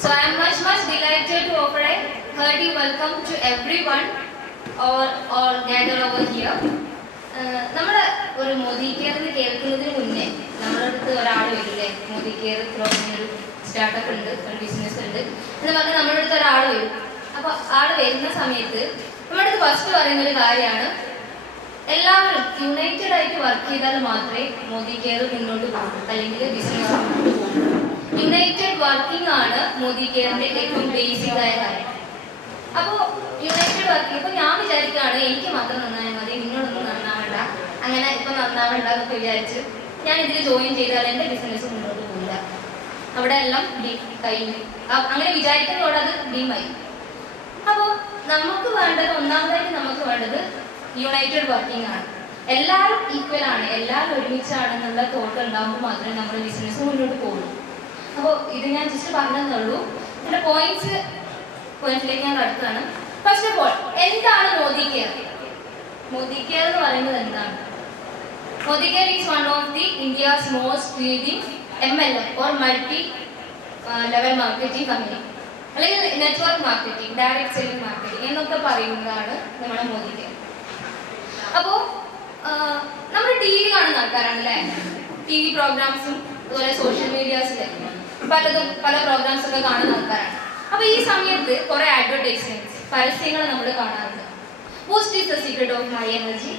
So I am much delighted to offer a hearty welcome to everyone all gathered over here. നമ്മുടെ ഒരു Modi care എന്ന് കേൾക്കുന്നതിന് മുന്നേ നമ്മുടെ അടുത്ത് ഒരാൾ വരില്ലേ, മോദി കെയർ ഒരു സ്റ്റാർട്ടപ്പ് ഉണ്ട്, ഒരു ബിസിനസ് ഉണ്ട് എന്ന് പറഞ്ഞാൽ നമ്മുടെ അടുത്ത് ഒരാൾ വരും. അപ്പോൾ ആൾ വരുന്ന സമയത്ത് നമ്മുടെ അടുത്ത് ഫസ്റ്റ് പറയുന്ന ഒരു കാര്യമാണ്, എല്ലാവരും യുണൈറ്റഡ് ആയിട്ട് വർക്ക് ചെയ്താൽ മാത്രമേ മോദി കെയർ മുന്നോട്ട് പോകും, അല്ലെങ്കിൽ ബിസിനസ് മുന്നോട്ട് പോകും. യുണൈറ്റഡ് വർക്കിംഗ് ആണ് മോദി കെയറിന്റെ ഏറ്റവും ബേസിക് ആയ കാര്യം. അപ്പോൾ യുണൈറ്റഡ് വർക്കിംഗ്, ഇപ്പൊ ഞാൻ വിചാരിക്കുകയാണ് എനിക്ക് മാത്രം നന്നായാൽ മതി, നിങ്ങളൊന്നും നന്നാവണ്ട, അങ്ങനെ ഇപ്പൊ നന്നാവണ്ട എന്നൊക്കെ വിചാരിച്ച് ഞാൻ ഇതിൽ ജോയിൻ ചെയ്താൽ എൻ്റെ ബിസിനസ് മുന്നോട്ട് പോകില്ല, അവിടെ എല്ലാം കഴിഞ്ഞു, അങ്ങനെ വിചാരിക്കുന്നതോടെ അത് ഡീമായി. അപ്പോൾ നമുക്ക് വേണ്ടത്, ഒന്നാമതായിട്ട് നമുക്ക് വേണ്ടത് യുണൈറ്റഡ് വർക്കിംഗ് ആണ്. എല്ലാവരും ഈക്വൽ ആണ്, എല്ലാവരും ഒരുമിച്ചാണെന്നുള്ള തോട്ട് ഉണ്ടാകുമ്പോൾ മാത്രമേ നമ്മുടെ ബിസിനസ് മുന്നോട്ട് പോകുള്ളൂ. അപ്പോൾ ഇത് ഞാൻ ജസ്റ്റ് പറഞ്ഞതേ ഉള്ളൂ. ഇതിന്റെ പോയിന്റിലേക്ക് ഞാൻ അടുത്താണ്. ഫസ്റ്റ് ഓഫ് ഓൾ, എന്താണ് മോദി കെയർ? മോദി കെയർ എന്ന് പറയുന്നത് എന്താണ്? Modi care is one of the India's most leading MLM or multi level marketing company, അല്ലെങ്കിൽ network marketing, direct selling marketing എന്നൊക്കെ പറയുന്നതാണ് നമ്മുടെ മോദി കെയർ. അപ്പോൾ നമ്മൾ TV കാണുന്ന ആൾക്കാരാണ് അല്ലേ, TV പ്രോഗ്രാംസും അതുപോലെ സോഷ്യൽ മീഡിയാസിൽ പല പ്രോഗ്രാംസ് ഒക്കെ കാണുന്ന ആൾക്കാരാണ്. അപ്പോൾ ഈ സമയത്ത് കുറെ അഡ്വർടൈസ്മെന്റ്സ്, പരസ്യങ്ങൾ നമ്മൾ കാണാറുണ്ട്. Boost is the secret of my energy,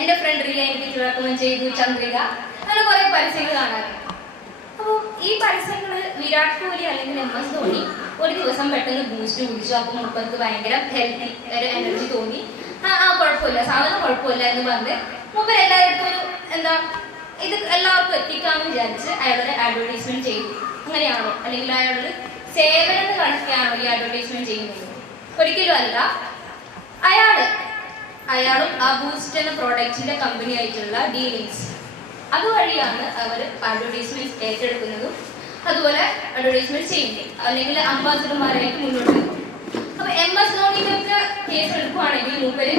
എൻ്റെ ഫ്രണ്ട് റിയ എനിക്ക് റെക്കമെൻഡ് ചെയ്തു, ചന്ദ്രിക, അങ്ങനെ കുറെ പരസ്യങ്ങൾ കാണാറുണ്ട്. അപ്പോൾ ഈ പരസ്യങ്ങൾ വിരാട് കോഹ്ലി അല്ലെങ്കിൽ MS ധോണി ഒരു ദിവസം പെട്ടെന്ന് ബൂസ്റ്റ് കുടിച്ചു. അപ്പോൾ മൂപ്പർക്ക് ഭയങ്കര ഹെൽത്തി ഒരു എനർജി തോന്നി. കുഴപ്പമില്ല, സാധനം കുഴപ്പമില്ല എന്ന് പറഞ്ഞ് മൂപ്പർ എല്ലാവരുടെ ഒരു എന്താ ഇത് എല്ലാവർക്കും എത്തിക്കാമെന്ന് വിചാരിച്ച് അയാളുടെ അഡ്വർടൈസ്മെന്റ് ചെയ്തു. അങ്ങനെയാണോ? അല്ലെങ്കിൽ അയാളുടെ സേവനം കണക്കാണോ ഈ അഡ്വർടൈസ്മെന്റ് ചെയ്യുന്നത്? ഒരിക്കലും അല്ല. അയാളും ആ ബൂസ്റ്റ് എന്ന പ്രോഡക്റ്റിന്റെ കമ്പനി ആയിട്ടുള്ള ഡീലിങ്സ്, അതുവഴിയാണ് അവർ അഡ്വർടൈസ്മെന്റ് ഏറ്റെടുക്കുന്നതും അതുപോലെ അഡ്വർടൈസ്മെന്റ് ചെയ്യുന്നത്, അല്ലെങ്കിൽ അംബാസിഡർമാരായിട്ട് മുന്നോട്ട് വരും. അപ്പൊ MS ധോണിയുടെ ഒക്കെ കേസ് എടുക്കുകയാണെങ്കിൽ മൂപ്പര്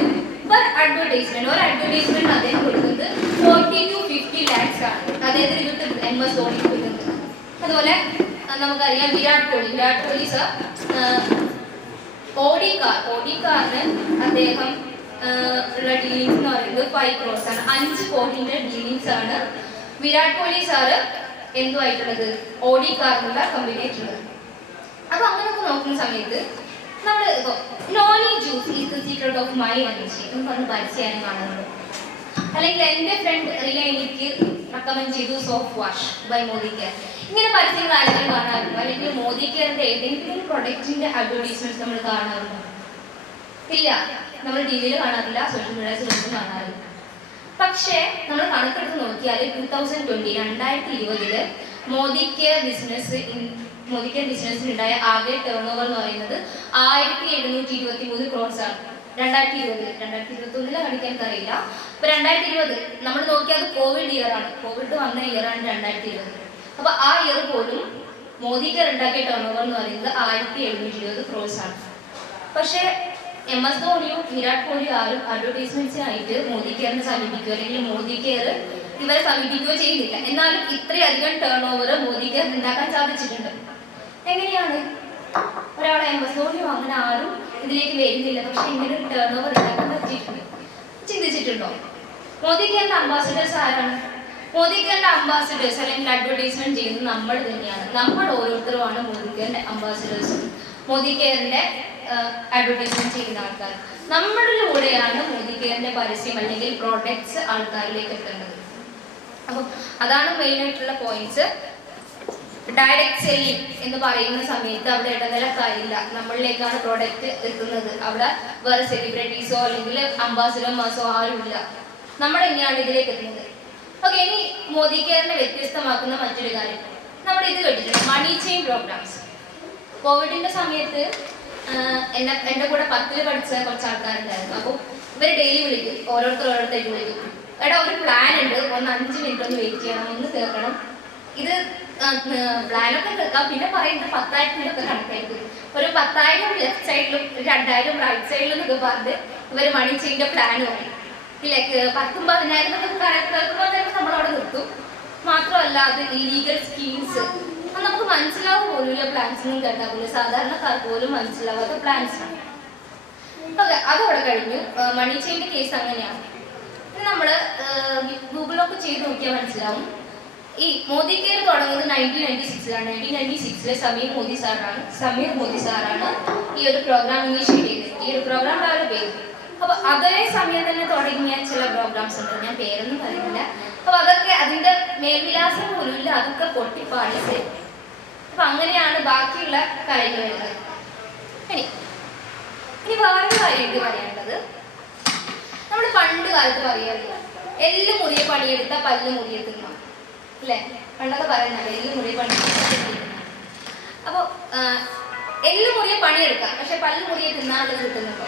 ഒരു അഡ്വർടൈസ്മെന്റ് അദ്ദേഹം കൊടുക്കുന്നത് 40 to 50 lakhs ആണ് അദ്ദേഹത്തിന് കിട്ടുന്നത്, MS ധോണിക്ക് കിട്ടുന്നത്. അതുപോലെ നമുക്കറിയാം വിരാട് കോഹ്ലി സർ ഓഡി കാറിന് അദ്ദേഹം ഉള്ള ഡീലിങ്സ് എന്ന് പറയുന്നത് 5 crores ആണ്. 5 കോടിന്റെ ഡീലിങ്സ് ആണ് വിരാട് കോഹ്ലി സാറ് എന്തുമായിട്ടുള്ളത്, ഓഡി കാറിനുള്ള കമ്പനി ആയിട്ടുള്ളത്. അപ്പൊ അങ്ങനെയൊക്കെ നോക്കുന്ന സമയത്ത് നമ്മൾ ഇപ്പോൾ noni juice is the secret of my energy എന്ന് പറഞ്ഞ് പരസ്യം കാണുന്നുണ്ട്. അല്ലെങ്കിൽ എൻ്റെ ഫ്രണ്ട് റിയ എനിക്ക് റെക്കമെൻഡ് ചെയ്തു soap wash by Modi care, ഇങ്ങനെ പരസ്യങ്ങൾ ആരെങ്കിലും കാണാറുണ്ടോ? അല്ലെങ്കിൽ മോദി കെയറിന്റെ ഏതെങ്കിലും പ്രൊഡക്റ്റിന്റെ അഡ്വർടൈസ്മെന്റ് നമ്മൾ കാണാറുണ്ടോ? ഇല്ല, നമ്മൾ TV കാണാറില്ല, സോഷ്യൽ മീഡിയസിലൊന്നും കാണാറില്ല. പക്ഷേ നമ്മൾ കണക്കെടുത്ത് നോക്കിയാൽ 2020 മോദി കെയർ ബിസിനസ്സിനുണ്ടായ ആകെ ടേൺ ഓവർ എന്ന് പറയുന്നത് 1723 crores ആണ്. 2020 കാണിക്കാൻ അറിയില്ല. ഇപ്പൊ 2020 നമ്മൾ നോക്കിയാൽ കോവിഡ് ഇയർ ആണ്, കോവിഡ് വന്ന ഇയർ ആണ് 2020. അപ്പൊ ആ ഇയർ പോലും മോദി കെയർ ഉണ്ടാക്കിയ ടേൺ ഓവർ എന്ന് പറയുന്നത് 1720 crores ആണ്. പക്ഷേ MS ധോണിയും വിരാട് കോഹ്ലിയും ആരും അഡ്വർടൈസ്മെന്റ്സിനായിട്ട് മോദി കെയറിനെ സമീപിക്കുകയോ അല്ലെങ്കിൽ മോദി കെയർ ഇവരെ സമീപിക്കുകയോ ചെയ്യുന്നില്ല. എന്നാലും ഇത്രയധികം ടേൺ ഓവർ മോദി കെയർ ഉണ്ടാക്കാൻ സാധിച്ചിട്ടുണ്ട്. എങ്ങനെയാണ്? ഒരാളെ MS ധോണിയോ അങ്ങനെ ആരും ഇതിലേക്ക് വരുന്നില്ല, പക്ഷെ ഇങ്ങനെ ഒരു ടേൺ ഓവർ ഉണ്ടാക്കാൻ പറ്റിയിട്ടുണ്ട്. ചിന്തിച്ചിട്ടുണ്ടോ? മോദി കെയറിന്റെ അംബാസിഡേഴ്സ് ആരാണ്? മോദി കെയറിന്റെ അംബാസിഡേഴ്സ് അല്ലെങ്കിൽ അഡ്വർടൈസ്മെന്റ് ചെയ്യുന്നത് നമ്മൾ തന്നെയാണ്. നമ്മൾ ഓരോരുത്തരുമാണ് മോദി കെയറിന്റെ അംബാസിഡേഴ്സ്, മോദി കെയറിന്റെ അഡ്വർടൈസ്മെന്റ് ചെയ്യുന്ന ആൾക്കാർ. നമ്മളിലൂടെയാണ് മോദി കെയറിന്റെ പരസ്യം അല്ലെങ്കിൽ പ്രോഡക്ട്സ് ആൾക്കാരിലേക്ക് എത്തേണ്ടത്. അപ്പം അതാണ് മെയിൻ ആയിട്ടുള്ള പോയിന്റ്സ്. ഡയറക്റ്റ് സെല്ലിംഗ് എന്ന് പറയുന്ന സമയത്ത് അവിടെ ഇടനിലക്കാരില്ല, നമ്മളിലേക്കാണ് പ്രോഡക്റ്റ് എത്തുന്നത്. അവിടെ വേറെ സെലിബ്രിറ്റീസോ അല്ലെങ്കിൽ അംബാസിഡർമാസോ ആരുമില്ല, നമ്മൾ തന്നെയാണ് ഇതിലേക്ക് എത്തുന്നത്. ഓക്കെ, ഇനി മോദി കെയറിനെ വ്യത്യസ്തമാക്കുന്ന മറ്റൊരു കാര്യം, നമ്മൾ ഇത് കേട്ടിട്ടുണ്ട്, മണി ചെയിൻ പ്രോഗ്രാംസ്. കോവിഡിന്റെ സമയത്ത് എൻ്റെ കൂടെ 10ൽ പഠിച്ച കുറച്ച് ആൾക്കാരുണ്ടായിരുന്നു. അപ്പോൾ ഇവർ ഡെയിലി വിളിക്കും, ഓരോരുത്തരായിട്ട് വിളിക്കും, എടാ ഒരു പ്ലാൻ ഉണ്ട്, ഒന്ന് 5 മിനിറ്റ് ഒന്ന് വെയിറ്റ് ചെയ്യണം, ഒന്ന് കേൾക്കണം. ഇത് പ്ലാനൊക്കെ കേൾക്കാം, പിന്നെ പറയുന്നത് 10,000 കണക്കായിരിക്കും. ഒരു 10,000 ലെഫ്റ്റ് സൈഡിലും 2,000 റൈറ്റ് സൈഡിലും എന്നൊക്കെ പറഞ്ഞ് ഇവർ മണി ചെയിൻ്റെ പ്ലാൻ പറയും. ഇല്ലേ, 10,000 10,000 കേൾക്കുമ്പോൾ നമ്മളവിടെ നിർത്തും. മാത്രമല്ല അത് ഇല്ലീഗൽ സ്കീംസ് നമുക്ക് മനസ്സിലാവുക പോലുമില്ല പ്ലാൻസ് ഒന്നും കേട്ടാൽ പോലും സാധാരണക്കാർക്ക് പോലും മനസ്സിലാവാത്ത പ്ലാൻസ് ആണ്. ഓക്കെ, അതവിടെ കഴിഞ്ഞു. മണി ചെയിൻ്റെ കേസ് അങ്ങനെയാണ്. ഇനി നമ്മൾ ഗൂഗിളൊക്കെ ചെയ്ത് നോക്കിയാൽ മനസ്സിലാവും. ഈ മോദി കെയർ തുടങ്ങുന്നത് 1996ലാണ്. 1996 സമീർ മോദി സാറാണ് ഈ ഒരു പ്രോഗ്രാം ഇനീഷ്യേറ്റ് ചെയ്തത്, ഈ ഒരു പ്രോഗ്രാം ഡെവലപ്പ് ചെയ്തത്. അപ്പോൾ അതേ സമയം തന്നെ തുടങ്ങിയ ചില പ്രോഗ്രാംസ് ഉണ്ട്, ഞാൻ പേരൊന്നും പറയുന്നില്ല. അപ്പോൾ അതൊക്കെ അതിൻ്റെ മേൽവിലാസം പോലും ഇല്ല, അതൊക്കെ പൊട്ടിപ്പാടി സേവ്. അപ്പം അങ്ങനെയാണ് ബാക്കിയുള്ള കാര്യങ്ങൾ വരുന്നത്. ഇനി വേറൊരു കാര്യം എനിക്ക് പറയാനുള്ളത്, നമ്മൾ പണ്ട് കാലത്ത് പറയാറില്ല എല്ല് മുറിയെ പണിയെടുത്താൽ പല്ല് മുറിയെ തിന്നാം അല്ലേ? പണ്ടൊക്കെ പറയുന്നത് എല്ല് മുറിയെ പണിയെടുത്താൽ. അപ്പോൾ എല്ല് മുറിയെ പണിയെടുക്കാം, പക്ഷെ പല്ല് മുറിയെ തിന്നാനുള്ളത് കിട്ടുന്നുണ്ടോ?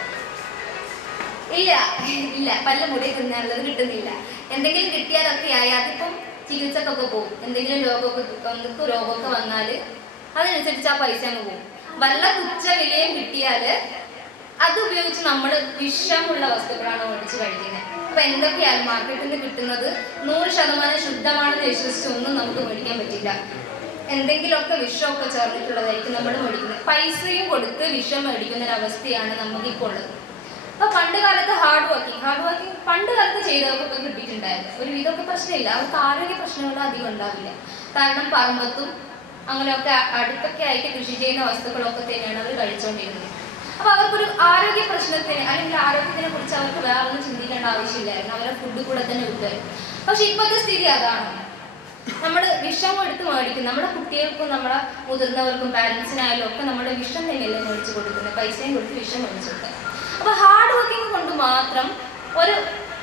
ഇല്ല, പല്ല് മുറിയെ തിന്നാനുള്ളത് കിട്ടുന്നില്ല. എന്തെങ്കിലും കിട്ടിയാലൊക്കെ ആയി അതിപ്പം ചികിത്സക്കൊക്കെ പോകും. എന്തെങ്കിലും രോഗമൊക്കെ വന്നാൽ അതിനനുസരിച്ച് ആ പൈസ അങ്ങ് പോകും. വല്ല തുച്ഛ വിലയും കിട്ടിയാൽ അത് ഉപയോഗിച്ച് നമ്മൾ വിഷമുള്ള വസ്തുക്കളാണ് മേടിച്ച് കഴിക്കുന്നത്. അപ്പൊ എന്തൊക്കെയാണ് മാർക്കറ്റിൽ നിന്ന് കിട്ടുന്നത് 100% ശുദ്ധമാണെന്ന് വിശ്വസിച്ചൊന്നും നമുക്ക് മേടിക്കാൻ പറ്റില്ല. എന്തെങ്കിലുമൊക്കെ വിഷമൊക്കെ ചേർന്നിട്ടുള്ളതായിരിക്കും നമ്മൾ മേടിക്കുന്നത്. പൈസയും കൊടുത്ത് വിഷം മേടിക്കുന്ന ഒരു അവസ്ഥയാണ് നമുക്കിപ്പോൾ ഉള്ളത്. അപ്പൊ പണ്ട് കാലത്ത് ഹാർഡ് വർക്കിംഗ് പണ്ട് കാലത്ത് ചെയ്തവർക്കൊക്കെ കിട്ടിയിട്ടുണ്ടായിരുന്നു. ഒരു വിധമൊക്കെ പ്രശ്നമില്ല, അവർക്ക് ആരോഗ്യ പ്രശ്നങ്ങൾ അധികം ഉണ്ടാവില്ല. കാരണം പറമ്പത്തും അങ്ങനെയൊക്കെ അടുത്തൊക്കെ ആയിട്ട് കൃഷി ചെയ്യുന്ന വസ്തുക്കളൊക്കെ തന്നെയാണ് അവർ കഴിച്ചുകൊണ്ടിരുന്നത്. അപ്പൊ അവർക്കൊരു ആരോഗ്യ പ്രശ്നത്തിന് അല്ലെങ്കിൽ ആരോഗ്യത്തിനെ കുറിച്ച് അവർക്ക് വേറൊന്നും ചിന്തിക്കേണ്ട ആവശ്യമില്ലായിരുന്നു. അവരെ ഫുഡ് കൂടെ തന്നെ കിട്ടുമായിരുന്നു. പക്ഷെ ഇപ്പോഴത്തെ സ്ഥിതി അതാണ്. നമ്മൾ വിഷം എടുത്ത് മേടിക്കും. നമ്മുടെ കുട്ടികൾക്കും നമ്മുടെ മുതിർന്നവർക്കും പാരൻസിനായാലും ഒക്കെ നമ്മുടെ വിഷം തന്നെയല്ലേ മേടിച്ചു കൊടുക്കുന്നത്, പൈസയും കൊടുത്ത് വിഷം മേടിച്ചു കൊടുക്കുക. അപ്പൊ ഹാർഡ് വർക്കിംഗ് കൊണ്ട് മാത്രം ഒരു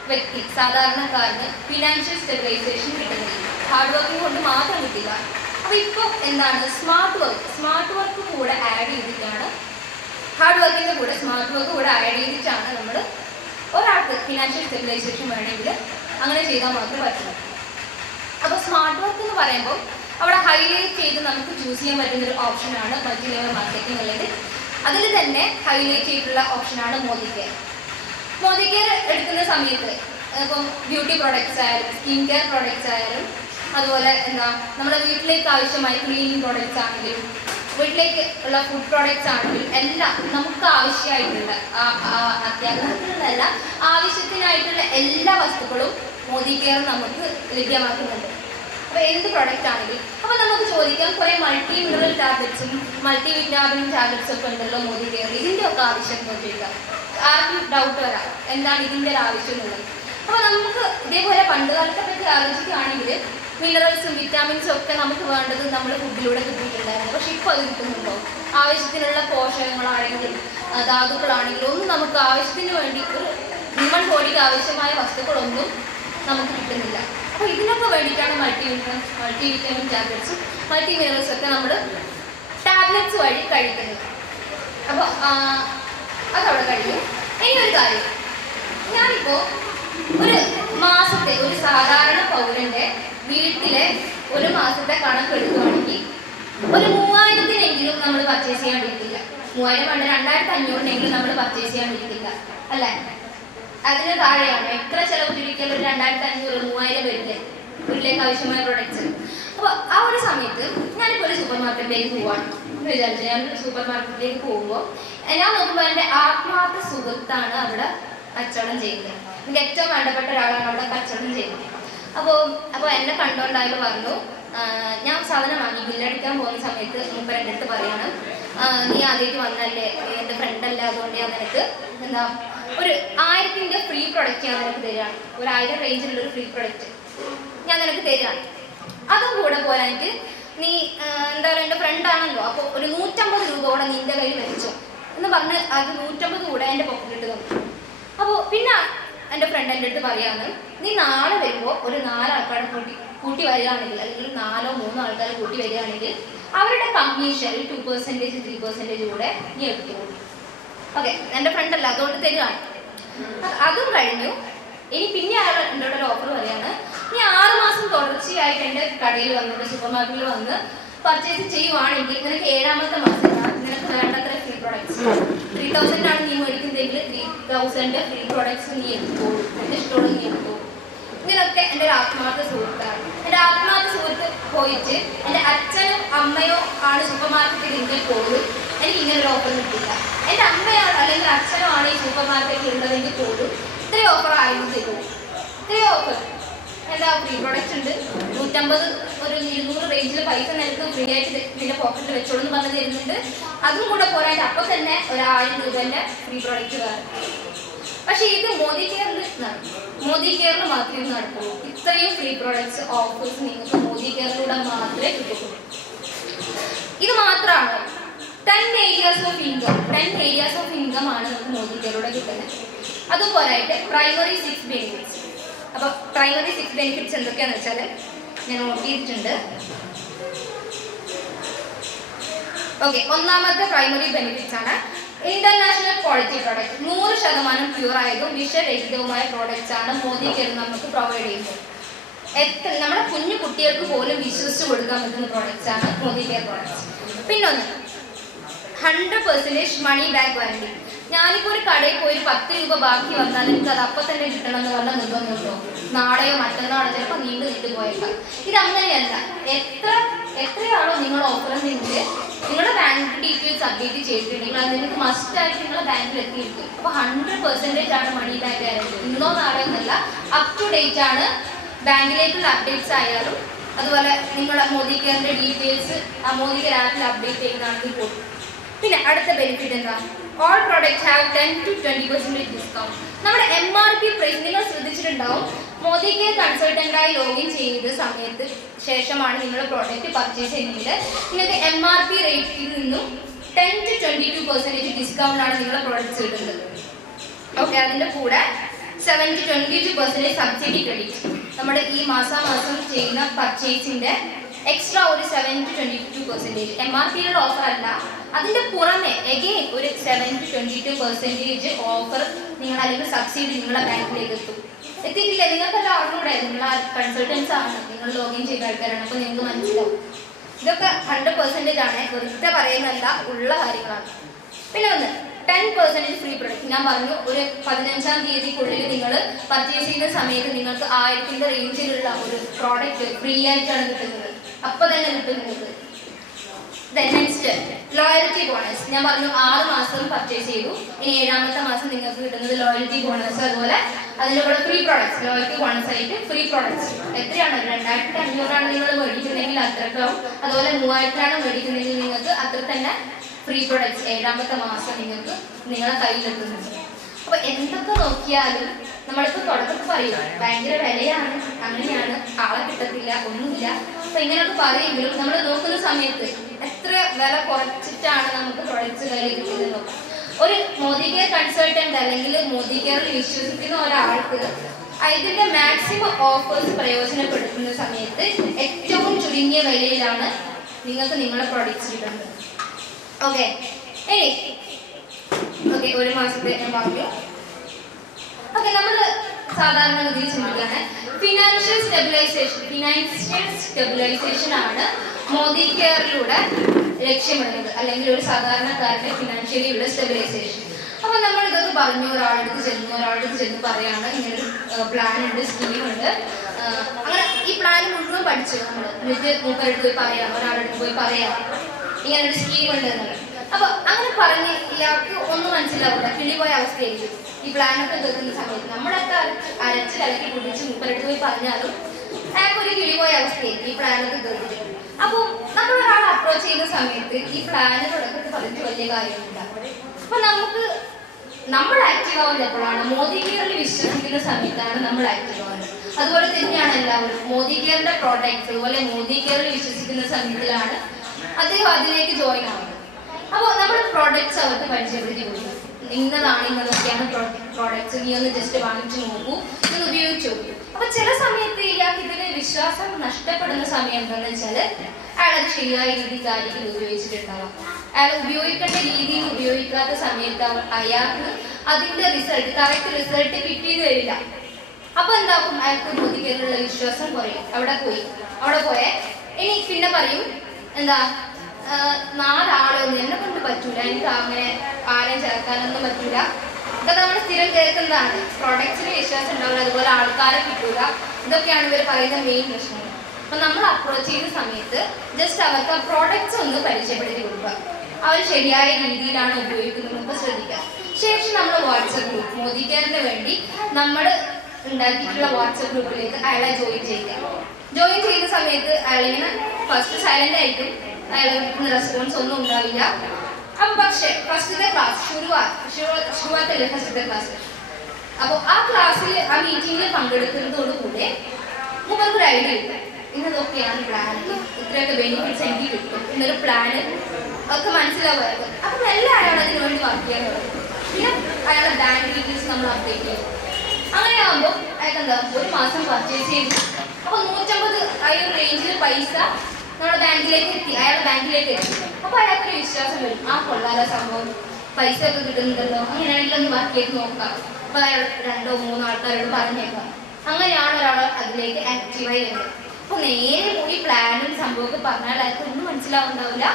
വ്യക്തി സാധാരണക്കാരന് ഫിനാൻഷ്യൽ സ്റ്റെബിലൈസേഷൻ കിട്ടുന്നില്ല. ഹാർഡ് വർക്കിംഗ് കൊണ്ട് മാത്രം കിട്ടില്ല. അപ്പൊ ഇപ്പൊ എന്താണ് സ്മാർട്ട് വർക്ക് കൂടെ ആഡ് ചെയ്തിട്ടാണ്, ഹാർഡ് വർക്കിന്റെ കൂടെ സ്മാർട്ട് വർക്ക് കൂടെ ആഡ് ചെയ്തിട്ടാണ് നമ്മൾ ഒരാൾക്ക് ഫിനാൻഷ്യൽ സ്റ്റെബിലൈസേഷൻ വേണമെങ്കിൽ അങ്ങനെ ചെയ്താൽ മാത്രമേ പറ്റുള്ളൂ. അപ്പോൾ സ്മാർട്ട് വർക്ക് എന്ന് പറയുമ്പോൾ അവിടെ ഹൈലൈറ്റ് ചെയ്ത് നമുക്ക് ചൂസ് ചെയ്യാൻ പറ്റുന്ന ഒരു ഓപ്ഷനാണ് മൾട്ടി ലെവൽ മാർക്കറ്റിംഗ് അല്ലെങ്കിൽ അതിൽ തന്നെ ഹൈലൈറ്റ് ചെയ്തിട്ടുള്ള ഓപ്ഷനാണ് മോദി കെയർ എടുക്കുന്ന സമയത്ത് ഇപ്പം ബ്യൂട്ടി പ്രോഡക്റ്റ്സ് ആയാലും സ്കിൻ കെയർ പ്രോഡക്റ്റ്സ് ആയാലും അതുപോലെ നമ്മുടെ വീട്ടിലേക്ക് ആവശ്യമായ ക്ലീനിങ് പ്രോഡക്റ്റ്സ് ആണെങ്കിലും വീട്ടിലേക്ക് ഉള്ള ഫുഡ് പ്രോഡക്റ്റ്സ് ആണെങ്കിലും എല്ലാം നമുക്ക് ആവശ്യമായിട്ടുള്ള അത്യാഗ്രഹത്തിനല്ല ആവശ്യത്തിനായിട്ടുള്ള എല്ലാ വസ്തുക്കളും മോദി കെയർ നമുക്ക് ലഭ്യമാക്കുന്നുണ്ട്. അപ്പോൾ എന്ത് പ്രോഡക്റ്റ് ആണെങ്കിലും അപ്പോൾ നമുക്ക് ചോദിക്കാം, കുറേ മൾട്ടി മിനറൽ ടാബ്ലറ്റ്സും മൾട്ടി വിറ്റാമിൻ ടാബ്ലറ്റ്സും ഒക്കെ ഉണ്ടല്ലോ മോദി കെയർ, ഇതിൻ്റെ ഒക്കെ ആവശ്യം ചോദിക്കാം. ആർക്കും ഡൗട്ട് വരാം എന്താണ് ഇതിൻ്റെ ഒരു ആവശ്യം എന്നുള്ളത്. അപ്പോൾ നമുക്ക് ഇതേപോലെ പണ്ട് കാലത്തെ പറ്റി ആലോചിക്കുകയാണെങ്കിൽ മിനറൽസും വിറ്റാമിൻസും ഒക്കെ നമുക്ക് വേണ്ടത് നമ്മൾ ഫുഡിലൂടെ കിട്ടിയിട്ടുണ്ടായിരുന്നു. പക്ഷെ ഇപ്പോൾ അത് കിട്ടുന്നുണ്ടോ? ആവശ്യത്തിനുള്ള പോഷകങ്ങളാണെങ്കിലും ധാതുക്കളാണെങ്കിലും ഒന്നും നമുക്ക് ആവശ്യത്തിന് വേണ്ടി ഒരു ഹ്യൂമൻ ബോഡിക്ക് ആവശ്യമായ വസ്തുക്കളൊന്നും നമുക്ക് കിട്ടുന്നില്ല. അപ്പോൾ ഇതിനൊക്കെ വേണ്ടിയിട്ടാണ് മൾട്ടി വിറ്റാമിൻ ടാബ്ലറ്റ്സും മൾട്ടി മിനറൽസും ഒക്കെ നമ്മൾ ടാബ്ലറ്റ്സ് വഴി കഴിക്കുന്നത്. അപ്പോൾ അതവിടെ കഴിഞ്ഞു. ഇനി ഒരു കാര്യം, ഞാനിപ്പോൾ ഒരു മാസത്തെ ഒരു സാധാരണ പൗരൻ്റെ വീട്ടിലെ ഒരു മാസത്തെ കണക്ക് എടുക്കുകയാണെങ്കിൽ ഒരു 3000-നെങ്കിലും നമ്മൾ പർച്ചേസ് ചെയ്യാണ്ടിരിക്കില്ല. 3000 വേണ്ട 2500-നെങ്കിലും നമ്മൾ പർച്ചേസ് ചെയ്യാണ്ടിരിക്കില്ല അല്ലേ? അതിന് താഴെയാണ് എത്ര ചിലവ് ചുരുക്കിയാലും ഒരു 2500-3000 വരില്ലേ വീട്ടിലേക്ക് ആവശ്യമായ പ്രൊഡക്ട്സ്. അപ്പോൾ ആ ഒരു സമയത്ത് ഞാനിപ്പോൾ ഒരു സൂപ്പർ മാർക്കറ്റിലേക്ക് പോവാണ് എന്ന് വിചാരിച്ചു. ഞാനൊരു സൂപ്പർ മാർക്കറ്റിലേക്ക് പോകുമ്പോൾ ഞാൻ നോക്കുമ്പോൾ എൻ്റെ ആത്മാർത്ഥ സുഹൃത്താണ് അവിടെ കച്ചവടം ചെയ്യുന്നത്. എനിക്ക് ഏറ്റവും വേണ്ടപ്പെട്ട ഒരാളാണ് അവിടെ കച്ചവടം ചെയ്യുന്നത്. അപ്പോൾ എന്നെ കണ്ടുകൊണ്ടായാലും പറഞ്ഞു, ഞാൻ സാധനം വാങ്ങി ബില്ലടിക്കാൻ പോകുന്ന സമയത്ത് മുമ്പ് എൻ്റെ അടുത്ത് പറയാണ്, നീ ആദ്യമായിട്ട് വന്നല്ലേ, എൻ്റെ ഫ്രണ്ടല്ലേ, അതുകൊണ്ട് ഞാൻ നിനക്ക് ഒരു 1000-ൻ്റെ ഫ്രീ പ്രൊഡക്റ്റ് ഞാൻ നിനക്ക് തരികയാണ്. ഒരു 1000 റേഞ്ചിലുള്ള ഒരു ഫ്രീ പ്രൊഡക്റ്റ് ഞാൻ നിനക്ക് തരികയാണ്. അതും കൂടെ പോരാഞ്ഞിട്ട് നീ എന്താ പറയുക എൻ്റെ ഫ്രണ്ടാണല്ലോ, അപ്പോൾ ഒരു 150 രൂപ കൂടെ നിൻ്റെ കയ്യിൽ വെച്ചോ എന്ന് പറഞ്ഞ് അത് 150 കൂടെ എൻ്റെ പോക്കറ്റിട്ട് തന്നു. അപ്പോൾ പിന്നെ എൻ്റെ ഫ്രണ്ട് എൻ്റെ അടുത്ത് പറയാന്ന്, നീ നാളെ വരുമ്പോൾ ഒരു 4 ആൾക്കാരെ കൂട്ടി വരികയാണെങ്കിൽ അല്ലെങ്കിൽ 4-3 ആൾക്കാരെ കൂട്ടി വരികയാണെങ്കിൽ അവരുടെ കമ്മീഷൻ 2%, 3% കൂടെ നീ എടുത്തോളൂ. ഓക്കെ, എൻ്റെ ഫ്രണ്ടല്ല, അതുകൊണ്ട് തരികയാണ്. അതും കഴിഞ്ഞു. ഇനി പിന്നെ അയാൾ എന്നോട് ഒരു ഓഫർ പറയാണ്, നീ 6 മാസം തുടർച്ചയായിട്ട് എൻ്റെ കടയിൽ വന്നിട്ട് സൂപ്പർ മാർക്കറ്റിൽ വന്ന് പർച്ചേസ് ചെയ്യുവാണെങ്കിൽ നിനക്ക് 7ാമത്തെ മാസമാണ് നിനക്ക് വേണ്ടത്ര ഫ്രീ പ്രൊഡക്ട്സ് 3000 ആണ് നീ മേടിക്കുന്നതെങ്കിൽ 3000 ഫ്രീ പ്രൊഡക്ട്സ് നീ എടുത്തോളൂ, എൻ്റെ ഇഷ്ടമുള്ള നീ എടുത്തോളൂ. ഇതിനൊക്കെ എൻ്റെ ഒരു ആത്മാർത്ഥ സുഹൃത്താണ്. എൻ്റെ ആത്മാർത്ഥ സുഹൃത്ത് പോയിട്ട് എൻ്റെ അച്ഛനോ അമ്മയോ ആണ് സൂപ്പർ മാർക്കറ്റിൽ എങ്കിൽ പോലും എനിക്ക് ഇങ്ങനെ ഒരു ഓഫർ കിട്ടില്ല. എൻ്റെ അമ്മയോ അല്ലെങ്കിൽ അച്ഛനോ ആണ് ഈ സൂപ്പർ മാർക്കറ്റിൽ ഉള്ളതെങ്കിൽ പോലും ഇത്രയും ഓഫർ ആരും തരുമോ? ഇത്രയും ഓഫർ എന്താ ഫ്രീ പ്രൊഡക്റ്റ് ഉണ്ട്, 150 ഒരു 200 റേഞ്ചിൽ പൈസ നിനക്ക് ഫ്രീ ആയിട്ട് പിന്നെ പോക്കറ്റിൽ വെച്ചോളൂ എന്ന് പറഞ്ഞ് തരുന്നുണ്ട്. അതും കൂടെ പോരായിട്ട് അപ്പം തന്നെ ഒരു 1000 രൂപേൻ്റെ ഫ്രീ പ്രൊഡക്റ്റ് വേണം. പക്ഷെ ഇത് മോദി കെയറിൽ മാത്രമേ നടക്കുള്ളൂ. ഇത്രയും ഫ്രീ പ്രൊഡക്ട്സ് ഓഫേഴ്സ് നിങ്ങൾക്ക് മോദി കെയറിലൂടെ മാത്രമേ കിട്ടുള്ളൂ. ഇത് മാത്രമാണ് 10 ഏരിയാസ് ഓഫ് ഇൻകം ആണ് നമുക്ക് മോദി കെയറിലൂടെ കിട്ടുന്നത്. അതുപോലായിട്ട് പ്രൈമറി 6 ബെനിഫിറ്റ്സ്. അപ്പോൾ പ്രൈമറി 6 ബെനിഫിറ്റ്സ് എന്തൊക്കെയാണെന്ന് വെച്ചാൽ ഞാൻ നോട്ട് ചെയ്തിട്ടുണ്ട്. ഓക്കെ, ഒന്നാമത്തെ പ്രൈമറി ബെനിഫിറ്റ്സ് ആണ് ഇന്റർനാഷണൽ ക്വാളിറ്റി പ്രോഡക്റ്റ്. 100% പ്യൂർ ആയതും വിഷരഹിതവുമായ പ്രോഡക്റ്റ്സ് ആണ് മോദി കെയർ നമുക്ക് പ്രൊവൈഡ് ചെയ്യുന്നത്. നമ്മുടെ കുഞ്ഞു കുട്ടികൾക്ക് പോലും വിശ്വസിച്ച് കൊടുക്കാൻ പറ്റുന്ന പ്രോഡക്റ്റ്സ് ആണ് മോദി കെയർ പ്രോഡക്റ്റ്സ്. പിന്നൊന്ന് 100% മണി ബാക്ക് വാറണ്ടി. ഞാനിപ്പോൾ ഒരു കടയിൽ പോയി 10 രൂപ ബാക്കി വന്നാൽ എനിക്ക് അത് അപ്പം തന്നെ കിട്ടണം എന്ന് പറഞ്ഞാൽ നിർബന്ധമുണ്ടോ? നാളെയോ മറ്റന്നാളോ ചിലപ്പോൾ നീണ്ടു പോയേക്കാം. ഇത് അങ്ങനെയല്ല. എത്രയാണോ നിങ്ങൾ ഓഫർ നിങ്ങളുടെ ബാങ്ക് ഡീറ്റെയിൽസ് അപ്ഡേറ്റ് ചെയ്തിട്ടുണ്ടെങ്കിൽ അത് നിങ്ങൾക്ക് മസ്റ്റായിട്ട് നിങ്ങളുടെ ബാങ്കിൽ എത്തിയിരിക്കും. അപ്പോൾ 100% ആണ് മണി ബാക്ക് ഗ്യാരണ്ടി. ഇന്നോ നാളെയോ എന്നല്ല, അപ് ടു ഡേറ്റ് ആണ് ബാങ്കിലേക്കുള്ള അപ്ഡേറ്റ്സ് ആയാലും. അതുപോലെ നിങ്ങളുടെ മോദി കെയറിൻ്റെ ഡീറ്റെയിൽസ് ആ മോദി കെയർ ആപ്പിൽ അപ്ഡേറ്റ് ചെയ്യുന്നതാണെങ്കിൽ പോലും. പിന്നെ അടുത്ത ബെനിഫിറ്റ് എന്താ? All product have 10 to 20% discount. നമ്മുടെ MRP പ്രൈസ് നിങ്ങൾ ശ്രദ്ധിച്ചിട്ടുണ്ടാവും. മോദി കെയർ കൺസൾട്ടൻ്റായി ലോഗിൻ ചെയ്ത സമയത്ത് ശേഷമാണ് നിങ്ങൾ പ്രോഡക്റ്റ് പർച്ചേസ് ചെയ്യുന്നത്. നിങ്ങൾക്ക് MRP റേറ്റിൽ നിന്നും 10 to 22% ഡിസ്കൗണ്ടാണ് നിങ്ങളുടെ പ്രോഡക്റ്റ്സ് കിട്ടുന്നത്. ഓക്കെ, അതിൻ്റെ കൂടെ 7 to 22% സബ്സിഡി ക്രെഡിറ്റ്. നമ്മുടെ ഈ മാസാമാസം ചെയ്യുന്ന പർച്ചേസിൻ്റെ എക്സ്ട്രാ ഒരു 7 to 22%. MRPയുടെ ഓഫർ അല്ല, അതിൻ്റെ പുറമെ എഗെയിൻ ഒരു 7 to 22% ഓഫർ നിങ്ങൾ അല്ലെങ്കിൽ സബ്സിഡി നിങ്ങളുടെ ബാങ്കിലേക്ക് എത്തിയിട്ടില്ല. നിങ്ങൾക്കെല്ലാം അറിഞ്ഞൂടെ, നിങ്ങൾ കൺസൾട്ടൻസ് ആണ്, നിങ്ങൾ ലോഗിൻ ചെയ്ത ആൾക്കാരാണ്. അപ്പോൾ നിങ്ങൾക്ക് മനസ്സിലാവും. ഇതൊക്കെ 100% ആണ്, വെറുതെ പറയുന്നതല്ല, ഉള്ള കാര്യങ്ങളാണ്. പിന്നെ ഒന്ന് 10% ഫ്രീ പ്രൊഡക്റ്റ്. ഞാൻ പറഞ്ഞു ഒരു 15-ാം തീയതിക്കുള്ളിൽ നിങ്ങൾ പർച്ചേസ് ചെയ്യുന്ന സമയത്ത് നിങ്ങൾക്ക് 1000-ന്റെ റേഞ്ചിലുള്ള ഒരു പ്രോഡക്റ്റ് ഫ്രീ ആയിട്ടാണ് കിട്ടുന്നത്. അപ്പോൾ തന്നെ കിട്ടുന്നത്. Next loyalty bonus. ഞാൻ പറഞ്ഞു 6 മാസം പർച്ചേസ് ചെയ്തു, ഇനി 7ാമത്തെ മാസം നിങ്ങൾക്ക് കിട്ടുന്നത് ലോയൽറ്റി ബോണസ്. അതുപോലെ അതിൻ്റെ കൂടെ ഫ്രീ പ്രോഡക്ട്സ്, ലോയൽറ്റി ബോണസ് ആയിട്ട് ഫ്രീ പ്രോഡക്ട്സ്. എത്രയാണ്? 2500 നിങ്ങൾ മേടിക്കുന്നെങ്കിൽ അത്രക്കാവും. അതുപോലെ 3000 മേടിക്കുന്നെങ്കിൽ നിങ്ങൾക്ക് അത്ര തന്നെ ഫ്രീ പ്രോഡക്ട്സ് 7ാമത്തെ മാസം നിങ്ങൾക്ക് നിങ്ങളുടെ കയ്യിലെത്തുന്നത്. അപ്പോൾ എന്തൊക്കെ നോക്കിയാലും നമ്മളിപ്പോൾ തുടക്കത്തിൽ പറയും ഭയങ്കര വിലയാണ്, അങ്ങനെയാണ്, ആളെ കിട്ടത്തില്ല, ഒന്നുമില്ല. അപ്പോൾ ഇങ്ങനെയൊക്കെ പറയുമെങ്കിലും നമ്മൾ നോക്കുന്ന സമയത്ത് എത്ര വില കുറച്ചിട്ടാണ് നമുക്ക് പ്രൊഡക്ട്സ് കയ്യിൽ കിട്ടുന്നത് നോക്കാം. ഒരു മോദി കെയർ കൺസൾട്ടൻ്റ് അല്ലെങ്കിൽ മോദി കെയറിൽ വിശ്വസിക്കുന്ന ഒരാൾക്ക് ഇതിൻ്റെ മാക്സിമം ഓഫേഴ്സ് പ്രയോജനപ്പെടുത്തുന്ന സമയത്ത് ഏറ്റവും ചുരുങ്ങിയ വിലയിലാണ് നിങ്ങൾക്ക് നിങ്ങളുടെ പ്രൊഡക്ട്സ് കിട്ടുന്നത്. ഓക്കെ, ഇനി ഒരു മാസത്തെ ഞാൻ പറഞ്ഞു. ഓക്കെ, നമ്മൾ സാധാരണഗതിയിൽ ചിന്തിക്കുകയാണ് ഫിനാൻഷ്യൽ സ്റ്റെബിലൈസേഷൻ ആണ് മോദി കെയറിലൂടെ ലക്ഷ്യമിടുന്നത്, അല്ലെങ്കിൽ ഒരു സാധാരണക്കാരുടെ ഫിനാൻഷ്യലി ഉള്ള സ്റ്റെബിലൈസേഷൻ. അപ്പോൾ നമ്മൾ ഇതൊക്കെ പറഞ്ഞു, ഒരാളടുത്ത് ചെന്ന് പറയാണ് ഇങ്ങനൊരു പ്ലാൻ ഉണ്ട്, സ്കീമുണ്ട്. അങ്ങനെ ഈ പ്ലാൻ മുഴുവൻ പഠിച്ചു നമ്മൾ മൂപ്പരടുത്ത് പോയി പറയാം, ഒരാളടുത്ത് പോയി പറയാം ഇങ്ങനൊരു സ്കീം ഉണ്ട് എന്നുള്ളത്. അപ്പോൾ അങ്ങനെ പറഞ്ഞ് ഇയാൾക്ക് ഒന്നും മനസ്സിലാവില്ല, കിളിപോയ അവസ്ഥയായിരിക്കും. ഈ പ്ലാനൊക്കെ കേൾക്കുന്ന സമയത്ത് നമ്മളൊക്കെ അരച്ച് കലക്കി കുടിച്ച് മൂപ്പരടുത്ത് പോയി പറഞ്ഞാലും അയാൾക്കൊരു കിളിപോയ അവസ്ഥയായിരിക്കും ഈ പ്ലാനൊക്കെ കേൾക്കുന്നത്. അപ്പോൾ നമ്മൾ ഒരാൾ അപ്രോച്ച് ചെയ്യുന്ന സമയത്ത് ഈ പ്ലാന് തുടക്കത്തിൽ പറഞ്ഞിട്ട് വലിയ കാര്യമില്ല. അപ്പോൾ നമ്മൾ ആക്റ്റീവ് ആവുന്നത് എപ്പോഴാണ്? മോദി കെയറിൽ വിശ്വസിക്കുന്ന സമയത്താണ് നമ്മൾ ആക്റ്റീവ് ആവുന്നത്. അതുപോലെ തന്നെയാണ് എല്ലാവരും മോദി കെയറിന്റെ പ്രോഡക്ട്സ്, അതുപോലെ മോദി കെയറിൽ വിശ്വസിക്കുന്ന സമയത്തിലാണ് അദ്ദേഹം അതിലേക്ക് ജോയിൻ ആവുന്നത്. അപ്പോൾ നമ്മൾ പ്രോഡക്ട്സ് അവർക്ക് പരിചയപ്പെടുത്തി കൊടുക്കും. ഇന്നതൊക്കെയാണ് പ്രോഡക്ട്സ്, നീ ഒന്ന് ജസ്റ്റ് വാങ്ങിച്ചു നോക്കൂ, ഇത് ഉപയോഗിച്ചു നോക്കൂ. അപ്പോൾ ചില സമയത്ത് ഇയാൾക്ക് ഇതിന് വിശ്വാസം നഷ്ടപ്പെടുന്ന സമയം എന്താണെന്ന് വെച്ചാൽ അയാളത് ശരിയായ രീതിക്കായിരിക്കും ഉപയോഗിച്ചിട്ടുണ്ടാവാം. അയാൾ ഉപയോഗിക്കേണ്ട രീതിയിൽ ഉപയോഗിക്കാത്ത സമയത്ത് അയാൾക്ക് അതിൻ്റെ കറക്റ്റ് റിസൾട്ട് കിട്ടിയത് വരില്ല. അപ്പോൾ എന്താക്കും? അയാൾക്ക് മോദി കെയറിലുള്ള വിശ്വാസം കുറയും. അവിടെ പോയെ ഇനി പിന്നെ പറയും എന്താ, 4 ആളൊന്നും എന്നെ കൊണ്ട് പറ്റൂല, എനിക്ക് അങ്ങനെ ആരെയും ചേർക്കാനൊന്നും പറ്റൂല, ഇതൊക്കെ നമ്മൾ സ്ഥിരം കേൾക്കുന്നതാണ്. പ്രൊഡക്ട്സിന് വിശ്വാസം ഉണ്ടാവില്ല, അതുപോലെ ആൾക്കാരെ കിട്ടൂല, ഇതൊക്കെയാണ് ഇവർ പറയുന്ന മെയിൻ പ്രശ്നങ്ങൾ. അപ്പം നമ്മൾ അപ്രോച്ച് ചെയ്യുന്ന സമയത്ത് ജസ്റ്റ് അവർക്ക് ആ പ്രോഡക്ട്സ് ഒന്ന് പരിചയപ്പെടുത്തി കൊടുക്കുക, അവർ ശരിയായ രീതിയിലാണ് ഉപയോഗിക്കുന്നത് ശ്രദ്ധിക്കുക. ശേഷം നമ്മൾ വാട്സപ്പ് ഗ്രൂപ്പ് മോദി കെയറിന് വേണ്ടി നമ്മൾ ഉണ്ടാക്കിയിട്ടുള്ള വാട്സപ്പ് ഗ്രൂപ്പിലേക്ക് അയാളെ ജോയിൻ ചെയ്യുക. ജോയിൻ ചെയ്യുന്ന സമയത്ത് അയാളിങ്ങനെ ഫസ്റ്റ് സൈലന്റ് ആയിരിക്കും, അയാൾ റെസ്പോൺസ് ഒന്നും ഉണ്ടാവില്ല. അപ്പം പക്ഷേ ഫസ്റ്റത്തെ ക്ലാസ് ശുരുവാത്തല്ലേ ഫസ്റ്റത്തെ ക്ലാസ്. അപ്പോൾ ആ ക്ലാസ്സിൽ ആ മീറ്റിങ്ങിൽ പങ്കെടുക്കുന്നതോടുകൂടെ നമുക്കൊരു ഐഡിയ കിട്ടും, ഇന്നതൊക്കെയാണ് പ്ലാൻ, ഇത്രയൊക്കെ ബെനിഫിറ്റ്സ് എനിക്ക് കിട്ടും എന്നൊരു പ്ലാന് ഒക്കെ മനസ്സിലാവുമായിരുന്നു. അപ്പം എല്ലാം അയാൾ അതിന് വേണ്ടി വർക്ക് ചെയ്യാൻ തുടങ്ങും. പിന്നെ അയാളുടെ ബാങ്ക് ഡീറ്റെയിൽസ് നമ്മൾ അപ്ഡേറ്റ് ചെയ്യും. അങ്ങനെയാകുമ്പോൾ അയാൾക്കെന്താ ഒരു മാസം പർച്ചേസ് ചെയ്തു. അപ്പോൾ 150 ആ ഒരു റേഞ്ചിൽ പൈസ നമ്മുടെ ബാങ്കിലേക്ക് എത്തി, അയാളുടെ ബാങ്കിലേക്ക് എത്തി. അപ്പോൾ അയാൾക്കൊരു വിശ്വാസം വരും, ആ കൊള്ളാല സംഭവം, പൈസ ഒക്കെ കിട്ടുന്നുണ്ടല്ലോ, അങ്ങനെയാണെങ്കിൽ ഒന്ന് വർക്ക് ചെയ്ത് നോക്കാം. അപ്പോൾ അയാൾ 2 or 3 ആൾക്കാരോട് പറഞ്ഞേക്കാം. അങ്ങനെയാണ് ഒരാൾ അതിലേക്ക് ആക്റ്റീവായി വരുന്നത്. അപ്പോൾ നേരെ പോയി പ്ലാനും സംഭവമൊക്കെ പറഞ്ഞാൽ അയാൾക്ക് ഒന്നും മനസ്സിലാവുന്നുണ്ടാവില്ല,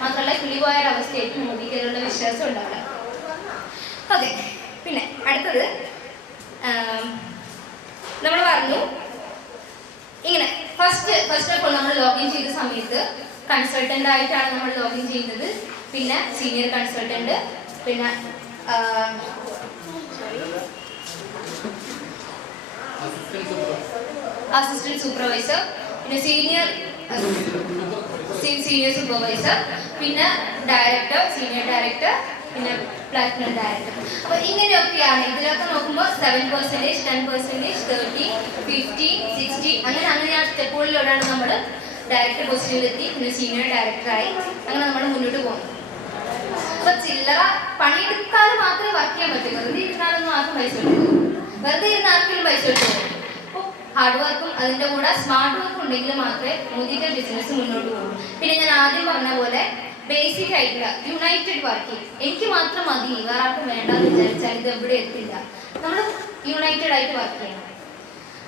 മാത്രമല്ല കിളിപോയ ഒരവസ്ഥയായിട്ട് മോദി കെയറിലുള്ള വിശ്വാസം ഉണ്ടാവില്ല. അതെ. പിന്നെ അടുത്തത് നമ്മൾ പറഞ്ഞു ഇങ്ങനെ ഫസ്റ്റ് ഓഫ് ഓൾ നമ്മൾ ലോഗിൻ ചെയ്ത സമയത്ത് കൺസൾട്ടൻ്റ് ആയിട്ടാണ് നമ്മൾ ലോഗിൻ ചെയ്യുന്നത്. പിന്നെ സീനിയർ കൺസൾട്ടൻ്റ്, പിന്നെ അസിസ്റ്റന്റ് സൂപ്പർവൈസർ, പിന്നെ സീനിയർ സൂപ്പർവൈസർ, പിന്നെ ഡയറക്ടർ, സീനിയർ ഡയറക്ടർ, പിന്നെ പ്ലാറ്റിനം ഡയറക്ടർ. അപ്പോൾ ഇങ്ങനെയൊക്കെയാണ്. ഇതിലൊക്കെ നോക്കുമ്പോൾ 7%, 10%, 30, 50, 60 അങ്ങനെ ആ സ്റ്റെപ്പുകളിലൂടെയാണ് നമ്മൾ ഡയറക്ടർ പൊസിഷനിലെത്തി, പിന്നെ സീനിയർ ഡയറക്ടറായി അങ്ങനെ നമ്മൾ മുന്നോട്ട് പോകുന്നത്. അപ്പോൾ ചില്ലറ പണിയെടുത്താൽ മാത്രമേ വർക്ക് ചെയ്യാൻ പറ്റൂ. വെറുതെ ഇരുന്നാലൊന്നും ആർക്കും പൈസ കിട്ടും, വെറുതെ ഇരുന്ന ആർക്കെങ്കിലും പൈസ കിട്ടും. അപ്പോൾ ഹാർഡ് വർക്കും അതിൻ്റെ കൂടെ സ്മാർട്ട് വർക്കും ഉണ്ടെങ്കിൽ മാത്രമേ മോദി കെയർ ബിസിനസ് മുന്നോട്ട് പോകും. പിന്നെ ഞാൻ ആദ്യം പറഞ്ഞ പോലെ ബേസിക് ആയിട്ടുള്ള യുണൈറ്റഡ് വർക്കിംഗ് എനിക്ക് മാത്രം മതി, വേറെ ആർക്കും വേണ്ടെന്ന് വിചാരിച്ചാൽ ഇത് എവിടെ എത്തില്ല. നമ്മൾ യുണൈറ്റഡ് ആയിട്ട് വർക്ക് ചെയ്യണം.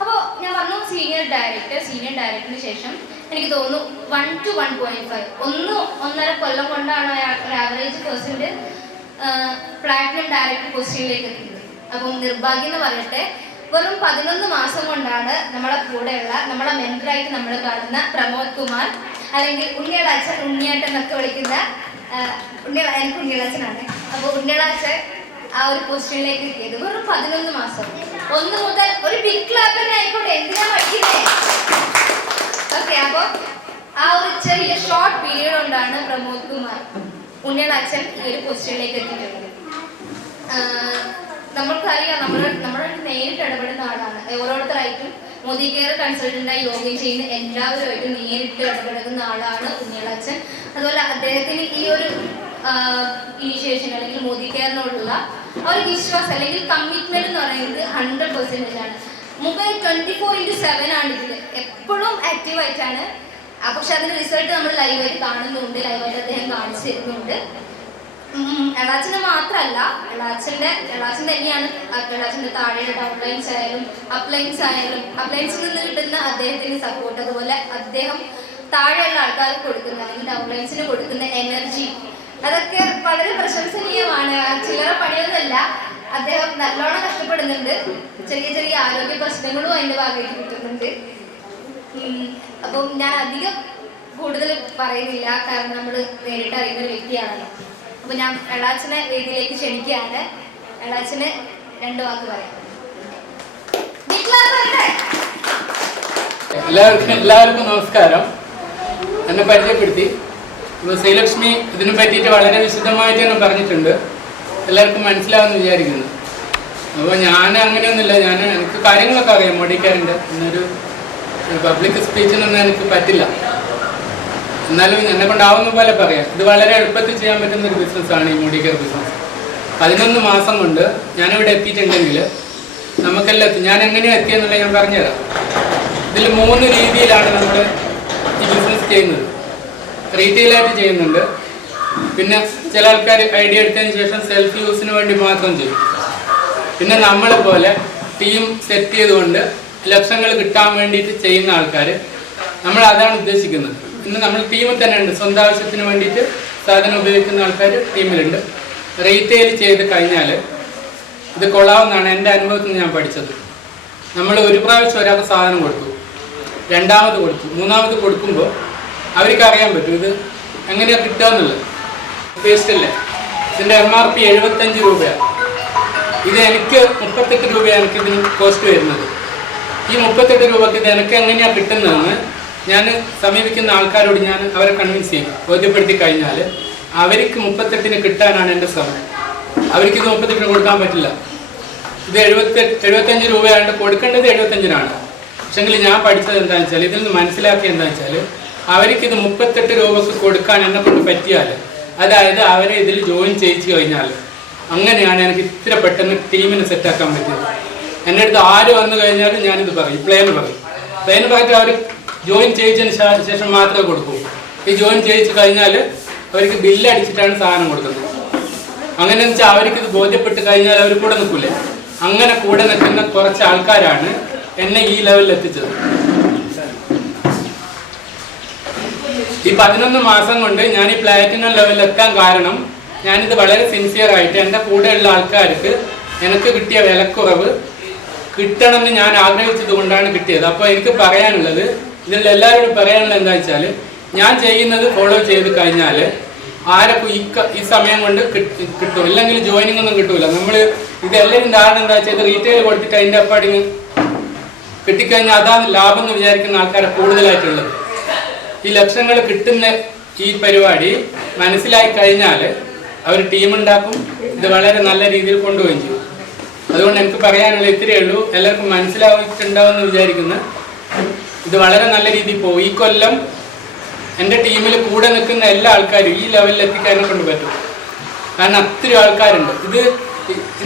അപ്പോൾ ഞാൻ പറഞ്ഞു സീനിയർ ഡയറക്ടറിന് ശേഷം എനിക്ക് തോന്നുന്നു 1 to 1.5 1.5 കൊല്ലം കൊണ്ടാണ് ഒരു ആവറേജ് പേഴ്സൻ്റ് പ്ലാറ്റിനം ഡയറക്ടർ പൊസിഷനിലേക്ക് എത്തുന്നത്. അപ്പം നിർഭാഗ്യം എന്ന് പറയട്ടെ, വെറും 11 മാസം കൊണ്ടാണ് നമ്മളെ കൂടെയുള്ള നമ്മളെ മെന്ററായിട്ട് നമ്മൾ കാണുന്ന പ്രമോദ് കുമാർ, അല്ലെങ്കിൽ ഉണ്ണിയളാച്ചൻ, ഉണ്ണിയേട്ടൻ എന്നൊക്കെ വിളിക്കുന്ന എനിക്ക് ഉണ്ണിയളാച്ചനാണ്. അപ്പോൾ ഉണ്ണിയളാച്ചൻ ആ ഒരു പൊസിഷനിലേക്ക് എത്തിയത് വെറും 11 മാസം. 1 മുതൽ ഒരു ബിഗ് ക്ലാപ്പിനെ ആയിക്കോട്ടെ, എന്തിനാ പഠിക്കുന്നേ? ഓക്കെ. അപ്പോൾ ആ ഒരു ചെറിയ ഷോർട്ട് പീരീഡ് കൊണ്ടാണ് പ്രമോദ് കുമാർ, ഉണ്ണിയളാച്ചൻ ഈ ഒരു പൊസിഷനിലേക്ക് എത്തിയിട്ടുള്ളത്. നമ്മൾക്കറിയാം, നമ്മളോട് നേരിട്ട് ഇടപെടുന്ന ആളാണ്. ഓരോരുത്തരായിട്ടും മോദി കെയർ കൺസൾട്ടൻ്റായി ലോഗിൻ ചെയ്യുന്ന എല്ലാവരുമായിട്ടും നേരിട്ട് ഇടപെടുന്ന ആളാണ് ഉണ്ണിയളാച്ചൻ. അതുപോലെ അദ്ദേഹത്തിന് ഈ ഒരു ഇനിഷ്യേഷൻ അല്ലെങ്കിൽ മോദി കെയറിനോടുള്ള ആ ഒരു വിശ്വാസം അല്ലെങ്കിൽ കമ്മിറ്റ്മെന്റ് എന്ന് പറയുന്നത് 100% ആണ്. മൊബൈൽ 24/7 ആണ് ഇതിൽ എപ്പോഴും ആക്റ്റീവായിട്ടാണ്. പക്ഷെ അതിന്റെ റിസൾട്ട് നമ്മൾ ലൈവായിട്ട് കാണുന്നുണ്ട്, ലൈവായിട്ട് അദ്ദേഹം കാണിച്ചു തരുന്നുണ്ട്. എളാച്ചന് മാത്രമല്ല, എളാച്ചൻ തന്നെയാണ് എളാച്ചൻ്റെ താഴെയുള്ള ഡൗൺലൈൻസ് ആയാലും അപ്ലൈൻസിൽ നിന്ന് കിട്ടുന്ന അദ്ദേഹത്തിന് സപ്പോർട്ട്, അതുപോലെ അദ്ദേഹം താഴെയുള്ള ആൾക്കാർക്ക് കൊടുക്കുന്ന അല്ലെങ്കിൽ ഡൗൺലൈൻസിന് കൊടുക്കുന്ന എനർജി, അതൊക്കെ വളരെ പ്രശംസനീയമാണ്. ചില്ലറ പണിയൊന്നുമല്ല, അദ്ദേഹം നല്ലോണം കഷ്ടപ്പെടുന്നുണ്ട്. ചെറിയ ആരോഗ്യ പ്രശ്നങ്ങളും അതിൻ്റെ ഭാഗമായിട്ട് കിട്ടുന്നുണ്ട്. അപ്പം ഞാൻ അധികം കൂടുതൽ പറയുന്നില്ല, കാരണം നമ്മൾ നേരിട്ട് അറിയുന്ന ഒരു വ്യക്തിയാണല്ലോ. അപ്പോൾ ഞാൻ എളാച്ചനെ വേദിയിലേക്ക് ക്ഷണിക്കുകയാണ്. എളാച്ചന് 2 വാക്ക് പറയാം. എല്ലാവർക്കും നമസ്കാരം. എന്നെ പരിചയപ്പെടുത്തി. ഇപ്പോൾ ശ്രീലക്ഷ്മി ഇതിനെ പറ്റിയിട്ട് വളരെ വിശദമായിട്ട് തന്നെ പറഞ്ഞിട്ടുണ്ട്, എല്ലാവർക്കും മനസ്സിലാവുമെന്ന് വിചാരിക്കുന്നു. അപ്പോൾ ഞാൻ അങ്ങനെയൊന്നുമില്ല, എനിക്ക് കാര്യങ്ങളൊക്കെ അറിയാം. മോദി കെയറിൻ്റെ എന്നൊരു പബ്ലിക് സ്പീച്ചിനൊന്നും എനിക്ക് പറ്റില്ല, എന്നാലും എന്നെ കൊണ്ടാവുന്ന പോലെ പറയാം. ഇത് വളരെ എളുപ്പത്തിൽ ചെയ്യാൻ പറ്റുന്ന ഒരു ബിസിനസ്സാണ് ഈ മോദി കെയർ ബിസിനസ്. 11 മാസം കൊണ്ട് ഞാനിവിടെ എത്തിയിട്ടുണ്ടെങ്കിൽ നമുക്കെല്ലാം ഞാൻ എങ്ങനെയാണ് എത്തിയെന്നുള്ളത് ഞാൻ പറഞ്ഞുതരാം. ഇതിൽ 3 രീതിയിലാണ് നമ്മൾ ഈ ബിസിനസ് ചെയ്യുന്നത്. റീറ്റെയിലായിട്ട് ചെയ്യുന്നുണ്ട്, പിന്നെ ചില ആൾക്കാർ ഐഡിയ എടുത്തതിന് ശേഷം സെൽഫ് യൂസിന് വേണ്ടി മാത്രം ചെയ്യും, പിന്നെ നമ്മളെ പോലെ ടീം സെറ്റ് ചെയ്തുകൊണ്ട് ലക്ഷങ്ങൾ കിട്ടാൻ വേണ്ടിയിട്ട് ചെയ്യുന്ന ആൾക്കാർ, നമ്മൾ അതാണ് ഉദ്ദേശിക്കുന്നത്. ഇന്ന് നമ്മൾ ടീമിൽ തന്നെ ഉണ്ട്, സ്വന്തം ആവശ്യത്തിന് വേണ്ടിയിട്ട് സാധനം ഉപയോഗിക്കുന്ന ആൾക്കാർ ടീമിലുണ്ട്. റീറ്റെയിൽ ചെയ്ത് കഴിഞ്ഞാൽ ഇത് കൊള്ളാമെന്നാണ് എൻ്റെ അനുഭവത്തിൽ നിന്ന് ഞാൻ പഠിച്ചത്. നമ്മൾ ഒരു പ്രാവശ്യം ഒരാൾക്ക് സാധനം കൊടുത്തു, രണ്ടാമത് കൊടുത്തു, മൂന്നാമത് കൊടുക്കുമ്പോൾ അവർക്ക് അറിയാൻ പറ്റും ഇത് എങ്ങനെയാണ് കിട്ടുക എന്നുള്ളത്. പേസ്റ്റ് അല്ലേ, ഇതിൻ്റെ MRP 75 രൂപയാണ്. ഇത് എനിക്ക് 38 രൂപയാണ് എനിക്കിതിന് കോസ്റ്റ് വരുന്നത്. ഈ 38 രൂപയ്ക്ക് ഇത് എനിക്ക് എങ്ങനെയാണ് കിട്ടുന്നതെന്ന് ഞാൻ സമീപിക്കുന്ന ആൾക്കാരോട് ഞാൻ അവരെ കൺവിൻസ് ചെയ്യും, ബോധ്യപ്പെടുത്തി കഴിഞ്ഞാൽ അവർക്ക് 38 കിട്ടാനാണ് എൻ്റെ ശ്രമം. അവർക്കിത് 38 കൊടുക്കാൻ പറ്റില്ല. ഇത് 75 രൂപയായിട്ട് കൊടുക്കേണ്ടത് 75-നാണ്. പക്ഷെങ്കിൽ ഞാൻ പഠിച്ചത് എന്താണെന്ന് വെച്ചാൽ, ഇതിൽ നിന്ന് മനസ്സിലാക്കിയത് എന്താണെന്ന് വെച്ചാൽ, അവർക്കിത് 38 രൂപക്ക് കൊടുക്കാൻ എന്നെ കൊണ്ട് പറ്റിയാൽ, അതായത് അവരെ ഇതിൽ ജോയിൻ ചെയ്യിച്ചു കഴിഞ്ഞാൽ, അങ്ങനെയാണ് എനിക്ക് ഇത്ര പെട്ടെന്ന് ടീമിനെ സെറ്റാക്കാൻ പറ്റിയത്. എൻ്റെ അടുത്ത് ആര് വന്നു കഴിഞ്ഞാലും ഞാനിത് പറയും, പ്ലെയിന് പറഞ്ഞിട്ട് അവർ ജോയിൻ ചെയ്യിച്ചതിന് ശേഷം മാത്രമേ കൊടുക്കൂ. ഈ ജോയിൻ ചെയ്യിച്ച് കഴിഞ്ഞാൽ അവർക്ക് ബില്ല് അടിച്ചിട്ടാണ് സാധനം കൊടുക്കുന്നത്. അങ്ങനെയെന്ന് വെച്ചാൽ അവർക്കിത് ബോധ്യപ്പെട്ട് കഴിഞ്ഞാൽ അവർ കൂടെ നിൽക്കില്ലേ. അങ്ങനെ കൂടെ നിൽക്കുന്ന കുറച്ച് ആൾക്കാരാണ് എന്നെ ഈ ലെവലിൽ എത്തിച്ചത്. ഈ 11 മാസം കൊണ്ട് ഞാൻ ഈ പ്ലാറ്റിനം ലെവലിൽ എത്താൻ കാരണം ഞാനിത് വളരെ സിൻസിയറായിട്ട് എൻ്റെ കൂടെയുള്ള ആൾക്കാർക്ക് എനിക്ക് കിട്ടിയ വിലക്കുറവ് കിട്ടണമെന്ന് ഞാൻ ആഗ്രഹിച്ചത് കൊണ്ടാണ് കിട്ടിയത്. അപ്പോൾ എനിക്ക് പറയാനുള്ളത്, ഇതിൽ എല്ലാവരോടും പറയാനുള്ളത് എന്താ വെച്ചാൽ, ഞാൻ ചെയ്യുന്നത് ഫോളോ ചെയ്ത് കഴിഞ്ഞാൽ ആരൊക്കെ ഈ സമയം കൊണ്ട് കിട്ടും, ഇല്ലെങ്കിൽ ജോയിനിങ് ഒന്നും കിട്ടൂല. നമ്മൾ ഇതെല്ലാവരും ധാരണ എന്താ വെച്ചാൽ, ഇത് റീറ്റെയിൽ കൊടുത്തിട്ട് അതിൻ്റെ അപ്പാടിങ് കിട്ടിക്കഴിഞ്ഞാൽ അതാണ് ലാഭം എന്ന് വിചാരിക്കുന്ന ആൾക്കാരെ കൂടുതലായിട്ടുള്ളത്. ഈ ലക്ഷങ്ങൾ കിട്ടുന്ന ഈ പരിപാടി മനസ്സിലായി കഴിഞ്ഞാൽ അവർ ടീമുണ്ടാക്കും, ഇത് വളരെ നല്ല രീതിയിൽ കൊണ്ടുപോവുകയും ചെയ്യും. അതുകൊണ്ട് എനിക്ക് പറയാനുള്ള ഇത്രയേ ഉള്ളൂ. എല്ലാവർക്കും മനസ്സിലായിട്ടുണ്ടാവുമെന്ന് വിചാരിക്കുന്ന ഇത് വളരെ നല്ല രീതിയിൽ പോകും. ഈ കൊല്ലം എൻ്റെ ടീമിൽ കൂടെ നിൽക്കുന്ന എല്ലാ ആൾക്കാരും ഈ ലെവലിൽ എത്തിക്കാനെ കൊണ്ട് പറ്റും. കാരണം അത്രയും ആൾക്കാരുണ്ട്. ഇത്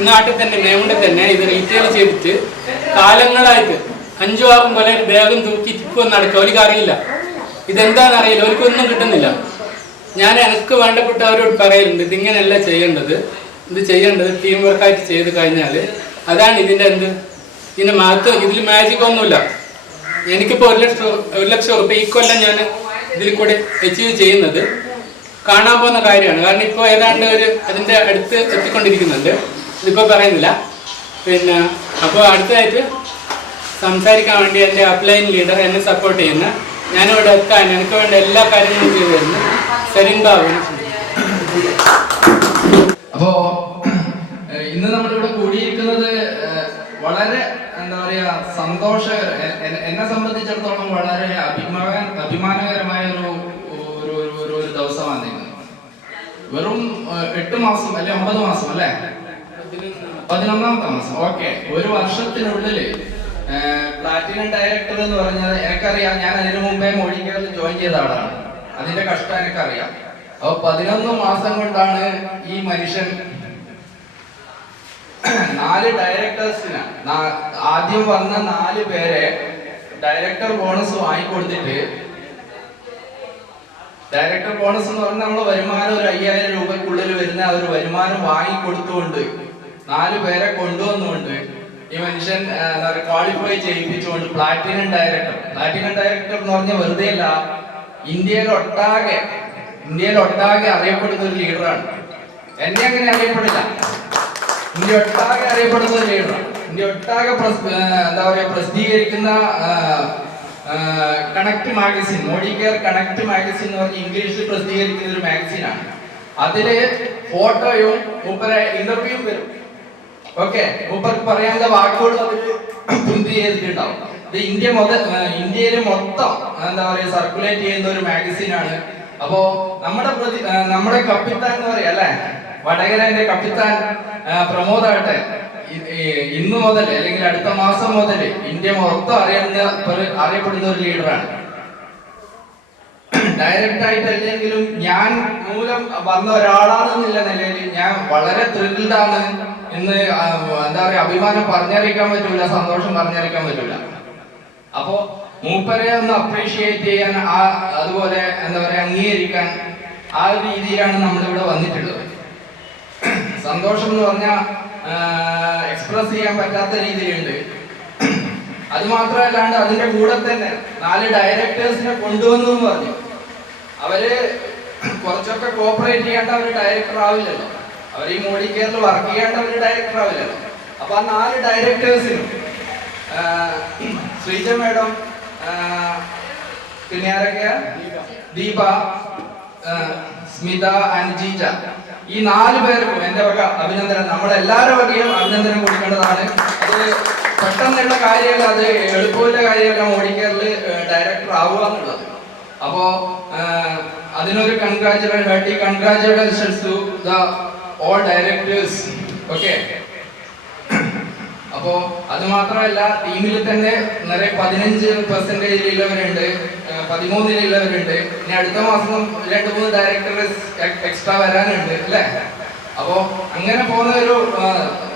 നാട്ടിൽ തന്നെ, മേമുണ്ടിൽ തന്നെ ഇത് റീറ്റെയിൽ ചെയ്തിട്ട് കാലങ്ങളായിട്ട് 5-6 കൊല്ലം ബാഗും തൂക്കി ടിപ്പ് നടക്കും. അവർക്ക് അറിയില്ല ഇതെന്താണെന്നറിയില്ല, അവർക്കൊന്നും കിട്ടുന്നില്ല. ഞാൻ എനിക്ക് വേണ്ടപ്പെട്ടവരോട് പറയലുണ്ട്, ഇതിങ്ങനെയല്ല ചെയ്യേണ്ടത്, ഇത് ചെയ്യേണ്ടത് ടീം വർക്കായിട്ട് ചെയ്ത് കഴിഞ്ഞാൽ അതാണ് ഇതിൻ്റെ ഇതിൻ്റെ മഹത്വം. ഇതിൽ മാജിക് ഒന്നുമില്ല. എനിക്കിപ്പോൾ 1 ലക്ഷം റുപ്യ ഈ കൊല്ലം ഞാൻ ഇതിൽ കൂടെ അച്ചീവ് ചെയ്യുന്നത് കാണാൻ പോകുന്ന കാര്യമാണ്. കാരണം ഇപ്പോൾ ഏതാണ്ട് അതിൻ്റെ അടുത്ത് എത്തിക്കൊണ്ടിരിക്കുന്നുണ്ട്, ഇതിപ്പോൾ പറയുന്നില്ല. പിന്നെ അപ്പോൾ അടുത്തതായിട്ട് സംസാരിക്കാൻ വേണ്ടി എൻ്റെ അപ്ലൈൻ ലീഡർ എന്നെ സപ്പോർട്ട് ചെയ്യുന്ന, ഞാനിവിടെ എത്താൻ എനിക്ക് വേണ്ട എല്ലാ കാര്യങ്ങളും ചെയ്തു തരുന്നു സരിൻ ബാബു. അപ്പോ ഇന്ന് നമ്മളിവിടെ കൂടിയിരിക്കുന്നത് വളരെ എന്താ പറയാ എന്നെ സംബന്ധിച്ചിടത്തോളം വളരെ അഭിമാനകരമായ ഒരു ദിവസമാണ് ഇന്ന്. വെറും 8 മാസം അല്ലെ 9 മാസം അല്ലെ 11ാമത്തെ മാസം, ഓക്കെ, ഒരു വർഷത്തിനുള്ളില് പ്ലാറ്റിനം ഡയറക്ടർ എന്ന് പറഞ്ഞത് എനിക്കറിയാം. ഞാൻ അതിനു മുമ്പേ മോഡിക്കേറിൽ ജോയിൻ ചെയ്ത ആളാണ്, അതിന്റെ കഷ്ടം എനിക്കറിയാം. അപ്പൊ 11 മാസം കൊണ്ടാണ് ഈ മനുഷ്യൻ 4 ഡയറക്ടേഴ്സിന്, ആദ്യം വന്ന 4 പേരെ ഡയറക്ടർ ബോണസ് വാങ്ങിക്കൊടുത്തിട്ട്, ഡയറക്ടർ ബോണസ് എന്ന് പറഞ്ഞാൽ നമ്മുടെ വരുമാനം ഒരു 5000 രൂപയ്ക്കുള്ളിൽ വരുന്ന ഒരു വരുമാനം വാങ്ങിക്കൊടുത്തുകൊണ്ട് 4 പേരെ കൊണ്ടുവന്നുകൊണ്ട് ഈ മനുഷ്യൻ ക്വാളിഫൈ ചെയ്യിപ്പിച്ചുകൊണ്ട് പ്ലാറ്റിനം ഡയറക്ടർ എന്ന് പറഞ്ഞാൽ വെറുതെ അല്ല, ഇന്ത്യയിലൊട്ടാകെ അറിയപ്പെടുന്ന ഒരു ലീഡറാണ്. എന്നെ അങ്ങനെ അറിയപ്പെടില്ല, ഇന്ത്യ ഒട്ടാകെ അറിയപ്പെടുന്ന ഒരു ലീഡറാണ്. ഇന്ത്യ ഒട്ടാകെ എന്താ പറയാ പ്രസിദ്ധീകരിക്കുന്ന connect magazine, Modi care connect magazine എന്ന് പറഞ്ഞ ഇംഗ്ലീഷിൽ പ്രസിദ്ധീകരിക്കുന്ന ഒരു മാഗസിനാണ്. അതില് ഫോട്ടോയും മൂപ്പരെ ഇന്റർവ്യൂവും വരും. ഓക്കെ, മൂപ്പർക്ക് പറയാനുള്ള വാക്കുകളും അതില് പ്രിന്റ് ചെയ്തിട്ടുണ്ടാവും. ഇത് ഇന്ത്യയിൽ മൊത്തം എന്താ പറയാ സർക്കുലേറ്റ് ചെയ്യുന്ന ഒരു മാഗസിനാണ്. അപ്പോ നമ്മുടെ കപ്പിത്താൻ എന്ന് പറയാ അല്ലെ, വടകരന്റെ കപ്പിത്താൻ പ്രമോദാട്ടെ ഇന്നു മുതൽ അല്ലെങ്കിൽ അടുത്ത മാസം മുതൽ ഇന്ത്യ മൊത്തം അറിയപ്പെടുന്ന ഒരു ലീഡറാണ്. ഡയറക്റ്റ് ആയിട്ട് അല്ലെങ്കിലും ഞാൻ മൂലം വന്ന ഒരാളാണെന്നുള്ള നിലയിൽ ഞാൻ വളരെ ത്രില്ഡാണ്. ഇന്ന് എന്താ പറയാ അഭിമാനം പറഞ്ഞറിയിക്കാൻ പറ്റൂല, സന്തോഷം പറഞ്ഞറിയിക്കാൻ പറ്റൂല. അപ്പോ മൂപ്പരെ ഒന്ന് അപ്രീഷിയേറ്റ് ചെയ്യാൻ, അതുപോലെ എന്താ പറയാ അംഗീകരിക്കാൻ ആ ഒരു രീതിയിലാണ് നമ്മളിവിടെ വന്നിട്ടുള്ളത്. സന്തോഷം എന്ന് പറഞ്ഞാൽ എക്സ്പ്രസ് ചെയ്യാൻ പറ്റാത്ത രീതിയിലുണ്ട്. അത് മാത്രമല്ലാണ്ട് അതിന്റെ കൂടെ തന്നെ 4 ഡയറക്ടേഴ്സിനെ കൊണ്ടുവന്നു എന്ന് പറഞ്ഞു. അവര് കുറച്ചൊക്കെ കോപ്പറേറ്റ് ചെയ്യാണ്ട് അവര് ഡയറക്ടർ ആവില്ലല്ലോ. അവർ ഈ മോഡി കെയറിൽ വർക്ക് ചെയ്യാണ്ട് അവര് ഡയറക്ടർ ആവില്ലല്ലോ. അപ്പൊ ആ 4 ഡയറക്ടേഴ്സിനും ശ്രീജ മേഡം, പിന്നെ ആരൊക്കെയാ, ദീപ, സ്മിത ആൻഡ് ജീജ, ഈ 4 പേർക്കും എന്റെ വക അഭിനന്ദനം. നമ്മളെല്ലാവരുടെ വകയും അഭിനന്ദനം കൊടുക്കേണ്ടതാണ്. അത് പെട്ടെന്നുള്ള കാര്യമല്ല, അത് എളുപ്പമുള്ള കാര്യമല്ല മോഡിക്കേറിൽ ഡയറക്ടർ ആവുക എന്നുള്ളത്. അപ്പോ അതിനൊരു congratulations to the all directors. Okay. അപ്പോ അത് മാത്രമല്ല, ടീമിൽ തന്നെ നിറയെ 15% ഉള്ളവരുണ്ട്, 13 ഉള്ളവരുണ്ട്. ഇനി അടുത്ത മാസം 2-3 ഡയറക്ടേഴ്സ് എക്സ്ട്രാ വരാനുണ്ട് അല്ലേ? അപ്പോ അങ്ങനെ പോകുന്ന ഒരു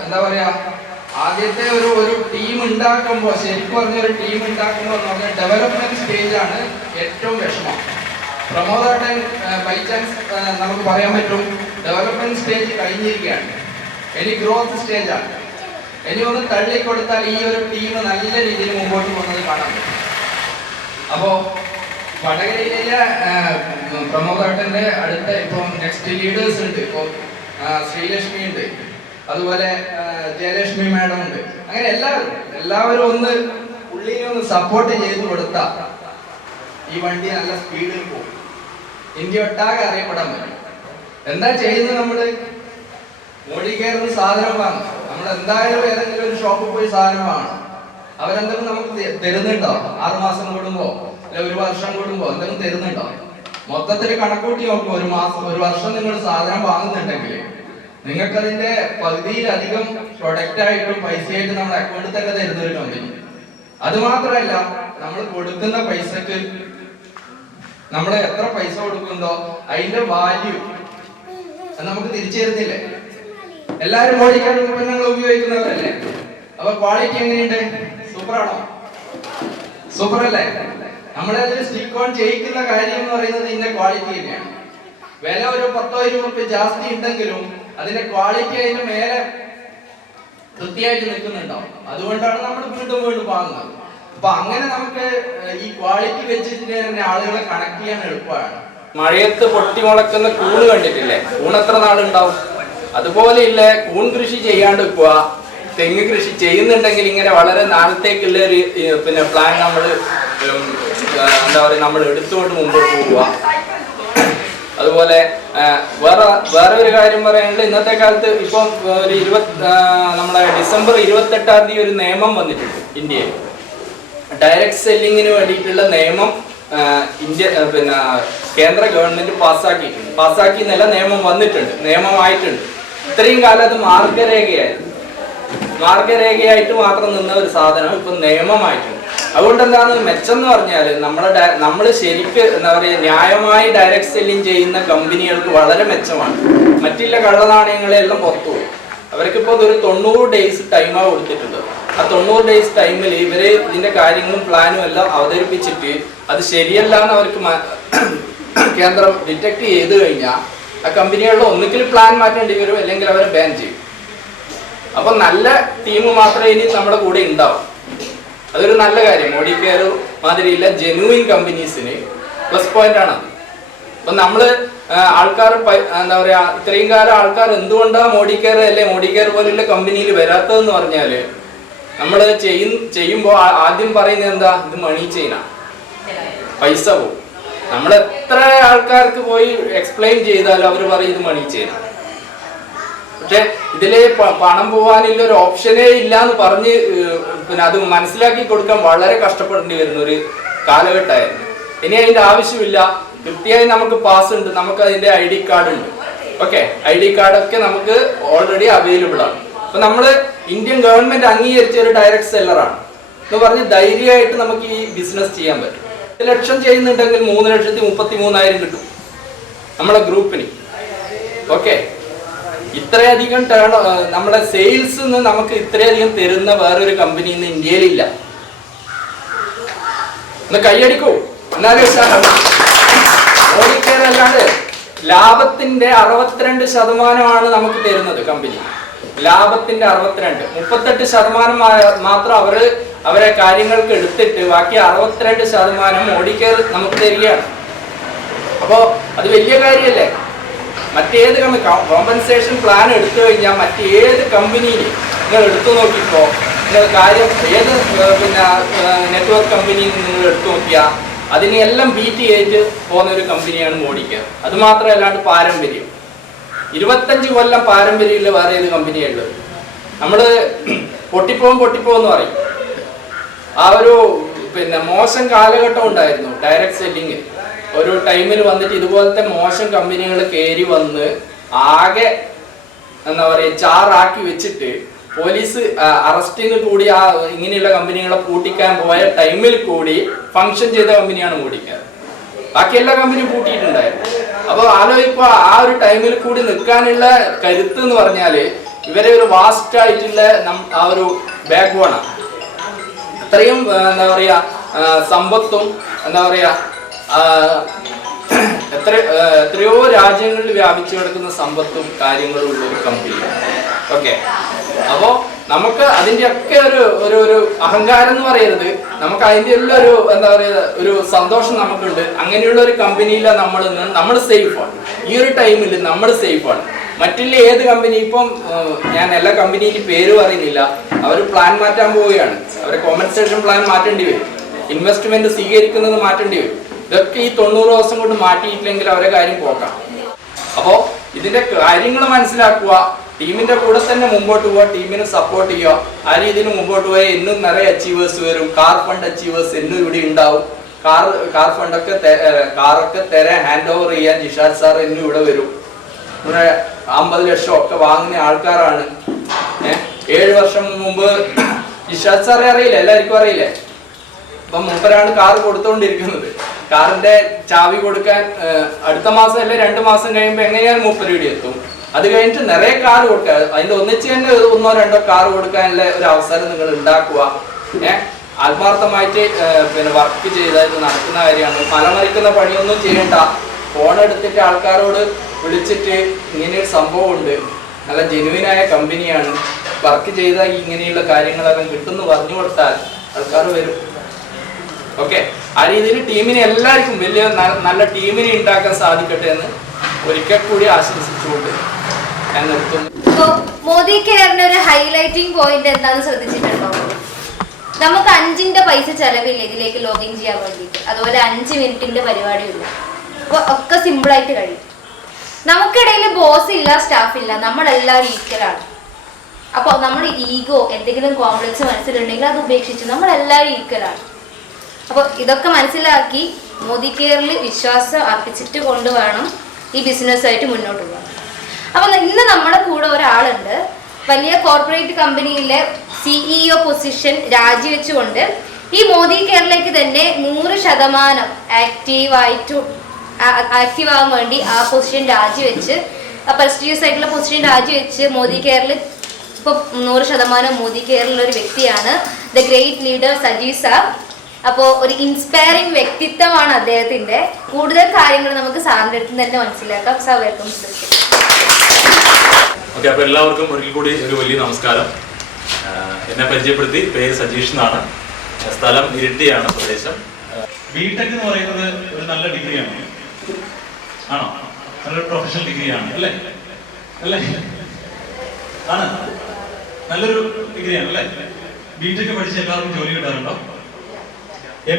എന്താ പറയാ, ആദ്യത്തെ ഒരു ടീം ഉണ്ടാക്കുമ്പോൾ, ശരിക്കും പറഞ്ഞൊരു ടീം ഉണ്ടാക്കുമ്പോൾ എന്ന് പറഞ്ഞാൽ ഡെവലപ്മെന്റ് സ്റ്റേജാണ് ഏറ്റവും വിഷമം. പ്രമോദാട്ടൻ ബൈ ചാൻസ് നമുക്ക് പറയാൻ പറ്റും ഡെവലപ്മെന്റ് സ്റ്റേജ് കഴിഞ്ഞിരിക്കുകയാണ്, ഇനി ഗ്രോത്ത് സ്റ്റേജാണ്. ഇനി ഒന്ന് തള്ളിക്കൊടുത്താൽ ഈ ഒരു ടീം നല്ല രീതിയിൽ മുമ്പോട്ട് പോകുന്നത് കാണാൻ പറ്റും. അപ്പോ വടകരയിലെ പ്രമോദാട്ടന്റെ അടുത്ത ഇപ്പൊ നെക്സ്റ്റ് ലീഡേഴ്സ് ഉണ്ട്. ഇപ്പൊ ശ്രീലക്ഷ്മി ഉണ്ട്, അതുപോലെ ജയലക്ഷ്മി മാഡം ഉണ്ട്. അങ്ങനെ എല്ലാവരും ഒന്ന് പുള്ളിനെ ഒന്ന് സപ്പോർട്ട് ചെയ്ത് കൊടുത്താൽ ഈ വണ്ടി നല്ല സ്പീഡിൽ പോകും, ഇന്ത്യ ഒട്ടാകെ അറിയപ്പെടാൻ പറ്റും. എന്താ ചെയ്യുന്നത് നമ്മള്? മോഡിക്കേറിന് സാധനം വാങ്ങും. നമ്മൾ എന്തായാലും ഏതെങ്കിലും ഒരു ഷോപ്പിൽ പോയി സാധനം വാങ്ങണം. അവരെന്തെങ്കിലും നമുക്ക് തരുന്നുണ്ടോ? 6 മാസം കൂടുമ്പോ അല്ലെ 1 വർഷം കൂടുമ്പോ എന്തെങ്കിലും തരുന്നുണ്ടോ? മൊത്തത്തിൽ കണക്കൂട്ടി നോക്കും. 1 മാസം 1 വർഷം നിങ്ങൾ സാധനം വാങ്ങുന്നുണ്ടെങ്കിൽ നിങ്ങൾക്ക് അതിന്റെ പകുതിയിലധികം പ്രൊഡക്റ്റ് ആയിട്ടും പൈസയായിട്ട് നമ്മുടെ അക്കൗണ്ടിൽ തന്നെ തരുന്ന ഒരു കമ്പനി. അത് മാത്രമല്ല, നമ്മൾ കൊടുക്കുന്ന പൈസക്ക് നമ്മൾ എത്ര പൈസ കൊടുക്കുന്നോ അതിന്റെ വാല്യൂ നമുക്ക് തിരിച്ചു തരുന്നില്ലേ? എല്ലാരും മോഡിക്കേർ ഉൽപ്പന്നങ്ങൾ ഉപയോഗിക്കുന്നവരല്ലേ? അപ്പൊ ക്വാളിറ്റി എങ്ങനെയുണ്ട്? സൂപ്പറാണോ? സൂപ്പർ അല്ലേ? നമ്മളതിൽ സ്റ്റിക്ക് ഓൺ ചെയ്യിക്കുന്ന കാര്യം എന്ന് പറയുന്നത് ഇതിന്റെ ക്വാളിറ്റി തന്നെയാണ്. വില ഒരു 10-20 രൂപ ജാസ്തി ഉണ്ടെങ്കിലും അതിന്റെ ക്വാളിറ്റി അതിന്റെ മേലെ കൃത്യമായിട്ട് നിൽക്കുന്നുണ്ടാവും. അതുകൊണ്ടാണ് നമ്മൾ വീണ്ടും വാങ്ങുന്നത്. അപ്പൊ അങ്ങനെ നമുക്ക് ഈ ക്വാളിറ്റി വെച്ചിട്ട് തന്നെ ആളുകളെ കണക്ട് ചെയ്യാൻ എളുപ്പമാണ്. മഴയത്ത് പൊട്ടി മുളക്കുന്ന കൂണ് കണ്ടിട്ടില്ലേ? കൂൺ എത്ര നാളുണ്ടാവും? അതുപോലെ ഇല്ല, കൂൺ കൃഷി ചെയ്യാണ്ട് വെക്കുക. തെങ്ങ് കൃഷി ചെയ്യുന്നുണ്ടെങ്കിൽ ഇങ്ങനെ വളരെ നാളത്തേക്കുള്ള ഒരു പ്ലാൻ നമ്മൾ എന്താ പറയുക, നമ്മൾ എടുത്തുകൊണ്ട് മുമ്പോട്ട് പോവുക. അതുപോലെ വേറെ ഒരു കാര്യം പറയാനുള്ളത്, ഇന്നത്തെ കാലത്ത് ഇപ്പം നമ്മുടെ ഡിസംബർ 28-ാം തീയതി ഒരു നിയമം വന്നിട്ടുണ്ട് ഇന്ത്യയിൽ. ഡയറക്റ്റ് സെല്ലിങ്ങിന് വേണ്ടിയിട്ടുള്ള നിയമം കേന്ദ്ര ഗവൺമെന്റ് പാസ്സാക്കി എന്നല്ല, നിയമം വന്നിട്ടുണ്ട്, നിയമമായിട്ടുണ്ട്. ഇത്രയും കാലം അത് മാർഗരേഖയായിട്ട് മാത്രം നിന്ന ഒരു സാധനം ഇപ്പൊ നിയമമായിട്ടുണ്ട്. അതുകൊണ്ട് എന്താണ് മെച്ചം എന്ന് പറഞ്ഞാൽ, നമ്മൾ ശരിക്ക് എന്താ പറയുക, ന്യായമായി ഡയറക്റ്റ് സെല്ലിങ് ചെയ്യുന്ന കമ്പനികൾക്ക് വളരെ മെച്ചമാണ്. മറ്റുള്ള കള്ളനാണയങ്ങളെല്ലാം പുറത്തു പോകും. അവർക്കിപ്പോൾ ഒരു 90 ഡേയ്സ് ടൈമാണ് കൊടുത്തിട്ടുള്ളത്. ആ 90 ഡേയ്സ് ടൈമിൽ ഇവര് ഇതിന്റെ കാര്യങ്ങളും പ്ലാനും എല്ലാം അവതരിപ്പിച്ചിട്ട് അത് ശരിയല്ല എന്ന് അവർക്ക് കേന്ദ്രം ഡിറ്റക്ട് ചെയ്ത് കഴിഞ്ഞാൽ ആ കമ്പനികളുടെ ഒന്നുകിൽ പ്ലാൻ മാറ്റേണ്ടി വരും, അല്ലെങ്കിൽ അവരെ ബാൻ ചെയ്യും. അപ്പൊ നല്ല ടീം മാത്രമേ ഇനി നമ്മുടെ കൂടെ ഉണ്ടാവും. അതൊരു നല്ല കാര്യം. മോഡിക്കെയർ മാതിരിയില്ല ജെന്യൂയിൻ കമ്പനീസിന് പ്ലസ് പോയിന്റ് ആണ്. അപ്പൊ നമ്മള് ആൾക്കാർ എന്താ പറയാ, ഇത്രയും കാലം ആൾക്കാർ എന്തുകൊണ്ടാണ് മോഡിക്കെയർ അല്ലെ മോഡിക്കെയർ പോലുള്ള കമ്പനിയിൽ വരാത്തതെന്ന് പറഞ്ഞാല്, നമ്മൾ ചെയ്യുമ്പോൾ ആദ്യം പറയുന്നത് എന്താ, ഇത് മണി ചെയിനാ, പൈസ പോകും. നമ്മൾ എത്ര ആൾക്കാർക്ക് പോയി എക്സ്പ്ലെയിൻ ചെയ്താലും അവർ പറയും ഇത് മണി ചെയിനാ. പക്ഷെ ഇതില് പണം പോകാനുള്ള ഒരു ഓപ്ഷനേ ഇല്ല എന്ന് പറഞ്ഞ് അത് മനസ്സിലാക്കി കൊടുക്കാൻ വളരെ കഷ്ടപ്പെടേണ്ടി വരുന്ന ഒരു കാലഘട്ടമായിരുന്നു. ഇനി അതിന്റെ ആവശ്യമില്ല. കൃത്യമായി നമുക്ക് പാസ് ഉണ്ട്, നമുക്ക് അതിന്റെ ID കാർഡ് ഉണ്ട്. ഓക്കെ, ID കാർഡൊക്കെ നമുക്ക് ഓൾറെഡി അവൈലബിൾ ആണ്. അപ്പൊ നമ്മള് ഇന്ത്യൻ ഗവൺമെന്റ് അംഗീകരിച്ച ഒരു ഡയറക്റ്റ് സെല്ലറാണ് എന്ന് പറഞ്ഞ് ധൈര്യമായിട്ട് നമുക്ക് ഈ ബിസിനസ് ചെയ്യാൻ പറ്റും. 1 ലക്ഷം ചെയ്യുന്നുണ്ടെങ്കിൽ 3,33,000 കിട്ടും നമ്മളെ ഗ്രൂപ്പിന്. ഓക്കെ, ഇത്രയധികം നമ്മളെ സെയിൽസ് നമുക്ക് ഇത്രയധികം തരുന്ന വേറൊരു കമ്പനി ഇന്ന് ഇന്ത്യയിലില്ല. ഒന്ന് കൈയടിക്കൂ. അല്ലാണ്ട് ലാഭത്തിന്റെ 62% നമുക്ക് തരുന്നത് കമ്പനി. ലാഭത്തിന്റെ 62, 38% മാത്രം അവരെ കാര്യങ്ങൾക്ക് എടുത്തിട്ട് ബാക്കി 62% മോഡിക്കെയർ നമുക്ക് തരികയാണ്. അപ്പോ അത് വലിയ കാര്യമല്ലേ? മറ്റേത് കോമ്പൻസേഷൻ പ്ലാൻ എടുത്തു കഴിഞ്ഞാൽ മറ്റേത് കമ്പനിയിൽ നിങ്ങൾ എടുത്തു നോക്കിക്കോ. നിങ്ങൾ കാര്യം ഏത് പിന്നെ നെറ്റ്വർക്ക് കമ്പനിയിൽ നിന്ന് നിങ്ങൾ എടുത്തു നോക്കിയാൽ അതിനെല്ലാം ബീറ്റ് ചെയ്ത് പോകുന്ന ഒരു കമ്പനിയാണ് മോഡിക്കെയർ. അത് മാത്രമല്ലാണ്ട് പാരമ്പര്യം 25 കൊല്ലം പാരമ്പര്യമില്ല വേറെ ഏത് കമ്പനിയുള്ളത്. നമ്മൾ പൊട്ടിപ്പോവും എന്ന് പറയും. ആ ഒരു പിന്നെ മോശം കാലഘട്ടം ഉണ്ടായിരുന്നു ഡയറക്റ്റ് സെല്ലിങ്. ഒരു ടൈമിൽ വന്നിട്ട് ഇതുപോലത്തെ മോശം കമ്പനികൾ കയറി വന്ന് ആകെ എന്താ പറയുക ചാറാക്കി വെച്ചിട്ട് പോലീസ് അറസ്റ്റിന് കൂടി ആ ഇങ്ങനെയുള്ള കമ്പനികളെ പൂട്ടിക്കാൻ പോയ ടൈമിൽ കൂടി ഫംഗ്ഷൻ ചെയ്ത കമ്പനിയാണ് മോഡിക്കെയർ. ബാക്കി എല്ലാ കമ്പനിയും പൂട്ടിയിട്ടുണ്ടായിരുന്നു. അപ്പോൾ ആലോചിക്കുക, ആ ഒരു ടൈമിൽ കൂടി നിൽക്കാനുള്ള കരുത്ത് എന്ന് പറഞ്ഞാല് ഇവരെ ഒരു വാസ്റ്റ് ആയിട്ടുള്ള ആ ഒരു ബാക്ക് ബോണാണ്. അത്രയും എന്താ പറയാ സമ്പത്തും എന്താ പറയാ എത്രയോ രാജ്യങ്ങളിൽ വ്യാപിച്ചു കിടക്കുന്ന സമ്പത്തും കാര്യങ്ങളും ഉള്ള ഒരു കമ്പനി. ഓക്കെ, അപ്പോ നമുക്ക് അതിന്റെ ഒക്കെ ഒരു അഹങ്കാരം എന്ന് പറയുന്നത് നമുക്ക് അതിന്റെ ഉള്ള ഒരു എന്താ പറയുക ഒരു സന്തോഷം നമുക്കുണ്ട്. അങ്ങനെയുള്ള ഒരു കമ്പനിയിലാണ് നമ്മൾ സേഫാണ്. ഈ ഒരു ടൈമിൽ നമ്മൾ സേഫാണ്. മറ്റുള്ള ഏത് കമ്പനി, ഇപ്പം ഞാൻ എല്ലാ കമ്പനിയുടെ പേര് പറയുന്നില്ല, അവർ പ്ലാൻ മാറ്റാൻ പോവുകയാണ്. അവരെ കോമ്പൻസേഷൻ പ്ലാൻ മാറ്റേണ്ടി വരും, ഇൻവെസ്റ്റ്മെന്റ് സ്വീകരിക്കുന്നത് മാറ്റേണ്ടി വരും. ഇതൊക്കെ ഈ 90 ദിവസം കൊണ്ട് മാറ്റിയിട്ടില്ലെങ്കിൽ അവരെ കാര്യം പോക്കാം. അപ്പോൾ ഇതിന്റെ കാര്യങ്ങൾ മനസ്സിലാക്കുക, ടീമിന്റെ കൂടെ തന്നെ മുമ്പോട്ട് പോവുക, ടീമിനെ സപ്പോർട്ട് ചെയ്യുക. ആ രീതിയിൽ മുമ്പോട്ട് പോയാൽ എന്നും നിറയെ അച്ചീവേഴ്സ് വരും. കാർ ഫണ്ട് അച്ചീവേഴ്സ് എന്നും ഇവിടെ ഉണ്ടാവും. കാർ ഫണ്ടൊക്കെ കാറൊക്കെ തരാൻ ഹാൻഡ് ഓവർ ചെയ്യാൻ ജിഷാദ് സാർ എന്നും ഇവിടെ വരും. ഇവിടെ 50 ലക്ഷം ഒക്കെ വാങ്ങുന്ന ആൾക്കാരാണ്. 7 വർഷം മുമ്പ് ജിഷാദ് സാറെ അറിയില്ലേ, എല്ലാവർക്കും അറിയില്ലേ? ഇപ്പം മൂപ്പരാണ് കാർ കൊടുത്തോണ്ടിരിക്കുന്നത്. കാറിന്റെ ചാവി കൊടുക്കാൻ അടുത്ത മാസം അല്ലെ 2 മാസം കഴിയുമ്പോൾ എങ്ങനെയാണ് മൂപ്പര് ഇവിടെ എത്തും. അത് കഴിഞ്ഞിട്ട് നിറയെ കാർ കൊടുക്കുക, അതിന്റെ ഒന്നിച്ച് തന്നെ 1-2 കാർ കൊടുക്കാനുള്ള ഒരു അവസരം നിങ്ങൾ ഉണ്ടാക്കുക. ആത്മാർത്ഥമായിട്ട് പിന്നെ വർക്ക് ചെയ്താൽ ഇത് നടക്കുന്ന കാര്യമാണ്. മലമറിക്കുന്ന പണിയൊന്നും ചെയ്യണ്ട. ഫോൺ എടുത്തിട്ട് ആൾക്കാരോട് വിളിച്ചിട്ട് ഇങ്ങനെയൊരു സംഭവം ഉണ്ട്, നല്ല ജെനുവിനായ കമ്പനിയാണ്, വർക്ക് ചെയ്താൽ ഇങ്ങനെയുള്ള കാര്യങ്ങളൊക്കെ കിട്ടുമെന്ന് പറഞ്ഞു കൊടുത്താൽ ആൾക്കാർ വരും. ഓക്കെ, ആ രീതിയിൽ ടീമിനെ എല്ലാവർക്കും വലിയ നല്ല ടീമിനെ ഉണ്ടാക്കാൻ സാധിക്കട്ടെ എന്ന് ഒരിക്കൽ കൂടി ആശംസിച്ചുകൊണ്ട് ഞാൻ നിർത്തുന്നു. മോദി കെയറിന്റെ ഒരു ഹൈലൈറ്റിംഗ് പോയിന്റ് എന്താണെന്ന് ശ്രദ്ധിച്ചിട്ടുണ്ടോ? നമുക്ക് 5 പൈസ ചെലവില്ല ഇതിലേക്ക് ലോഗിൻ ചെയ്യാൻ വേണ്ടിയിട്ട്. അതുപോലെ 5 മിനിറ്റിന്റെ പരിപാടിയില്ല. അപ്പോൾ ഒക്കെ സിമ്പിൾ ആയിട്ട് കഴിയും. നമുക്കിടയിൽ ബോസ് ഇല്ല, സ്റ്റാഫ് ഇല്ല, നമ്മളെല്ലാവരും ഈക്വലാണ്. അപ്പോൾ നമ്മുടെ ഈഗോ എന്തെങ്കിലും കോംപ്ലക്സ് മനസ്സിലുണ്ടെങ്കിൽ അത് ഉപേക്ഷിച്ച് നമ്മളെല്ലാവരും ഈക്വലാണ്. അപ്പോൾ ഇതൊക്കെ മനസ്സിലാക്കി മോദി കെയറിൽ വിശ്വാസം അർപ്പിച്ചിട്ട് കൊണ്ടുവേണം ഈ ബിസിനസ്സായിട്ട് മുന്നോട്ട് പോകാൻ. അപ്പം ഇന്ന് നമ്മുടെ കൂടെ ഒരാളുണ്ട്, വലിയ കോർപ്പറേറ്റ് കമ്പനിയിലെ CEO പൊസിഷൻ രാജിവെച്ചുകൊണ്ട് ഈ മോദി കെയറിലേക്ക് തന്നെ 100% ആക്റ്റീവ് ആവാൻ വേണ്ടി ആ പൊസിഷൻ രാജിവെച്ച്, ആ പ്രസ്റ്റീജിയസ് ആയിട്ടുള്ള പൊസിഷൻ രാജിവെച്ച് മോദി കെയറിൽ ഇപ്പോൾ 100% മോദി കെയറിലുള്ള ഒരു വ്യക്തിയാണ് the great leader Sajeev sir. അപ്പോൾ ഒരു ഇൻസ്പയറിംഗ് വ്യക്തിത്വമാണ് അദ്ദേഹത്തിന്റെ. കൂടുതൽ കാര്യങ്ങൾ നമുക്ക് സാറിന്റെ അടുത്ത് തന്നെ മനസ്സിലാക്കാം. Sir welcome. ഓക്കെ, അപ്പോൾ എല്ലാവർക്കും ഒരിക്കൽ കൂടി ഒരു വലിയ നമസ്കാരം. എന്നെ പരിചയപ്പെടുത്തി, പേര് സജീഷ് എന്നാണ്, സ്ഥലം ഇരിട്ടിയാണ്, പ്രദേശം. ബിടെക് എന്ന് പറയുന്നത് ഒരു നല്ല ഡിഗ്രിയാണ്, ആണോ? നല്ലൊരു പ്രൊഫഷണൽ ഡിഗ്രിയാണ് അല്ലേ? അല്ലേ? ആണ്, നല്ലൊരു ഡിഗ്രിയാണ് അല്ലേ? ബിടെക് പഠിച്ച എല്ലാവർക്കും ജോലി കിട്ടാറുണ്ടോ?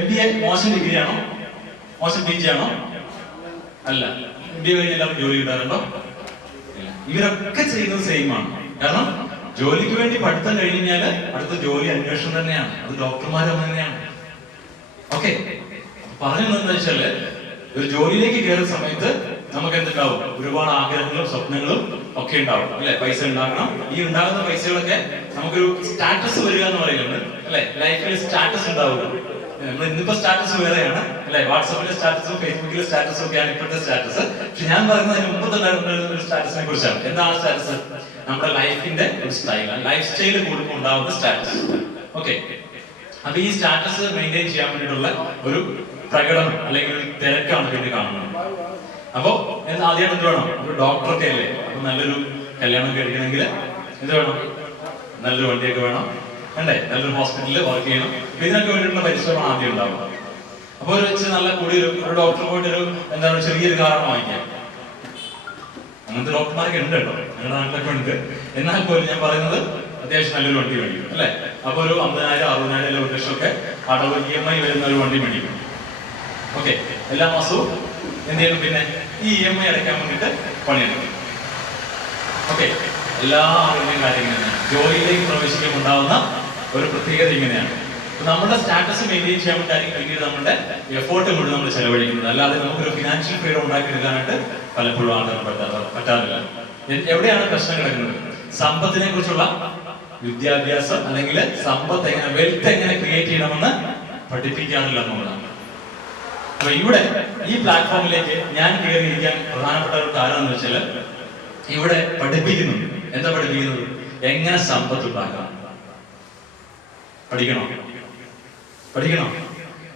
MBA മോശം ഡിഗ്രിയാണോ? മോശം PG ആണോ? അല്ല. MBA കഴിഞ്ഞ് എല്ലാവർക്കും ജോലി കിട്ടാറുണ്ടോ? ഇവരൊക്കെ ചെയ്യുന്നത് സെയിം ആണ്. കാരണം ജോലിക്ക് വേണ്ടി പഠിത്തം കഴിഞ്ഞാൽ അടുത്ത ജോലി അന്വേഷണം തന്നെയാണ്. അത് ഡോക്ടർമാരും തന്നെയാണ്. ഓക്കെ, പറഞ്ഞത് എന്താ വെച്ചാല് ഒരു ജോലിയിലേക്ക് കയറുന്ന സമയത്ത് നമുക്ക് എന്തുണ്ടാവും? ഒരുപാട് ആഗ്രഹങ്ങളും സ്വപ്നങ്ങളും ഒക്കെ ഉണ്ടാവും അല്ലെ? പൈസ ഉണ്ടാക്കണം. ഈ ഉണ്ടാകുന്ന പൈസകളൊക്കെ നമുക്കൊരു സ്റ്റാറ്റസ് വരിക എന്ന് പറയുന്നുണ്ട് അല്ലെ? ലൈഫിൽ സ്റ്റാറ്റസ് ഉണ്ടാവുക. നമ്മൾ ഇന്നിപ്പോ സ്റ്റാറ്റസ് വേറെയാണ് അല്ലെ? വാട്സാപ്പിലെ സ്റ്റാറ്റസും ഫേസ്ബുക്കിലെ സ്റ്റാറ്റസും ഒക്കെയാണ് ഇപ്പോഴത്തെ സ്റ്റാറ്റസ്. പക്ഷെ ഞാൻ പറയുന്നത് അതിന് മുമ്പത്തുണ്ടായിരുന്ന ഒരു സ്റ്റാറ്റസിനെ കുറിച്ചാണ്. എന്താണ് സ്റ്റാറ്റസ്? നമ്മുടെ ലൈഫിന്റെ ഒരു സ്റ്റൈൽ, ലൈഫ് സ്റ്റൈൽ കൂടുമ്പോൾ ഉണ്ടാവുന്ന സ്റ്റാറ്റസ്. ഓക്കെ, അപ്പൊ ഈ സ്റ്റാറ്റസ് മെയിൻറ്റെയിൻ ചെയ്യാൻ വേണ്ടിയിട്ടുള്ള ഒരു പ്രകടനം അല്ലെങ്കിൽ ഒരു തിരക്കാണ് വേണ്ടി കാണുന്നത്. അപ്പോ ആദ്യമായിട്ട് എന്ത് വേണം? ഒരു ഡോക്ടറൊക്കെ അല്ലേ? അപ്പൊ നല്ലൊരു കല്യാണം കഴിക്കണമെങ്കിൽ എന്ത് വേണം? നല്ലൊരു വണ്ടിയൊക്കെ വേണം അല്ലേ? നല്ലൊരു ഹോസ്പിറ്റലിൽ വർക്ക് ചെയ്യണം. ഇതിനൊക്കെ വേണ്ടിയിട്ടുള്ള പരിശ്രമം ആദ്യം ഉണ്ടാവും. അപ്പൊ ഒരു വെച്ച് നല്ല കൂടി ഒരു ഡോക്ടർ പോയിട്ട് ഒരു എന്താണ് ചെറിയൊരു കാരണം വാങ്ങിക്കാം. അങ്ങനത്തെ ഡോക്ടർമാരൊക്കെ ഉണ്ട് കേട്ടോ, ഞങ്ങളുടെ നാട്ടിലൊക്കെ ഉണ്ട്. എന്നാൽ പോലും ഞാൻ പറയുന്നത് അത്യാവശ്യം നല്ലൊരു വണ്ടി മേടിക്കും അല്ലെ? അപ്പൊ ഒരു 50,000, 60,000 അല്ല 1 ലക്ഷം ഒക്കെ അടവ് EMI വരുന്ന ഒരു വണ്ടി മേടിക്കും. ഓക്കെ, എല്ലാ മാസവും എന്ത് ചെയ്യണം? പിന്നെ ഈ EMI അടയ്ക്കാൻ വേണ്ടിയിട്ട് പണിയെടുക്കും. ഓക്കെ, എല്ലാ ആളുകളുടെയും കാര്യം ഇങ്ങനെയാണ്. ജോലിയിലേക്ക് പ്രവേശിക്കുമ്പോൾ ഉണ്ടാവുന്ന ഒരു പ്രത്യേകത ഇങ്ങനെയാണ്. നമ്മുടെ സ്റ്റാറ്റസ് മെയിൻറ്റെയിൻ ചെയ്യാൻ വേണ്ടിയായിരിക്കും പിന്നീട് നമ്മുടെ എഫേർട്ട് മുഴുവൻ നമ്മൾ ചെലവഴിക്കുന്നത്. അല്ലാതെ നമുക്കൊരു ഫിനാൻഷ്യൽ ഫ്രീഡം ഉണ്ടാക്കിയെടുക്കാനായിട്ട് പലപ്പോഴും ആളുകൾ പറ്റാറില്ല. എവിടെയാണ് പ്രശ്നം കിടക്കുന്നത്? സമ്പത്തിനെ കുറിച്ചുള്ള വിദ്യാഭ്യാസം അല്ലെങ്കിൽ സമ്പത്ത് എങ്ങനെ, വെൽത്ത് എങ്ങനെ ക്രിയേറ്റ് ചെയ്യണമെന്ന് പഠിപ്പിക്കാറില്ല എന്നുള്ളതാണ്. അപ്പൊ ഇവിടെ ഈ പ്ലാറ്റ്ഫോമിലേക്ക് ഞാൻ കയറിയിരിക്കാൻ പ്രധാനപ്പെട്ട ഒരു കാരണം എന്ന് വെച്ചാൽ ഇവിടെ പഠിപ്പിക്കുന്നുണ്ട്. എന്താ പഠിപ്പിക്കുന്നത്? എങ്ങനെ സമ്പത്ത് ഉണ്ടാക്കാം. പഠിക്കണോ?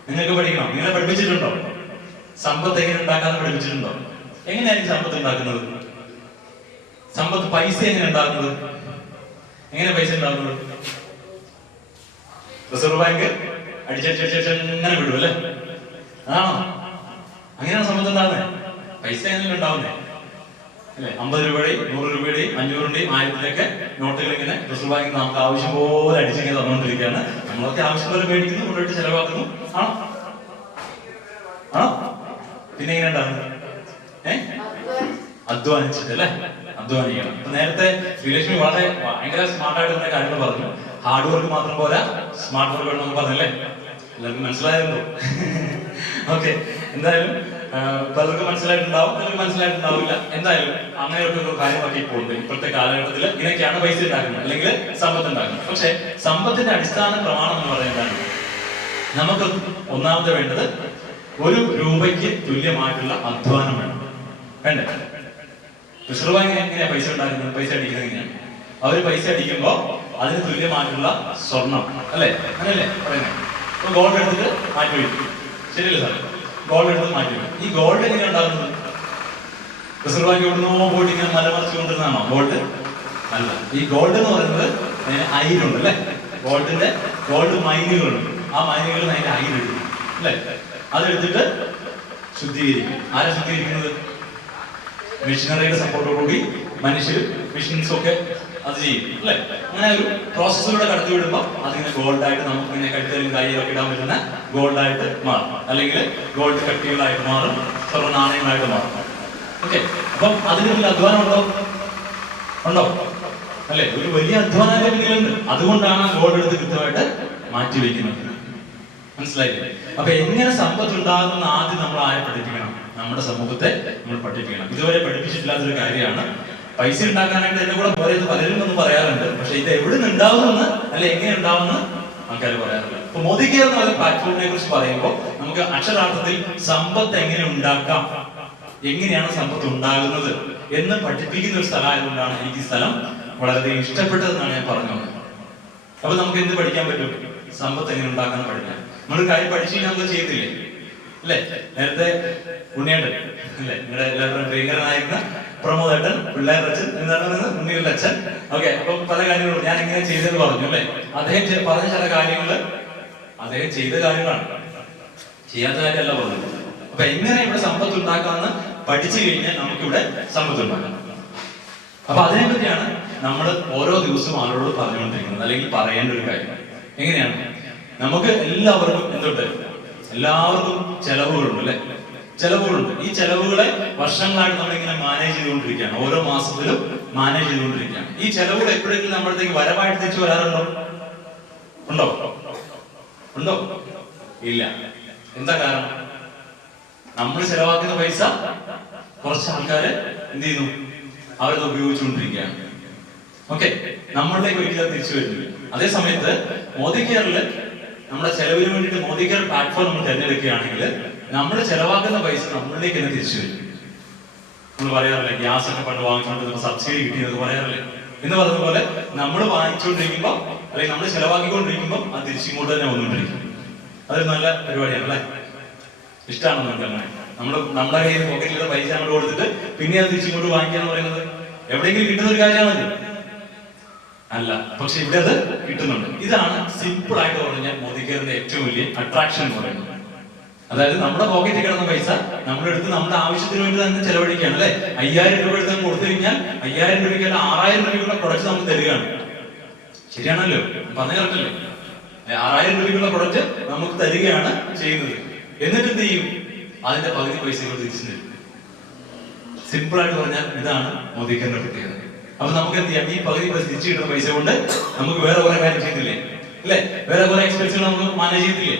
നിങ്ങൾക്ക് പഠിക്കണം. നിങ്ങളെ പഠിപ്പിച്ചിട്ടുണ്ടോ? സമ്പത്ത് എങ്ങനെ ഉണ്ടാക്കാന്ന് പഠിപ്പിച്ചിട്ടുണ്ടോ? എങ്ങനെയായിരിക്കും സമ്പത്ത് ഉണ്ടാക്കുന്നത്? സമ്പത്ത് പൈസ എങ്ങനെ ഉണ്ടാക്കുന്നത്? എങ്ങനെ പൈസ ഉണ്ടാക്കുന്നത്? റിസർവ് ബാങ്ക് അടിച്ചങ്ങനെ വിടും അല്ലേ? ആണോ? അങ്ങനെയാണ് സമ്പത്ത് ഉണ്ടാകുന്നത്. പൈസ എങ്ങനെ ഉണ്ടാവുന്നേ അല്ലെ? 50 രൂപയുടെയും 100 രൂപയുടെയും 500ന്റെയും 1000ന്റെയൊക്കെ നോട്ടുകൾ ഇങ്ങനെ റിസർവ് ബാങ്കിൽ നമുക്ക് ആവശ്യം പോലെ അടിച്ചിങ്ങനെ തന്നുകൊണ്ടിരിക്കുകയാണ്. നമ്മളൊക്കെ ആവശ്യം പോലെ മേടിക്കുന്നു, കൊണ്ടുപോയിട്ട് ചെലവാക്കുന്നു. ആണോ? പിന്നെ എങ്ങനെ ഉണ്ടാകുന്നത്? അധ്വാനിച്ചിട്ട് അല്ലെ? അധ്വാനിക്കണം. അപ്പൊ നേരത്തെ ശ്രീലക്ഷ്മി ഭയങ്കര സ്മാർട്ടായിട്ട് തന്നെ കാര്യങ്ങൾ പറഞ്ഞു. ഹാർഡ് വർക്ക് മാത്രം പോരാ, സ്മാർട്ട് വർക്ക് വേണമെന്ന് പറഞ്ഞല്ലേ? എല്ലാവർക്കും മനസ്സിലായല്ലോ? ഓക്കെ, എന്തായാലും പലർക്കും മനസ്സിലായിട്ടുണ്ടാവും, പലർക്കും മനസ്സിലായിട്ടുണ്ടാവില്ല. എന്തായാലും അങ്ങനെയൊക്കെ ഒരു കാര്യമൊക്കെ ഇപ്പോൾ ഉണ്ട്. ഇപ്പോഴത്തെ കാലഘട്ടത്തിൽ ഇങ്ങനെയൊക്കെയാണ് പൈസ ഉണ്ടാക്കുന്നത് അല്ലെങ്കിൽ സമ്പത്ത് ഉണ്ടാക്കുന്നത്. പക്ഷെ സമ്പത്തിന്റെ അടിസ്ഥാന പ്രമാണം എന്ന് പറയുന്നതാണ് നമുക്ക് ഒന്നാമത് വേണ്ടത് 1 രൂപയ്ക്ക് തുല്യമായിട്ടുള്ള അധ്വാനം വേണം. വേണ്ടേ? റിസർവ് ബാങ്ക് എങ്ങനെയാ പൈസ ഉണ്ടാക്കുന്നത്? പൈസ അടിക്കുന്നത് എങ്ങനെയാണ്? അവര് പൈസ അടിക്കുമ്പോൾ അതിന് തുല്യമായിട്ടുള്ള സ്വർണം അല്ലെ? അങ്ങനെയല്ലേ പറയുന്നത്? അപ്പൊ ഗോൾഡ് എടുത്തിട്ട് മാറ്റി വയ്ക്കും. ശരിയല്ലേ സാർ? ഗോൾഡ് എടുത്ത് മാറ്റി വയ്ക്കും. ഈ ഗോൾഡ് എങ്ങനെയാണ് ഉണ്ടാകുന്നത്? റിസർവ് ബാങ്ക് എവിടുന്നോ പോയിട്ട് ഇങ്ങനെ മലമറിച്ചു കൊണ്ടിരുന്നതാണോ ഗോൾഡ്? അല്ല. ഈ ഗോൾഡ് എന്ന് പറയുന്നത് അയിരുണ്ട് അല്ലെ? ഗോൾഡ് മൈനുകളുണ്ട്. ആ മൈനുകളിൽ നിന്ന് അതിന്റെ അയിരെടുക്കും അല്ലെ? അതെടുത്തിട്ട് ശുദ്ധീകരിക്കും. ആരാ ശുദ്ധീകരിക്കുന്നത്? മെഷീനറിയുടെ സപ്പോർട്ടോടുകൂടി മനുഷ്യർ, മെഷീൻസ് ഒക്കെ അത് ചെയ്യും അല്ലെ? അങ്ങനെ ഒരു പ്രോസസ്സിലൂടെ കടത്തി വിടുമ്പോൾ അതിങ്ങനെ ഗോൾഡായിട്ട് നമുക്ക് ഇങ്ങനെ കഴുത്തലും കയ്യിലൊക്കെ ഇടാൻ പറ്റുന്ന ഗോൾഡായിട്ട് മാറും, അല്ലെങ്കിൽ ഗോൾഡ് കട്ടികളായിട്ട് മാറും, സ്വർണ്ണ നാണയങ്ങളായിട്ട് മാറും. ഓക്കെ, അപ്പം അതിന് വലിയ അധ്വാനം ഉണ്ടോ അല്ലെ? ഒരു വലിയ അധ്വാനം പിന്നിലുണ്ട്. അതുകൊണ്ടാണ് ഗോൾഡ് എടുത്ത് കൃത്യമായിട്ട് മാറ്റി വെക്കുന്നത്. മനസ്സിലായില്ലേ? അപ്പൊ എങ്ങനെ സമ്പത്ത് ഉണ്ടാകുന്ന ആദ്യം നമ്മൾ ആരെ പഠിപ്പിക്കണം? നമ്മുടെ സമൂഹത്തെ നമ്മൾ പഠിപ്പിക്കണം. ഇതുവരെ പഠിപ്പിച്ചിട്ടില്ലാത്തൊരു കാര്യമാണ്. പൈസ ഉണ്ടാക്കാനായിട്ട് എന്റെ കൂടെ പലരും ഒന്ന് പറയാറുണ്ട്. പക്ഷെ ഇത് എവിടെ നിന്ന് ഉണ്ടാവുമെന്ന് അല്ലെ എങ്ങനെ ഉണ്ടാവുമെന്ന് ആൾക്കാർ പറയാറില്ല. ഇപ്പൊ മോദി കെയർ എന്ന പ്ലാറ്റ്ഫോമിനെ കുറിച്ച് പറയുമ്പോൾ നമുക്ക് അക്ഷരാർത്ഥത്തിൽ സമ്പത്ത് എങ്ങനെ ഉണ്ടാക്കാം, എങ്ങനെയാണ് സമ്പത്ത് ഉണ്ടാകുന്നത് എന്ന് പഠിപ്പിക്കുന്ന ഒരു സ്ഥലമായതുകൊണ്ടാണ് എനിക്ക് ഈ സ്ഥലം വളരെയധികം ഇഷ്ടപ്പെട്ടതെന്നാണ് ഞാൻ പറഞ്ഞത്. അപ്പൊ നമുക്ക് എന്ത് പഠിക്കാൻ പറ്റും? സമ്പത്ത് എങ്ങനെ ഉണ്ടാക്കാൻ പഠിക്കാം. നമ്മളൊരു കാര്യം പഠിച്ചു കഴിഞ്ഞാൽ നമ്മൾ ചെയ്തില്ലേ അല്ലെ? നേരത്തെ ഉണ്ണിയേട്ടൻ അല്ലെ, നിങ്ങളുടെ എല്ലാവരുടെയും പ്രിയങ്കരനായിരുന്ന പ്രമോദേട്ടൻ, പിള്ളേരുടെ അച്ഛൻ, എന്താണ് പറയുന്നത്, ഉണ്ണികളുടെ അച്ഛൻ. ഓക്കെ, അപ്പൊ പല കാര്യങ്ങളും ഞാൻ എങ്ങനെ ചെയ്തെന്ന് പറഞ്ഞു അല്ലെ? അദ്ദേഹം പറഞ്ഞ ചില കാര്യങ്ങള് അദ്ദേഹം ചെയ്ത കാര്യങ്ങളാണ്, ചെയ്യാത്ത കാര്യമല്ല പറഞ്ഞത്. അപ്പൊ എങ്ങനെ ഇവിടെ സമ്പത്ത് ഉണ്ടാക്കാമെന്ന് പഠിച്ചു കഴിഞ്ഞാൽ നമുക്കിവിടെ സമ്പത്ത് ഉണ്ടാക്കാം. അപ്പൊ അതിനെ പറ്റിയാണ് നമ്മൾ ഓരോ ദിവസവും ആളോട് പറഞ്ഞുകൊണ്ടിരിക്കുന്നത്, അല്ലെങ്കിൽ പറയേണ്ട ഒരു കാര്യം. എങ്ങനെയാണ്? നമുക്ക് എല്ലാവർക്കും എന്തുണ്ട്? എല്ലാവർക്കും ചെലവുകളുണ്ട് അല്ലെ? ചെലവുകളുണ്ട്. ഈ ചെലവുകളെ വർഷങ്ങളായിട്ട് നമ്മളിങ്ങനെ മാനേജ് ചെയ്തുകൊണ്ടിരിക്കുകയാണ്. ഓരോ മാസത്തിലും മാനേജ് ചെയ്തുകൊണ്ടിരിക്കുകയാണ്. ഈ ചെലവുകൾ എപ്പോഴെങ്കിലും നമ്മളത്തേക്ക് വരവായിട്ട് തിരിച്ചു വരാറുണ്ടോ? ഉണ്ടോ? ഇല്ല. എന്താ കാരണം? നമ്മൾ ചെലവാക്കുന്ന പൈസ കുറച്ച് ആൾക്കാര് എന്ത് ചെയ്യുന്നു? അവരത് ഉപയോഗിച്ചുകൊണ്ടിരിക്കുകയാണ്. ഓക്കെ, നമ്മളിലേക്ക് ഒരിക്കലും തിരിച്ചു വരുന്നില്ല. അതേ സമയത്ത് മോദി കെയറില് നമ്മുടെ ചെലവിന് വേണ്ടിയിട്ട് മോദി കെയർ പ്ലാറ്റ്ഫോം നമ്മൾ തിരഞ്ഞെടുക്കുകയാണെങ്കിൽ നമ്മൾ ചെലവാക്കുന്ന പൈസ നമ്മളിലേക്ക് തന്നെ തിരിച്ചു വരും. നമ്മൾ പറയാറില്ലേ, ഗ്യാസ് ഒക്കെ പണ്ട് വാങ്ങിച്ചുകൊണ്ട് സബ്സിഡി കിട്ടിയെന്ന് പറയാറില്ലേ? എന്ന് പറഞ്ഞ പോലെ നമ്മൾ വാങ്ങിച്ചുകൊണ്ടിരിക്കുമ്പോൾ അല്ലെങ്കിൽ നമ്മൾ ചെലവാക്കിക്കൊണ്ടിരിക്കുമ്പോൾ അത് തിരിച്ചിങ്ങോട്ട് തന്നെ വന്നുകൊണ്ടിരിക്കും. അതൊരു നല്ല പരിപാടിയാണ് അല്ലേ? ഇഷ്ടമാണോ നമുക്ക്? അങ്ങനെ നമ്മുടെ കയ്യിൽ പോക്കറ്റിലുള്ള പൈസ അങ്ങോട്ട് കൊടുത്തിട്ട് പിന്നെ അത് തിരിച്ചിങ്ങോട്ട് വാങ്ങിക്കാന്ന് പറയുന്നത് എവിടെയെങ്കിലും കിട്ടുന്ന ഒരു കാര്യമാണത് അല്ല. പക്ഷെ ഇവിടെ അത് കിട്ടുന്നുണ്ട്. ഇതാണ് സിമ്പിൾ ആയിട്ട് പറഞ്ഞാൽ മോദി കെയറിന്റെ ഏറ്റവും വലിയ അട്രാക്ഷൻ എന്ന് പറയുന്നത്. അതായത് നമ്മുടെ പോക്കറ്റിൽ കിടന്ന പൈസ നമ്മളെടുത്ത് നമ്മുടെ ആവശ്യത്തിന് വേണ്ടി തന്നെ ചെലവഴിക്കുകയാണ് അല്ലെ? 5000 രൂപ എടുത്ത് കൊടുത്തു കഴിഞ്ഞാൽ 5000 രൂപയ്ക്ക് 6000 രൂപയ്ക്കുള്ള പ്രൊഡക്റ്റ് നമുക്ക് തരികയാണ്. ശരിയാണല്ലോ, പറഞ്ഞു കറക്റ്റല്ലേ? 6000 രൂപയ്ക്കുള്ള പ്രൊഡക്റ്റ് നമുക്ക് തരികയാണ് ചെയ്യുന്നത്. എന്നിട്ട് എന്ത് ചെയ്യും? അതിന്റെ പകുതി പൈസ തിരിച്ചു തരും. സിമ്പിൾ ആയിട്ട് പറഞ്ഞാൽ ഇതാണ് മോദി കെയറിന്റെ പ്രത്യേകത. അപ്പൊ നമുക്ക് എന്ത് ചെയ്യാം? ഈ പകുതി പൈസ തിരിച്ചു കിട്ടുന്ന പൈസ കൊണ്ട് നമുക്ക് വേറെ കുറെ കാര്യം ചെയ്തില്ലേ അല്ലെ? വേറെ കുറെ എക്സ്പെൻസുകൾ നമുക്ക് മാനേജ് ചെയ്തില്ലേ?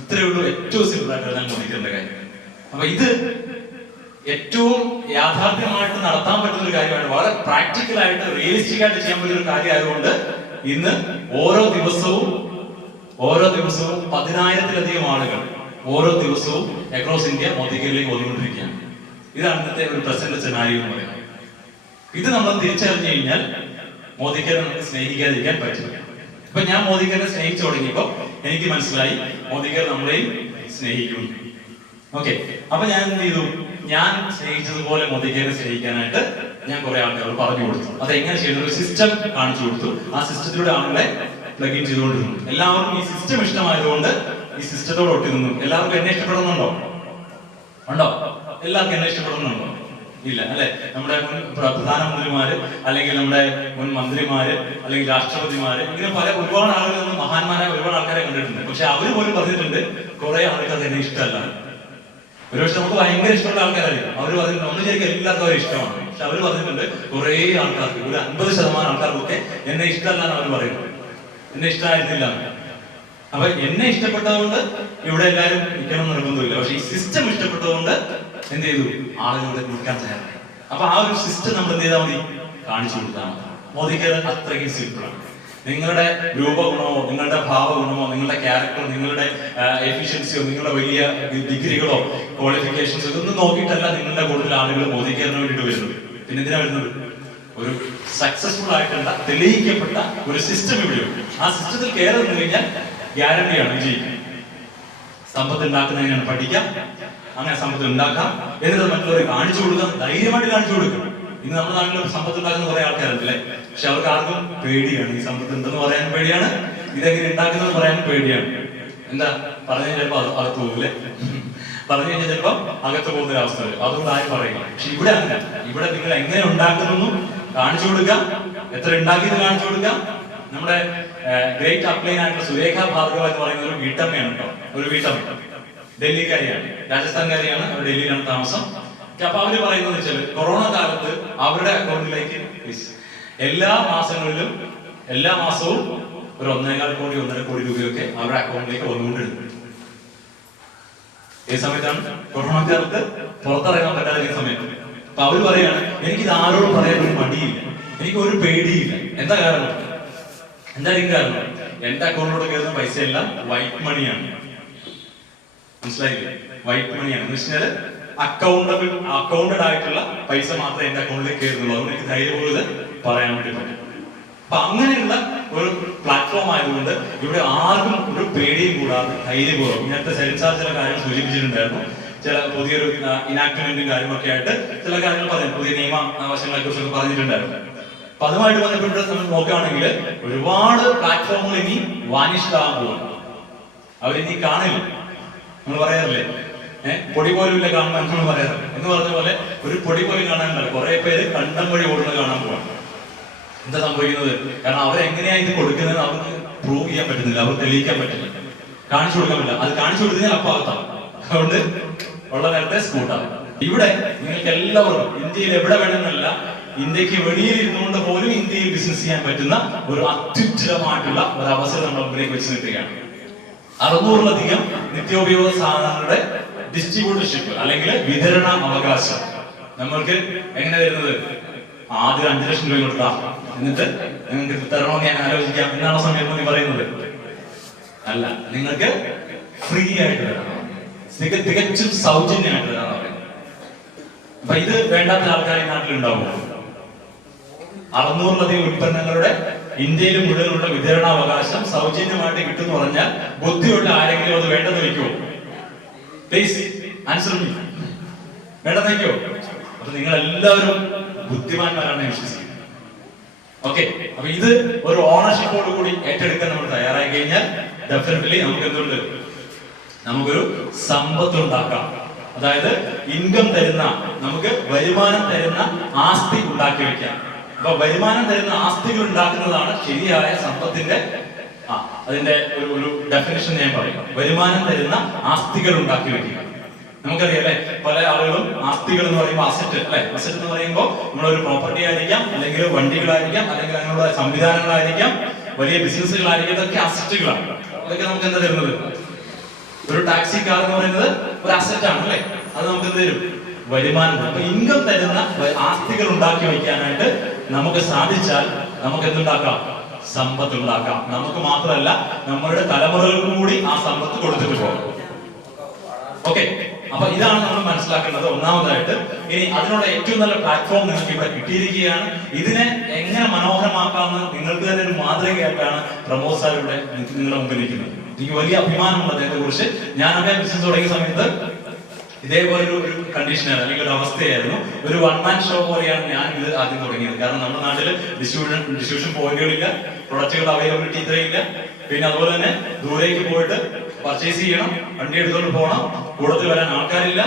ഇത്രയേ ഉള്ളൂ ഏറ്റവും സിമ്പിൾ ആയിട്ട് പറഞ്ഞാൽ മോദി കെയറിന്റെ കാര്യം. അപ്പൊ ഇത് ഏറ്റവും യാഥാർത്ഥ്യമായിട്ട് നടത്താൻ പറ്റുന്ന ഒരു കാര്യമാണ്. വളരെ പ്രാക്ടിക്കൽ ആയിട്ട് റിയലിസ്റ്റിക് ആയിട്ട് ചെയ്യാൻ പറ്റുന്ന ഒരു കാര്യം ആയതുകൊണ്ട് ഇന്ന് ഓരോ ദിവസവും 10,000-ലധികം ആളുകൾ ഓരോ ദിവസവും അക്രോസ് ഇന്ത്യ മോദി കെയറിലേക്ക് വന്നുകൊണ്ടിരിക്കുകയാണ്. ഇതാണ് ഇന്നത്തെ ഒരു പ്രസന്റ് സെനാരിയോ എന്ന് പറയുന്നത്. ഇത് നമ്മൾ തിരിച്ചറിഞ്ഞു കഴിഞ്ഞാൽ മോദി കെയർ നമുക്ക് സ്നേഹിക്കാതിരിക്കാൻ പറ്റില്ല. അപ്പൊ ഞാൻ മോദി കെയറിനെ സ്നേഹിച്ചു തുടങ്ങിയപ്പോ എനിക്ക് മനസ്സിലായി മോദി കെയർ നമ്മളെയും സ്നേഹിക്കും. ഓക്കെ, അപ്പൊ ഞാൻ എന്ത് ചെയ്തു? ഞാൻ സ്നേഹിച്ചതുപോലെ മോദി കെയറിനെ സ്നേഹിക്കാനായിട്ട് ഞാൻ കുറെ ആൾക്കാർ പറഞ്ഞു കൊടുത്തു. അത് എങ്ങനെ ചെയ്യുന്ന ഒരു സിസ്റ്റം കാണിച്ചു കൊടുത്തു. ആ സിസ്റ്റത്തിലൂടെ ആളുകളെ പ്ലഗ് ഇൻ ചെയ്തുകൊണ്ടിരുന്നു. എല്ലാവർക്കും ഈ സിസ്റ്റം ഇഷ്ടമായതുകൊണ്ട് ഈ സിസ്റ്റത്തോട് ഒട്ടി നിന്നു. എല്ലാവർക്കും എന്നെ ഇഷ്ടപ്പെടുന്നുണ്ടോ? ഉണ്ടോ? എല്ലാവർക്കും എന്നെ ഇഷ്ടപ്പെടുന്നുണ്ടോ? ഇല്ല അല്ലെ? നമ്മുടെ മുൻ പ്രധാനമന്ത്രിമാര്, അല്ലെങ്കിൽ നമ്മുടെ മുൻ മന്ത്രിമാര്, അല്ലെങ്കിൽ രാഷ്ട്രപതിമാര്, ഇങ്ങനെ ഒരുപാട് ആളുകൾ, നമ്മൾ മഹാന്മാരായ ഒരുപാട് ആൾക്കാരെ കണ്ടിട്ടുണ്ട്. പക്ഷെ അവര് പോലും പറഞ്ഞിട്ടുണ്ട് കുറെ ആൾക്കാർ എന്നെ ഇഷ്ടമല്ല. ഒരുപക്ഷെ നമുക്ക് ഭയങ്കര ഇഷ്ടമുള്ള ആൾക്കാരായിരിക്കും. അവര് പറഞ്ഞിട്ടുണ്ട് നമ്മൾ ശരിക്കും എല്ലാവർക്കും അവരെ ഇഷ്ടമാണ്. പക്ഷെ അവര് പറഞ്ഞിട്ടുണ്ട് കുറെ ആൾക്കാർക്ക്, ഒരു 50% ആൾക്കാർക്കൊക്കെ എന്നെ ഇഷ്ടമല്ല എന്ന് അവർ പറയുന്നത്. എന്നെ ഇഷ്ടമായിരുന്നില്ല. അപ്പൊ എന്നെ ഇഷ്ടപ്പെട്ടതുകൊണ്ട് ഇവിടെ എല്ലാവരും നിൽക്കണം നിർബന്ധമില്ല. പക്ഷെ ഈ സിസ്റ്റം ഇഷ്ടപ്പെട്ടതുകൊണ്ട് എന്ത് ചെയ്തു? ആളുകളുടെ നിൽക്കാൻ തയ്യാറായി. അപ്പൊ ആ ഒരു സിസ്റ്റം നമ്മൾ എന്ത് ചെയ്താൽ മതി? കാണിച്ചു കൊടുത്താൽ മതി. മോദി കെയർ അത്രയ്ക്കും സിമ്പിളാണ്. നിങ്ങളുടെ രൂപഗുണമോ, നിങ്ങളുടെ ഭാവഗുണമോ, നിങ്ങളുടെ ക്യാരക്ടറോ, നിങ്ങളുടെ എഫിഷ്യൻസിയോ, നിങ്ങളുടെ വലിയ ഡിഗ്രികളോ, ക്വാളിഫിക്കേഷൻസോ ഇതൊന്നും നോക്കിയിട്ടല്ല നിങ്ങളുടെ കൂടുതൽ ആളുകൾ മോദി കെയറിന് വേണ്ടിയിട്ട് വരുന്നത്. പിന്നെ എന്തിനാ വരുന്നത്? ഒരു സക്സസ്ഫുൾ ആയിട്ടുള്ള തെളിയിക്കപ്പെട്ട ഒരു സിസ്റ്റം ഇവിടെയുണ്ട്. ആ സിസ്റ്റത്തിൽ കെയർ നിന്ന് കഴിഞ്ഞാൽ ഗ്യാരണ്ടിയാണ് വിജയിക്കുക. സമ്പത്ത് ഉണ്ടാക്കുന്നതിനാണ് പഠിക്കാം, അങ്ങനെ സമ്പത്ത് ഉണ്ടാക്കാം, എന്നിട്ട് മറ്റുള്ളവരെ കാണിച്ചു കൊടുക്കാം, ധൈര്യമായിട്ട് കാണിച്ചു കൊടുക്കാം. ഇന്ന് നമ്മുടെ നാട്ടിൽ സമ്പത്ത് ഉണ്ടാക്കുന്ന കുറെ ആൾക്കാരുണ്ടല്ലേ, പക്ഷെ അവർക്ക് ആർക്കും പേടിയാണ്. ഈ സമ്പത്ത് ഉണ്ടെന്ന് പറയാനും പേടിയാണ്, ഇതെങ്ങനെ ഉണ്ടാക്കുന്നത് പറയാനും പേടിയാണ്. എന്താ പറഞ്ഞു ചിലപ്പോൾ അകത്ത് പോകില്ലേ, പറഞ്ഞു കഴിഞ്ഞാൽ ചിലപ്പോൾ അകത്ത് പോകുന്ന ഒരു അവസ്ഥ വരും. അതുകൊണ്ട് ആരും പറയില്ല. പക്ഷെ ഇവിടെ അങ്ങനെ, ഇവിടെ നിങ്ങൾ എങ്ങനെ ഉണ്ടാക്കുന്നു കാണിച്ചു കൊടുക്കാം, എത്ര ഉണ്ടാക്കിയെന്ന് കാണിച്ചു കൊടുക്കാം. നമ്മുടെ ഗ്രേറ്റ് അപ്ലൈൻ ആയിട്ടുള്ള സുരേഖ ഭാർഗവ എന്ന് പറയുന്ന ഒരു വീട്ടമ്മയാണ് കേട്ടോ. ഒരു വീട്ടമ്മ ഡൽഹിക്കാരിയാണ്, രാജസ്ഥാൻകാരിയാണ്, അവർ ഡൽഹിയിലാണ് താമസം. അപ്പൊ അവര് പറയുന്നത് വെച്ചാൽ കൊറോണ കാലത്ത് അവരുടെ അക്കൗണ്ടിലേക്ക് എല്ലാ മാസങ്ങളിലും എല്ലാ മാസവും ഒരു 1.25 കോടി 1.5 കോടി രൂപയൊക്കെ അവരുടെ അക്കൗണ്ടിലേക്ക് വന്നുകൊണ്ടിരുന്നു. ഈ സമയത്താണ് കൊറോണ കാലത്ത് പുറത്തിറങ്ങാൻ പറ്റാതിരിക്കുന്ന സമയത്ത്. അപ്പൊ അവര് പറയാണ്, എനിക്കിത് ആരോടും പറയാൻ ഒരു മടിയില്ല, എനിക്ക് ഒരു പേടിയില്ല. എന്താ കാരണം? എന്തായിരിക്കും കാരണം? എന്റെ അക്കൗണ്ടിലോട്ട് കയറുന്ന പൈസ എല്ലാം വൈറ്റ് മണിയാണ്. മനസ്സിലായില്ലേ? വൈറ്റ് മണിയാണ് എന്ന് വെച്ചാല് അക്കൗണ്ടഡ് ആയിട്ടുള്ള പൈസ മാത്രമേ എന്റെ അക്കൗണ്ടിലേക്ക് കയറുന്നുള്ളൂ. അതുകൊണ്ട് എനിക്ക് ധൈര്യപൂർവ്വം പറയാൻ വേണ്ടി പറ്റും. അപ്പൊ അങ്ങനെയുള്ള ഒരു പ്ലാറ്റ്ഫോം ആയതുകൊണ്ട് ഇവിടെ ആർക്കും ഒരു പേടിയും കൂടാതെ ധൈര്യപൂർവ്വം, ഇങ്ങനത്തെ സെൻസാർ ചില കാര്യങ്ങൾ സൂചിപ്പിച്ചിട്ടുണ്ടായിരുന്നു. ചില പുതിയൊരു ഇനാക്ട്മെന്റും കാര്യമൊക്കെ ആയിട്ട് ചില കാര്യങ്ങൾ പറഞ്ഞു, പുതിയ നിയമ ആവശ്യങ്ങളെ കുറിച്ചൊക്കെ പറഞ്ഞിട്ടുണ്ടായിരുന്നു. അപ്പൊ അതുമായിട്ട് ബന്ധപ്പെട്ട് നമ്മൾ നോക്കുകയാണെങ്കിൽ ഒരുപാട് പ്ലാറ്റ്ഫോമുകൾ ഇനി വാനിഷ്ഡ് ആകാൻ പോവാണ്. അവരിനി കാണില്ല. നമ്മൾ പറയാറില്ലേ, പൊടി പോലും ഇല്ല കാണുമ്പോൾ നമ്മൾ പറയാറില്ല എന്ന് പറഞ്ഞ പോലെ ഒരു പൊടി പോലും കാണാനുണ്ടല്ലോ. കുറെ പേര് കണ്ടം വഴി ഓടുന്നത് കാണാൻ പോവാണ്. എന്താ സംഭവിക്കുന്നത്? കാരണം അവരെങ്ങനെയാണ് ഇത് കൊടുക്കുന്നത് അവർക്ക് പ്രൂവ് ചെയ്യാൻ പറ്റുന്നില്ല, അവർ തെളിയിക്കാൻ പറ്റില്ല, കാണിച്ചു കൊടുക്കാൻ പറ്റില്ല. അത് കാണിച്ചു കൊടുത്താൽ അപ്പം അകത്താണ്. അതുകൊണ്ട് ഉള്ള നേരത്തെ സ്കൂട്ടാണ്. ഇവിടെ നിങ്ങൾക്ക് എല്ലാവർക്കും ഇന്ത്യയിൽ എവിടെ വേണമെന്നല്ല, ഇന്ത്യക്ക് വെളിയിൽ ഇരുന്നുകൊണ്ട് പോലും ഇന്ത്യയിൽ ബിസിനസ് ചെയ്യാൻ പറ്റുന്ന ഒരു അത്യുജ്വലമായിട്ടുള്ള ഒരു അവസരം നമ്മുടെ മുമ്പിലേക്ക് വെച്ച് നിൽക്കുകയാണ്. 600-ലധികം നിത്യോപയോഗ സാധനങ്ങളുടെ ഡിസ്ട്രിബ്യൂട്ടർഷിപ്പ് അല്ലെങ്കിൽ വിതരണ അവകാശം നമ്മൾക്ക് എങ്ങനെ വരുന്നത്? ആദ്യം 5 ലക്ഷം രൂപ കൊടുത്താ എന്നിട്ട് നിങ്ങൾക്ക് തരണമെന്ന് ഞാൻ ആലോചിക്കാം എന്നാണ് സമയം പറയുന്നത്. അല്ല, നിങ്ങൾക്ക് ഫ്രീ ആയിട്ട് തരണം, തികച്ചും സൗജന്യമായിട്ട് തരാൻ പറയുന്നത്. അപ്പൊ ഇത് വേണ്ടാത്ത ആൾക്കാർ ഈ നാട്ടിലുണ്ടാവും. 600-ലധികം ഉൽപ്പന്നങ്ങളുടെ ഇന്ത്യയിൽ മുഴുവനുള്ള വിതരണാവകാശം സൗജന്യമായിട്ട് കിട്ടുമെന്ന് പറഞ്ഞാൽ ബുദ്ധിയുള്ള ആരെങ്കിലും അത് വേണ്ടെന്ന് വെക്കുമോ? Please answer me. വേണ്ടെന്ന് വെക്കുമോ? അപ്പൊ നിങ്ങൾ എല്ലാവരും ബുദ്ധിമാന്മാരാണ് വിശ്വസിക്കുന്നത്. ഓക്കെ, അപ്പൊ ഇത് ഒരു ഓണർഷിപ്പോട് കൂടി ഏറ്റെടുക്കാൻ നമ്മൾ തയ്യാറായി കഴിഞ്ഞാൽ ഡെഫിനറ്റ്ലി നമുക്ക് എന്തുണ്ട്? നമുക്കൊരു സമ്പത്ത് ഉണ്ടാക്കാം. അതായത് ഇൻകം തരുന്ന, നമുക്ക് വരുമാനം തരുന്ന ആസ്തി ഉണ്ടാക്കി വെക്കാം. അപ്പൊ വരുമാനം തരുന്ന ആസ്തികൾ ഉണ്ടാക്കുന്നതാണ് ശരിയായ സമ്പത്തിന്റെ അതിന്റെ ഒരു ഡെഫിനിഷൻ ഞാൻ പറയും. വരുമാനം തരുന്ന ആസ്തികൾ ഉണ്ടാക്കി വെക്കുക. നമുക്കറിയാം അല്ലെ, പല ആളുകളും ആസ്തികൾ എന്ന് പറയുമ്പോൾ അസറ്റ് അല്ലെ, അസറ്റ് എന്ന് പറയുമ്പോൾ നമ്മളൊരു പ്രോപ്പർട്ടി ആയിരിക്കാം, അല്ലെങ്കിൽ വണ്ടികളായിരിക്കാം, അല്ലെങ്കിൽ അങ്ങനെയുള്ള സംവിധാനങ്ങളായിരിക്കാം, വലിയ ബിസിനസ്സുകളായിരിക്കും. ഇതൊക്കെ അസറ്റുകളാണ്. അതൊക്കെ നമുക്ക് എന്താ തരുന്നത്? ഒരു ടാക്സി കാർ എന്ന് പറയുന്നത് ഒരു അസറ്റ് ആണ് അല്ലെ, അത് നമുക്ക് എന്ത് തരും? വരുമാനം. അപ്പൊ ഇൻകം തരുന്ന ആസ്തികൾ ഉണ്ടാക്കി വയ്ക്കാനായിട്ട് നമുക്ക് സാധിച്ചാൽ നമുക്ക് എന്തുണ്ടാക്കാം? സമ്പത്ത് ഉണ്ടാക്കാം. നമുക്ക് മാത്രമല്ല, നമ്മളുടെ തലമുറകൾക്കും കൂടി ആ സമ്പത്ത് കൊടുത്തിട്ട് പോകും. ഓക്കെ, അപ്പൊ ഇതാണ് നമ്മൾ മനസ്സിലാക്കേണ്ടത് ഒന്നാമതായിട്ട്. ഇനി അതിനുള്ള ഏറ്റവും നല്ല പ്ലാറ്റ്ഫോം നിങ്ങൾക്ക് ഇവിടെ കിട്ടിയിരിക്കുകയാണ്. ഇതിനെ എങ്ങനെ മനോഹരമാക്കാമെന്ന് നിങ്ങൾക്ക് തന്നെ ഒരു മാതൃകയായിട്ടാണ് പ്രമോദ് സാർ ഇവിടെ നിങ്ങളുടെ മുമ്പിൽ ഇരിക്കുന്നത്. എനിക്ക് വലിയ അഭിമാനമുണ്ട് അദ്ദേഹത്തെ കുറിച്ച്. ഞാനൊക്കെ ബിസിനസ് തുടങ്ങിയ സമയത്ത് ഇതേപോലെ ഒരു കണ്ടീഷനായിരുന്നു, അല്ലെങ്കിൽ ഒരു അവസ്ഥയായിരുന്നു. ഒരു വൺ മാൻ ഷോ പോലെയാണ് ഞാൻ ഇത് ആദ്യം തുടങ്ങിയത്. കാരണം നമ്മുടെ നാട്ടിൽ ഡിസ്ട്രിബ്യൂഷൻ പോയിന്റുകളില്ല, പ്രൊഡക്റ്റുകൾ അവൈലബിലിറ്റി ഇത്രയില്ല. പിന്നെ അതുപോലെ തന്നെ ദൂരേക്ക് പോയിട്ട് പർച്ചേസ് ചെയ്യണം, വണ്ടി എടുത്തോണ്ട് പോകണം, കൂടത്തിൽ വരാൻ ആൾക്കാരില്ല,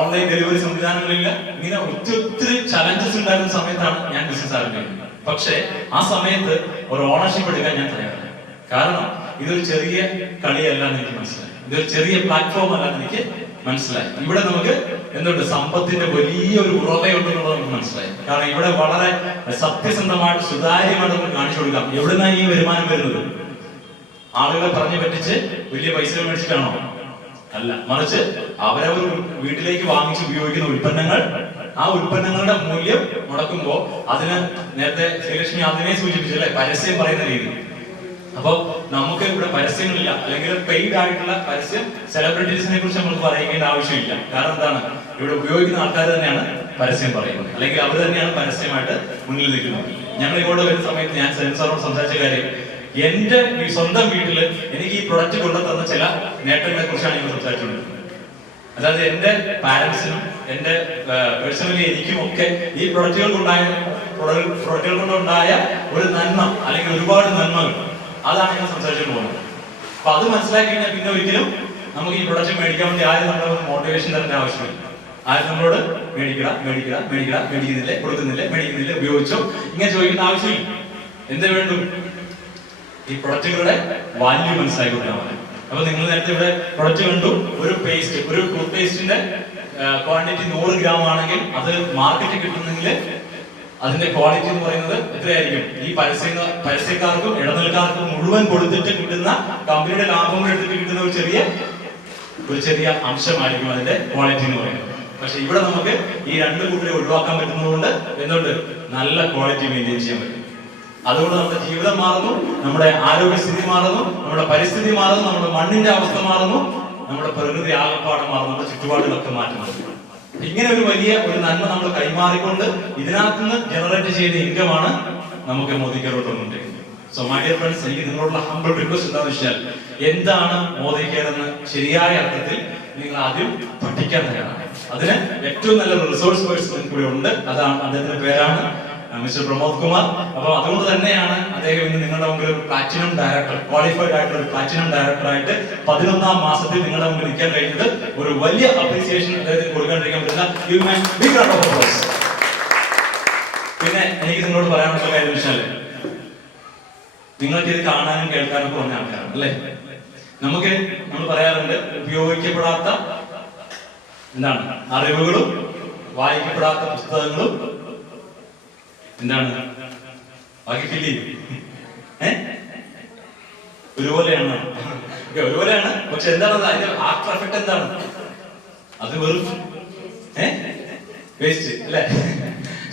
ഓൺലൈൻ ഡെലിവറി സംവിധാനങ്ങളില്ല. ഇങ്ങനെ ഒത്തിരി ചലഞ്ചസ് ഉണ്ടായിരുന്ന സമയത്താണ് ഞാൻ ബിസിനസ് ആരംഭിക്കുന്നത്. പക്ഷേ ആ സമയത്ത് ഒരു ഓണർഷിപ്പ് എടുക്കാൻ ഞാൻ തയ്യാറാണ്. കാരണം ഇതൊരു ചെറിയ കളിയല്ല എന്ന് എനിക്ക് മനസ്സിലായി, ഇതൊരു ചെറിയ പ്ലാറ്റ്ഫോം അല്ല എന്ന് എനിക്ക് മനസ്സിലായി. ഇവിടെ നമുക്ക് എന്തുണ്ട്? സമ്പത്തിന്റെ വലിയൊരു ഉറവയുണ്ടെന്നുള്ളത് നമുക്ക് മനസ്സിലായി. കാരണം ഇവിടെ വളരെ സത്യസന്ധമായിട്ട് സുതാര്യമായിട്ട് നമുക്ക് കാണിച്ചു കൊടുക്കാം എവിടുന്നാണ് ഈ വരുമാനം വരുന്നത്. ആളുകളെ പറഞ്ഞു പറ്റിച്ച് വലിയ പൈസ മേടിച്ചിട്ടാണോ? അല്ല, മറിച്ച് അവരവർ വീട്ടിലേക്ക് വാങ്ങിച്ച് ഉപയോഗിക്കുന്ന ഉൽപ്പന്നങ്ങൾ, ആ ഉൽപ്പന്നങ്ങളുടെ മൂല്യം മുടക്കുമ്പോൾ അതിന് നേരത്തെ ശ്രീലക്ഷ്മി അതിനെ സൂചിപ്പിച്ചല്ലേ, പരസ്യം പറയുന്ന രീതി. അപ്പൊ നമുക്ക് ഇവിടെ പരസ്യങ്ങളില്ല, അല്ലെങ്കിൽ പെയ്ഡ് ആയിട്ടുള്ള പരസ്യം സെലിബ്രിറ്റീസിനെ കുറിച്ച് നമുക്ക് പറയേണ്ട ആവശ്യമില്ല. കാരണം എന്താണ്? ഇവിടെ ഉപയോഗിക്കുന്ന ആൾക്കാർ തന്നെയാണ് പരസ്യം പറയുന്നത്, അല്ലെങ്കിൽ അവർ തന്നെയാണ് പരസ്യമായിട്ട് മുന്നിൽ നിൽക്കുന്നത്. ഞങ്ങൾ ഇങ്ങോട്ട് വരുന്ന സമയത്ത് ഞാൻ സെൻസറോട് സംസാരിച്ച കാര്യം, എന്റെ സ്വന്തം വീട്ടില് എനിക്ക് ഈ പ്രൊഡക്റ്റ് കൊണ്ടുതന്ന ചില നേട്ടങ്ങളെ കുറിച്ചാണ് ഞാൻ സംസാരിച്ചുകൊണ്ടിരുന്നത്. അതായത് എന്റെ പാരന്റ്സിനും എന്റെ പേഴ്സണലി എനിക്കും ഒക്കെ ഈ പ്രൊഡക്റ്റുകൾ കൊണ്ടുണ്ടായ ഒരു നന്മ, അല്ലെങ്കിൽ ഒരുപാട് നന്മകൾ, അതാണ് ഞാൻ സംസാരിച്ചുകൊണ്ട് പോകുന്നത്. അപ്പൊ അത് മനസ്സിലാക്കി കഴിഞ്ഞാൽ പിന്നെ ഒരിക്കലും നമുക്ക് ഈ പ്രൊഡക്റ്റ് മേടിക്കാൻ വേണ്ടി ആരും നമ്മളെ മോട്ടിവേഷൻ തരേണ്ട ആവശ്യമില്ല. ആരും നമ്മളോട് മേടിക്കുന്നില്ലേ, കൊടുക്കുന്നില്ലേ, ഉപയോഗിച്ചോ, ഇങ്ങനെ ചോദിക്കേണ്ട ആവശ്യമില്ല. എന്ത് വേണ്ടു? ഈ പ്രൊഡക്റ്റുകളുടെ വാല്യൂ മനസ്സിലാക്കി കൊടുക്കാൻ മതി. അപ്പൊ നിങ്ങൾ നേരത്തെ ഇവിടെ പ്രൊഡക്റ്റ് കണ്ടു, ഒരു ടൂത്ത് പേസ്റ്റിന്റെ ക്വാണ്ടിറ്റി 100 ഗ്രാം ആണെങ്കിൽ അത് മാർക്കറ്റിൽ കിട്ടുന്നെങ്കിൽ അതിന്റെ ക്വാളിറ്റി എന്ന് പറയുന്നത് എത്രയായിരിക്കും? ഈ പരസ്യക്കാർക്കും ഇടനിലക്കാർക്കും മുഴുവൻ കൊടുത്തിട്ട് കിട്ടുന്ന, കമ്പനിയുടെ ലാഭങ്ങൾ എടുത്തിട്ട് കിട്ടുന്ന ഒരു ചെറിയ അംശമായിരിക്കും അതിന്റെ ക്വാളിറ്റി എന്ന് പറയുന്നത്. പക്ഷെ ഇവിടെ നമുക്ക് ഈ രണ്ട് കൂട്ടരെ ഒഴിവാക്കാൻ പറ്റുന്നതുകൊണ്ട് എന്തുകൊണ്ട്? നല്ല ക്വാളിറ്റി മെയിൻറ്റെയിൻ ചെയ്യാൻ പറ്റും. അതുകൊണ്ട് നമ്മുടെ ജീവിതം മാറുന്നു, നമ്മുടെ ആരോഗ്യസ്ഥിതി മാറുന്നു, നമ്മുടെ പരിസ്ഥിതി മാറുന്നു, നമ്മുടെ മണ്ണിന്റെ അവസ്ഥ മാറുന്നു, നമ്മുടെ പ്രകൃതി ആകപ്പാട് മാറുന്നു, നമ്മുടെ ചുറ്റുപാടുകളൊക്കെ മാറ്റുന്നു. ഇങ്ങനെ ഒരു വലിയ ഒരു നന്മ നമ്മൾ കൈമാറിക്കൊണ്ട് ഇതിനകത്ത് നിന്ന് ജനറേറ്റ് ചെയ്യുന്ന ഇൻകമാണ് നമുക്ക് മോദി കെയർ കൊണ്ടുവന്നിരിക്കുന്നത്. സോ മൈ ഡിയർ ഫ്രണ്ട്സ്, എനിക്ക് നിങ്ങളോടുള്ള ഹംബിൾ റിക്വസ്റ്റ് എന്താണെന്ന് വെച്ചാൽ, എന്താണ് മോദി കെയർ എന്ന് ശരിയായ അർത്ഥത്തിൽ നിങ്ങൾ ആദ്യം പഠിക്കാൻ തയ്യാറാണ്. അതിന് ഏറ്റവും നല്ല റിസോഴ്സ് പേഴ്സൺ കൂടെ ഉണ്ട്. അതാണ്, അദ്ദേഹത്തിന്റെ പേരാണ് മിസ്റ്റർ പ്രമോദ് കുമാർ. അപ്പൊ അതുകൊണ്ട് തന്നെയാണ് അദ്ദേഹം ഇന്ന് നിങ്ങളുടെ മുമ്പിൽ ഒരു പ്ലാറ്റിനം ഡയറക്ടർ, ക്വാളിഫൈഡ് ആയിട്ടുള്ള ഒരു പ്ലാറ്റിനം ഡയറക്ടറായിട്ട് 11ാം മാസത്തിൽ നിങ്ങളുടെ മുമ്പിൽ നിൽക്കാൻ കഴിഞ്ഞത്. ഒരു വലിയ അപ്രീസിയേഷൻ അദ്ദേഹത്തിന് കൊടുക്കാണ്ടിരിക്കാൻ പറ്റുന്ന ബിഗ് റൗണ്ട് ഓഫ് അപ്ലോസ്. പിന്നെ എനിക്ക് നിങ്ങളോട് പറയാനുള്ള കാര്യം വെച്ചാൽ, നിങ്ങൾക്ക് ഇത് കാണാനും കേൾക്കാനും ഒക്കെ വന്ന ആൾക്കാരാണ് അല്ലേ. നമ്മൾ പറയാറുണ്ട്, ഉപയോഗിക്കപ്പെടാത്ത അറിവുകളും വായിക്കപ്പെടാത്ത പുസ്തകങ്ങളും ബാക്കി ഫില്ല് ഒരുപോലെയാണ്. പക്ഷെ എന്താണ് അതിന്റെ ആഫ്റ്റർ എഫക്ട്? എന്താണ് അത്? വെറും വേസ്റ്റ് അല്ലെ,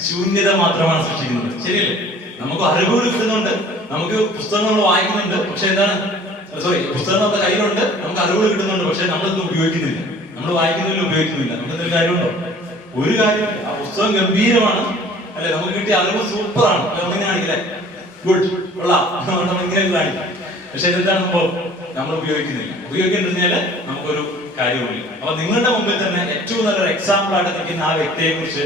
ശൂന്യത മാത്രമാണ് സൃഷ്ടിക്കുന്നത്. ശരിയല്ലേ? നമുക്ക് അറിവുകൾ കിട്ടുന്നുണ്ട്, നമുക്ക് പുസ്തകങ്ങൾ വായിക്കുന്നുണ്ട്, പക്ഷെ പുസ്തകം നമ്മുടെ കയ്യിലുണ്ട്, നമുക്ക് അറിവുകൾ കിട്ടുന്നുണ്ട്, പക്ഷെ നമ്മളൊന്നും ഉപയോഗിക്കുന്നില്ല. നമ്മൾ വായിക്കുന്നില്ല, ഉപയോഗിക്കുന്നില്ല. നമുക്ക് എന്തൊരു കാര്യമുണ്ടോ? ഒരു കാര്യമില്ല. ആ പുസ്തകം ഗംഭീരമാണ് അല്ലെ, നമുക്ക് കിട്ടിയ അറിവ് സൂപ്പറാണ്, അങ്ങനെ കാണിക്കില്ലേ, ഗുഡ് കൊള്ളാം, ഇങ്ങനെ കാണിക്കും. പക്ഷെ ഇതെന്താണ് സംഭവം? നമ്മൾ ഉപയോഗിക്കുന്നില്ല, നമുക്കൊരു കാര്യവുമില്ല. അപ്പൊ നിങ്ങളുടെ മുമ്പിൽ തന്നെ ഏറ്റവും നല്ലൊരു എക്സാമ്പിൾ ആയിട്ട് നിൽക്കുന്ന ആ വ്യക്തിയെ കുറിച്ച്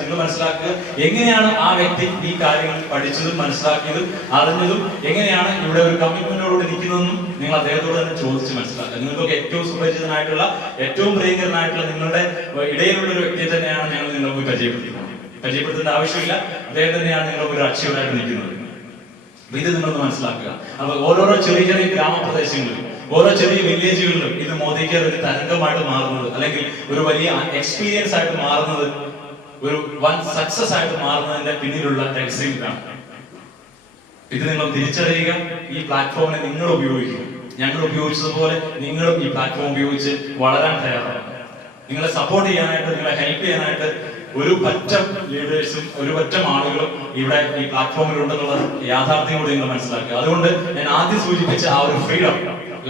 നിങ്ങൾ മനസ്സിലാക്കുക. എങ്ങനെയാണ് ആ വ്യക്തി ഈ കാര്യങ്ങൾ പഠിച്ചതും മനസ്സിലാക്കിയതും അറിഞ്ഞതും, എങ്ങനെയാണ് ഇവിടെ ഒരു കമ്മിറ്റ്മെന്റോട് നിൽക്കുന്നതെന്നും നിങ്ങൾ അദ്ദേഹത്തോട് തന്നെ ചോദിച്ച് മനസ്സിലാക്കുക. നിങ്ങൾക്കൊക്കെ ഏറ്റവും സുപരിചിതനായിട്ടുള്ള, ഏറ്റവും പ്രിയങ്കരനായിട്ടുള്ള, നിങ്ങളുടെ ഇടയിലുള്ള ഒരു വ്യക്തിയെ തന്നെയാണ് ഞങ്ങൾ നിങ്ങൾക്ക് പരിചയപ്പെടുത്തുന്നത്. പരിചയപ്പെടുത്തേണ്ട ആവശ്യമില്ല. അദ്ദേഹം തന്നെയാണ് നിങ്ങളുടെ ഒരു അച്ചീവറായിട്ട് നിൽക്കുന്നത്. ഇത് നിങ്ങളൊന്ന് മനസ്സിലാക്കുക. അപ്പൊ ഓരോരോ ചെറിയ ചെറിയ ഗ്രാമപ്രദേശങ്ങളിലും ഓരോ ചെറിയ വില്ലേജുകളിലും ഇത് മോദി കെയർ ഒരു തരംഗമായിട്ട് മാറുന്നത്, അല്ലെങ്കിൽ ഒരു വലിയ എക്സ്പീരിയൻസ് ആയിട്ട് മാറുന്നത്, ഒരു വൻ സക്സസ് ആയിട്ട് മാറുന്നതിന്റെ പിന്നിലുള്ള രഹസ്യം ഇതാണ്. ഇത് നിങ്ങൾ തിരിച്ചറിയുക. ഈ പ്ലാറ്റ്ഫോമിനെ നിങ്ങൾ ഉപയോഗിക്കുക. ഞങ്ങൾ ഉപയോഗിച്ചതുപോലെ നിങ്ങളും ഈ പ്ലാറ്റ്ഫോം ഉപയോഗിച്ച് വളരാൻ തയ്യാറാണ്. നിങ്ങളെ സപ്പോർട്ട് ചെയ്യാനായിട്ട്, നിങ്ങളെ ഹെൽപ്പ് ചെയ്യാനായിട്ട് ഒരു പറ്റം ലീഡേഴ്സും ഒരു പറ്റം ആളുകളും ഇവിടെ ഈ പ്ലാറ്റ്ഫോമിൽ ഉണ്ടെന്നുള്ള യാഥാർത്ഥ്യം കൂടി നിങ്ങൾ മനസ്സിലാക്കുക. അതുകൊണ്ട് ഞാൻ ആദ്യം സൂചിപ്പിച്ച ആ ഒരു ഫ്രീഡം,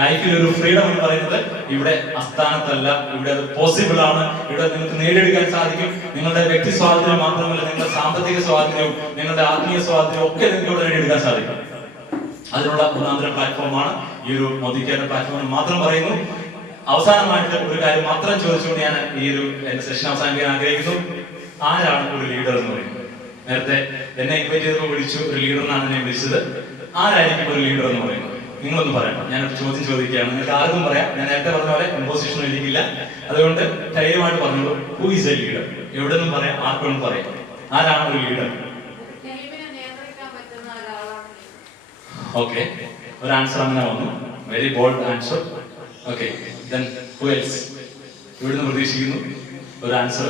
ലൈഫിൽ ഒരു ഫ്രീഡം എന്ന് പറയുന്നത് ഇവിടെ അസ്ഥാനത്തല്ല, ഇവിടെ അത് പോസിബിൾ ആണ്. ഇവിടെ നിങ്ങൾക്ക് നേടിയെടുക്കാൻ സാധിക്കും. നിങ്ങളുടെ വ്യക്തി സ്വാതന്ത്ര്യം മാത്രമല്ല, നിങ്ങളുടെ സാമ്പത്തിക സ്വാതന്ത്ര്യവും നിങ്ങളുടെ ആത്മീയ സ്വാതന്ത്ര്യവും ഒക്കെ നിങ്ങൾക്ക് ഇവിടെ നേടിയെടുക്കാൻ സാധിക്കും. അതിനുള്ള ഒന്നാന്തരം പ്ലാറ്റ്ഫോമാണ് ഈ ഒരു മോദി കെയർ പ്ലാറ്റ്ഫോം മാത്രം പറയുന്നു. അവസാനമായിട്ട് ഒരു കാര്യം മാത്രം ചോദിച്ചുകൊണ്ട് ഞാൻ ഈ ഒരു എന്റെ സെഷൻ അവസാനിക്കാൻ ആഗ്രഹിക്കുന്നു. ആരാണ് ഒരു ലീഡർ എന്ന് പറയുന്നത്? നേരത്തെ എന്നെ ഇൻവൈറ്റ് ചെയ്തപ്പോൾ വിളിച്ചു, ഒരു ലീഡറിനാണ് എന്നെ വിളിച്ചത്. ആരായിരിക്കും ഒരു ലീഡർ എന്ന് പറയുന്നത്? നിങ്ങളൊന്ന് പറയാം. ഞാനൊരു ചോദ്യം ചോദിക്കുകയാണ്. നിങ്ങൾക്ക് ആർക്കും പറയാം. ഞാൻ നേരത്തെ പറഞ്ഞ പോലെ ഇമ്പോസിഷൻ എനിക്കില്ല. അതുകൊണ്ട് ധൈര്യമായിട്ട് പറഞ്ഞോളൂ. Who is A leader? എവിടെ നിന്നും പറയാം, ആർക്കും പറയാം. ആരാണ് ഒരു ലീഡർ? ഓക്കെ, ഒരു ആൻസർ അങ്ങനെ വന്നു. Very bold answer. Okay, then who else? ഇവിടുന്ന് പ്രതീക്ഷിക്കുന്നു ഒരു ആൻസർ.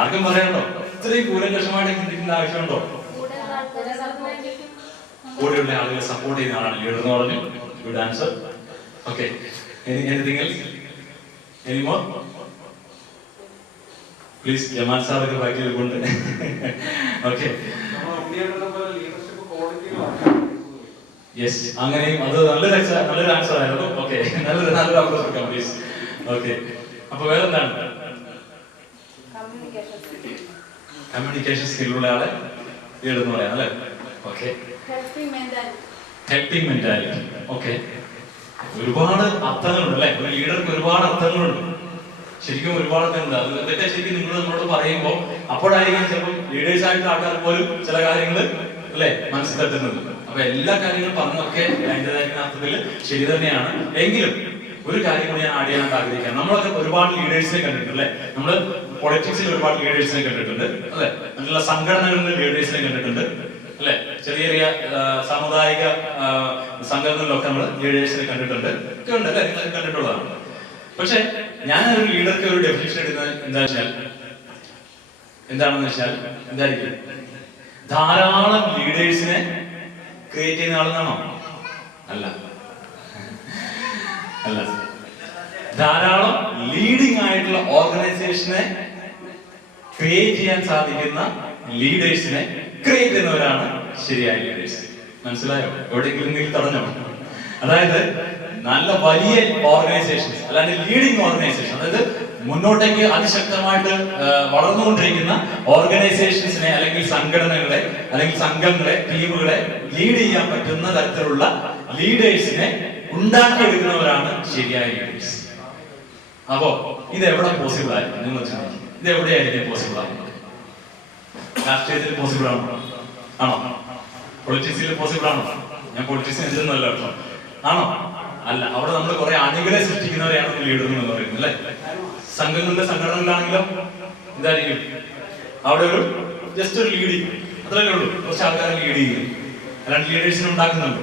ആർക്കും പറയാനുണ്ടോ? ഇത്രയും കൂലങ്കഷമായിട്ട് ചിന്തിക്കേണ്ട ആവശ്യമുണ്ടോ? കൂടെയുള്ള ആളുകളെ സപ്പോർട്ട് ചെയ്യുന്ന ആളാണ് ലീഡർ എന്ന് പറഞ്ഞു. Good answer. Okay, anything else? Any more? Please, Jamal സാറൊക്കെ ബാക്കി കൊണ്ട്. ഓക്കെ, യെസ്, അങ്ങനെയും അത് നല്ലൊരു ആൻസർ ആയിരുന്നു. ഓക്കെ, നല്ലൊരു അപ്രോച്ച് എടുക്കാം പ്ലീസ്. ഓക്കെ, അപ്പൊ വേറെ എന്താണ്? കമ്മ്യൂണിക്കേഷൻ സ്കില്ലുള്ള ആളെ ലീഡർ എന്ന് പറയാം അല്ലേ? Okay, helping mentality. ഓക്കെ, ഒരുപാട് അർത്ഥങ്ങളുണ്ട് അല്ലെ? ഒരു ലീഡർക്ക് ഒരുപാട് അർത്ഥങ്ങളുണ്ട്. ശരിക്കും ഒരുപാട് അർത്ഥങ്ങളുണ്ട്. ഇതൊക്കെ ശരിക്കും നിങ്ങൾ നമ്മളോട് പറയുമ്പോൾ അപ്പോഴായിരിക്കും ചിലപ്പോൾ ലീഡേഴ്സ് ആയിട്ട് ആൾക്കാർ പോലും ചില കാര്യങ്ങൾ അല്ലെ മനസ്സിൽ തട്ടുന്നത്. അപ്പൊ എല്ലാ കാര്യങ്ങളും പറഞ്ഞൊക്കെ അതിൻ്റെതായിരിക്കുന്ന അർത്ഥത്തിൽ ശരി തന്നെയാണ്. എങ്കിലും ഒരു കാര്യം കൂടി ഞാൻ ആഡ് ചെയ്യാനായിട്ട് ആഗ്രഹിക്കാം. നമ്മളൊക്കെ ഒരുപാട് ലീഡേഴ്സിനെ കണ്ടിട്ടുണ്ട് അല്ലെ? നമ്മൾ പൊളിറ്റിക്സിൽ ഒരുപാട് ലീഡേഴ്സിനെ കണ്ടിട്ടുണ്ട് അല്ലെ? മറ്റുള്ള സംഘടനകളിൽ ലീഡേഴ്സിനെ കണ്ടിട്ടുണ്ട് അല്ലെ? ചെറിയ ചെറിയ സാമുദായിക സംഘങ്ങളിലൊക്കെ നമ്മൾ ലീഡേഴ്സിനെ കണ്ടിട്ടുണ്ട് ഒക്കെ ഉണ്ട് അല്ലെ? നിങ്ങൾ കണ്ടിട്ടുള്ളതാണ്. പക്ഷെ ഞാനൊരു ലീഡർക്ക് ഒരു ഡെഫിനിഷൻ എടുക്കുന്നത് എന്താണെന്ന് വെച്ചാൽ എന്തായിരിക്കും? ധാരാളം ലീഡേഴ്സിനെ ക്രിയേറ്റ് ചെയ്യുന്ന ആളെന്നാണോ? അല്ല, അല്ല. ധാരാളം ലീഡിംഗ് ആയിട്ടുള്ള ഓർഗനൈസേഷനെ ക്രിയേറ്റ് ചെയ്യാൻ സാധിക്കുന്ന ലീഡേഴ്സിനെ ക്രിയേറ്റ് ചെയ്യുന്നവരാണ് ശരിയായ ലീഡേഴ്സ്. മനസ്സിലായോ? എവിടെയെങ്കിലും തടഞ്ഞോ? അതായത് നല്ല വലിയ ഓർഗനൈസേഷൻസ്, അല്ലാണ്ട് ലീഡിംഗ് ഓർഗനൈസേഷൻ, അതായത് മുന്നോട്ടേക്ക് അതിശക്തമായിട്ട് വളർന്നുകൊണ്ടിരിക്കുന്ന ഓർഗനൈസേഷൻസിനെ അല്ലെങ്കിൽ സംഘടനകളെ അല്ലെങ്കിൽ സംഘങ്ങളെ ടീമുകളെ ലീഡ് ചെയ്യാൻ പറ്റുന്ന തരത്തിലുള്ള ലീഡേഴ്സിനെ ഉണ്ടാക്കിയെടുക്കുന്നവരാണ് ശരിയായ ലീഡേഴ്സ്. അപ്പോ ഇത് എവിടെ പോസിബിൾ ആയിരിക്കും? നിങ്ങൾ ചിന്തിക്കും, ഇത് എവിടെയായിരിക്കും പോസിബിൾ ആകുന്നത്? രാഷ്ട്രീയത്തിൽ പോസിബിൾ ആണോ? പൊളിറ്റിക്സിൽ പോസിബിൾ ആണോ? ഞാൻ പൊളിറ്റിക്സിന് എതിരൊന്നുമല്ല കേട്ടോ. ആണോ? അല്ല. അവിടെ നമ്മൾ കുറെ അണികളെ സൃഷ്ടിക്കുന്നവരെയാണ് ലീഡർ എന്ന് പറയുന്നത് അല്ലെ? സംഘങ്ങളുടെ സംഘടനകളിലാണെങ്കിലും എന്തായിരിക്കും? അവിടെ ഒരു ജസ്റ്റ് ഒരു ലീഡിങ്, അത്രയല്ലേ ഉള്ളൂ. കുറച്ച് ആൾക്കാരെ ലീഡ് ചെയ്യും, അല്ലാണ്ട് ലീഡേഴ്സിനെ ഉണ്ടാക്കുന്നുണ്ട്.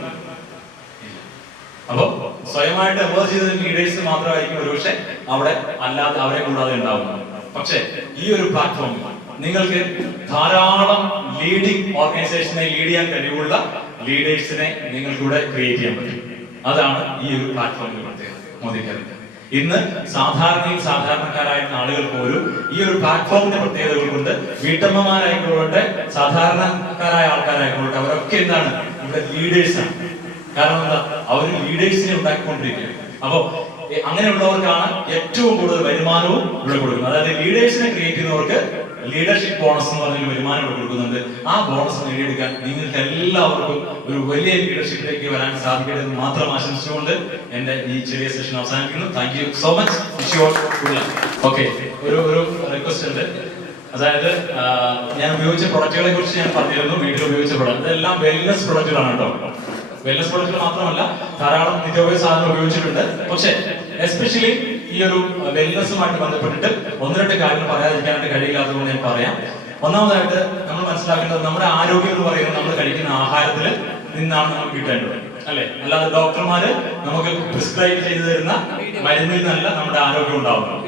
അപ്പൊ സ്വയമായിട്ട് എമേർജ് ചെയ്ത ലീഡേഴ്സ് മാത്രമായിരിക്കും ഒരുപക്ഷെ അവിടെ, അല്ലാതെ അവരെ കൂടാതെ ഉണ്ടാവുന്നത്. പക്ഷെ ഈ ഒരു പ്ലാറ്റ്ഫോമിൽ നിങ്ങൾക്ക് ധാരാളം ലീഡിംഗ് ഓർഗനൈസേഷനെ ലീഡ് ചെയ്യാൻ കഴിവുള്ള ലീഡേഴ്സിനെ നിങ്ങൾക്കിവിടെ ക്രിയേറ്റ് ചെയ്യാൻ പറ്റും. അതാണ് ഈ ഒരു പ്ലാറ്റ്ഫോമിന്റെ പ്രത്യേകത. മോദി കെയർ ഇന്ന് സാധാരണക്കാരായിരുന്ന ആളുകൾ പോലും ഈ ഒരു പ്ലാറ്റ്ഫോമിന്റെ പ്രത്യേകതകൾ കൊണ്ട്, വീട്ടമ്മമാരായിക്കോട്ടെ സാധാരണക്കാരായ ആൾക്കാരായിക്കോട്ടെ, അവരൊക്കെ എന്താണ് ഇവിടെ ലീഡേഴ്സാണ്. കാരണം എന്താ? അവർ ലീഡേഴ്സിനെ ഉണ്ടാക്കിക്കൊണ്ടിരിക്കുക. അപ്പൊ അങ്ങനെയുള്ളവർക്കാണ് ഏറ്റവും കൂടുതൽ വരുമാനവും ഇവിടെ കൊടുക്കുന്നത്. അതായത് ലീഡേഴ്സിനെ ക്രിയേറ്റ് ചെയ്യുന്നവർക്ക് ലീഡർഷിപ്പ് ബോണസ് എന്ന് പറഞ്ഞൊരു വരുമാനം ഇവിടെ കൊടുക്കുന്നുണ്ട്. ആ ബോണസ് നേടിയെടുക്കാൻ നിങ്ങൾക്ക് എല്ലാവർക്കും ഒരു വലിയ ലീഡർഷിപ്പിലേക്ക് വരാൻ സാധിക്കട്ടെ എന്ന് മാത്രം ആശംസിച്ചുകൊണ്ട് എന്റെ ഈ ചെറിയ സെഷൻ അവസാനിക്കുന്നു. Thank you so much. Okay, ഒരു റിക്വസ്റ്റ് ഉണ്ട്. അതായത് ഞാൻ ഉപയോഗിച്ച പ്രൊഡക്റ്റുകളെ കുറിച്ച് ഞാൻ പറഞ്ഞിരുന്നു. വീട്ടിൽ ഉപയോഗിച്ച പ്രൊഡക്റ്റ് ഇതെല്ലാം വെൽനസ് പ്രൊഡക്റ്റുകളാണ് കേട്ടോ. വെൽനസ് പ്രൊഡക്റ്റുകൾ മാത്രമല്ല ധാരാളം നിത്യോപയോഗ സാധനങ്ങൾ ഉപയോഗിച്ചിട്ടുണ്ട്. പക്ഷെ എസ്പെഷ്യലി ഈ ഈ ഒരു വെൽനസുമായിട്ട് ബന്ധപ്പെട്ടിട്ട് ഒന്ന് രണ്ട് കാര്യങ്ങൾ പറയാതിരിക്കാനായിട്ട് കഴിയില്ലാത്തതുകൊണ്ട് ഞാൻ പറയാം. ഒന്നാമതായിട്ട് നമ്മൾ മനസ്സിലാക്കേണ്ടത് നമ്മുടെ ആരോഗ്യം എന്ന് പറയുന്നത് നമ്മൾ കഴിക്കുന്ന ആഹാരത്തിൽ നിന്നാണ് നമുക്ക് കിട്ടേണ്ടത്, അല്ലെ? അല്ലാതെ ഡോക്ടർമാര് നമുക്ക് പ്രിസ്ക്രൈബ് ചെയ്തു തരുന്ന മരുന്നിൽ നിന്നല്ല നമ്മുടെ ആരോഗ്യം ഉണ്ടാവുന്നത്.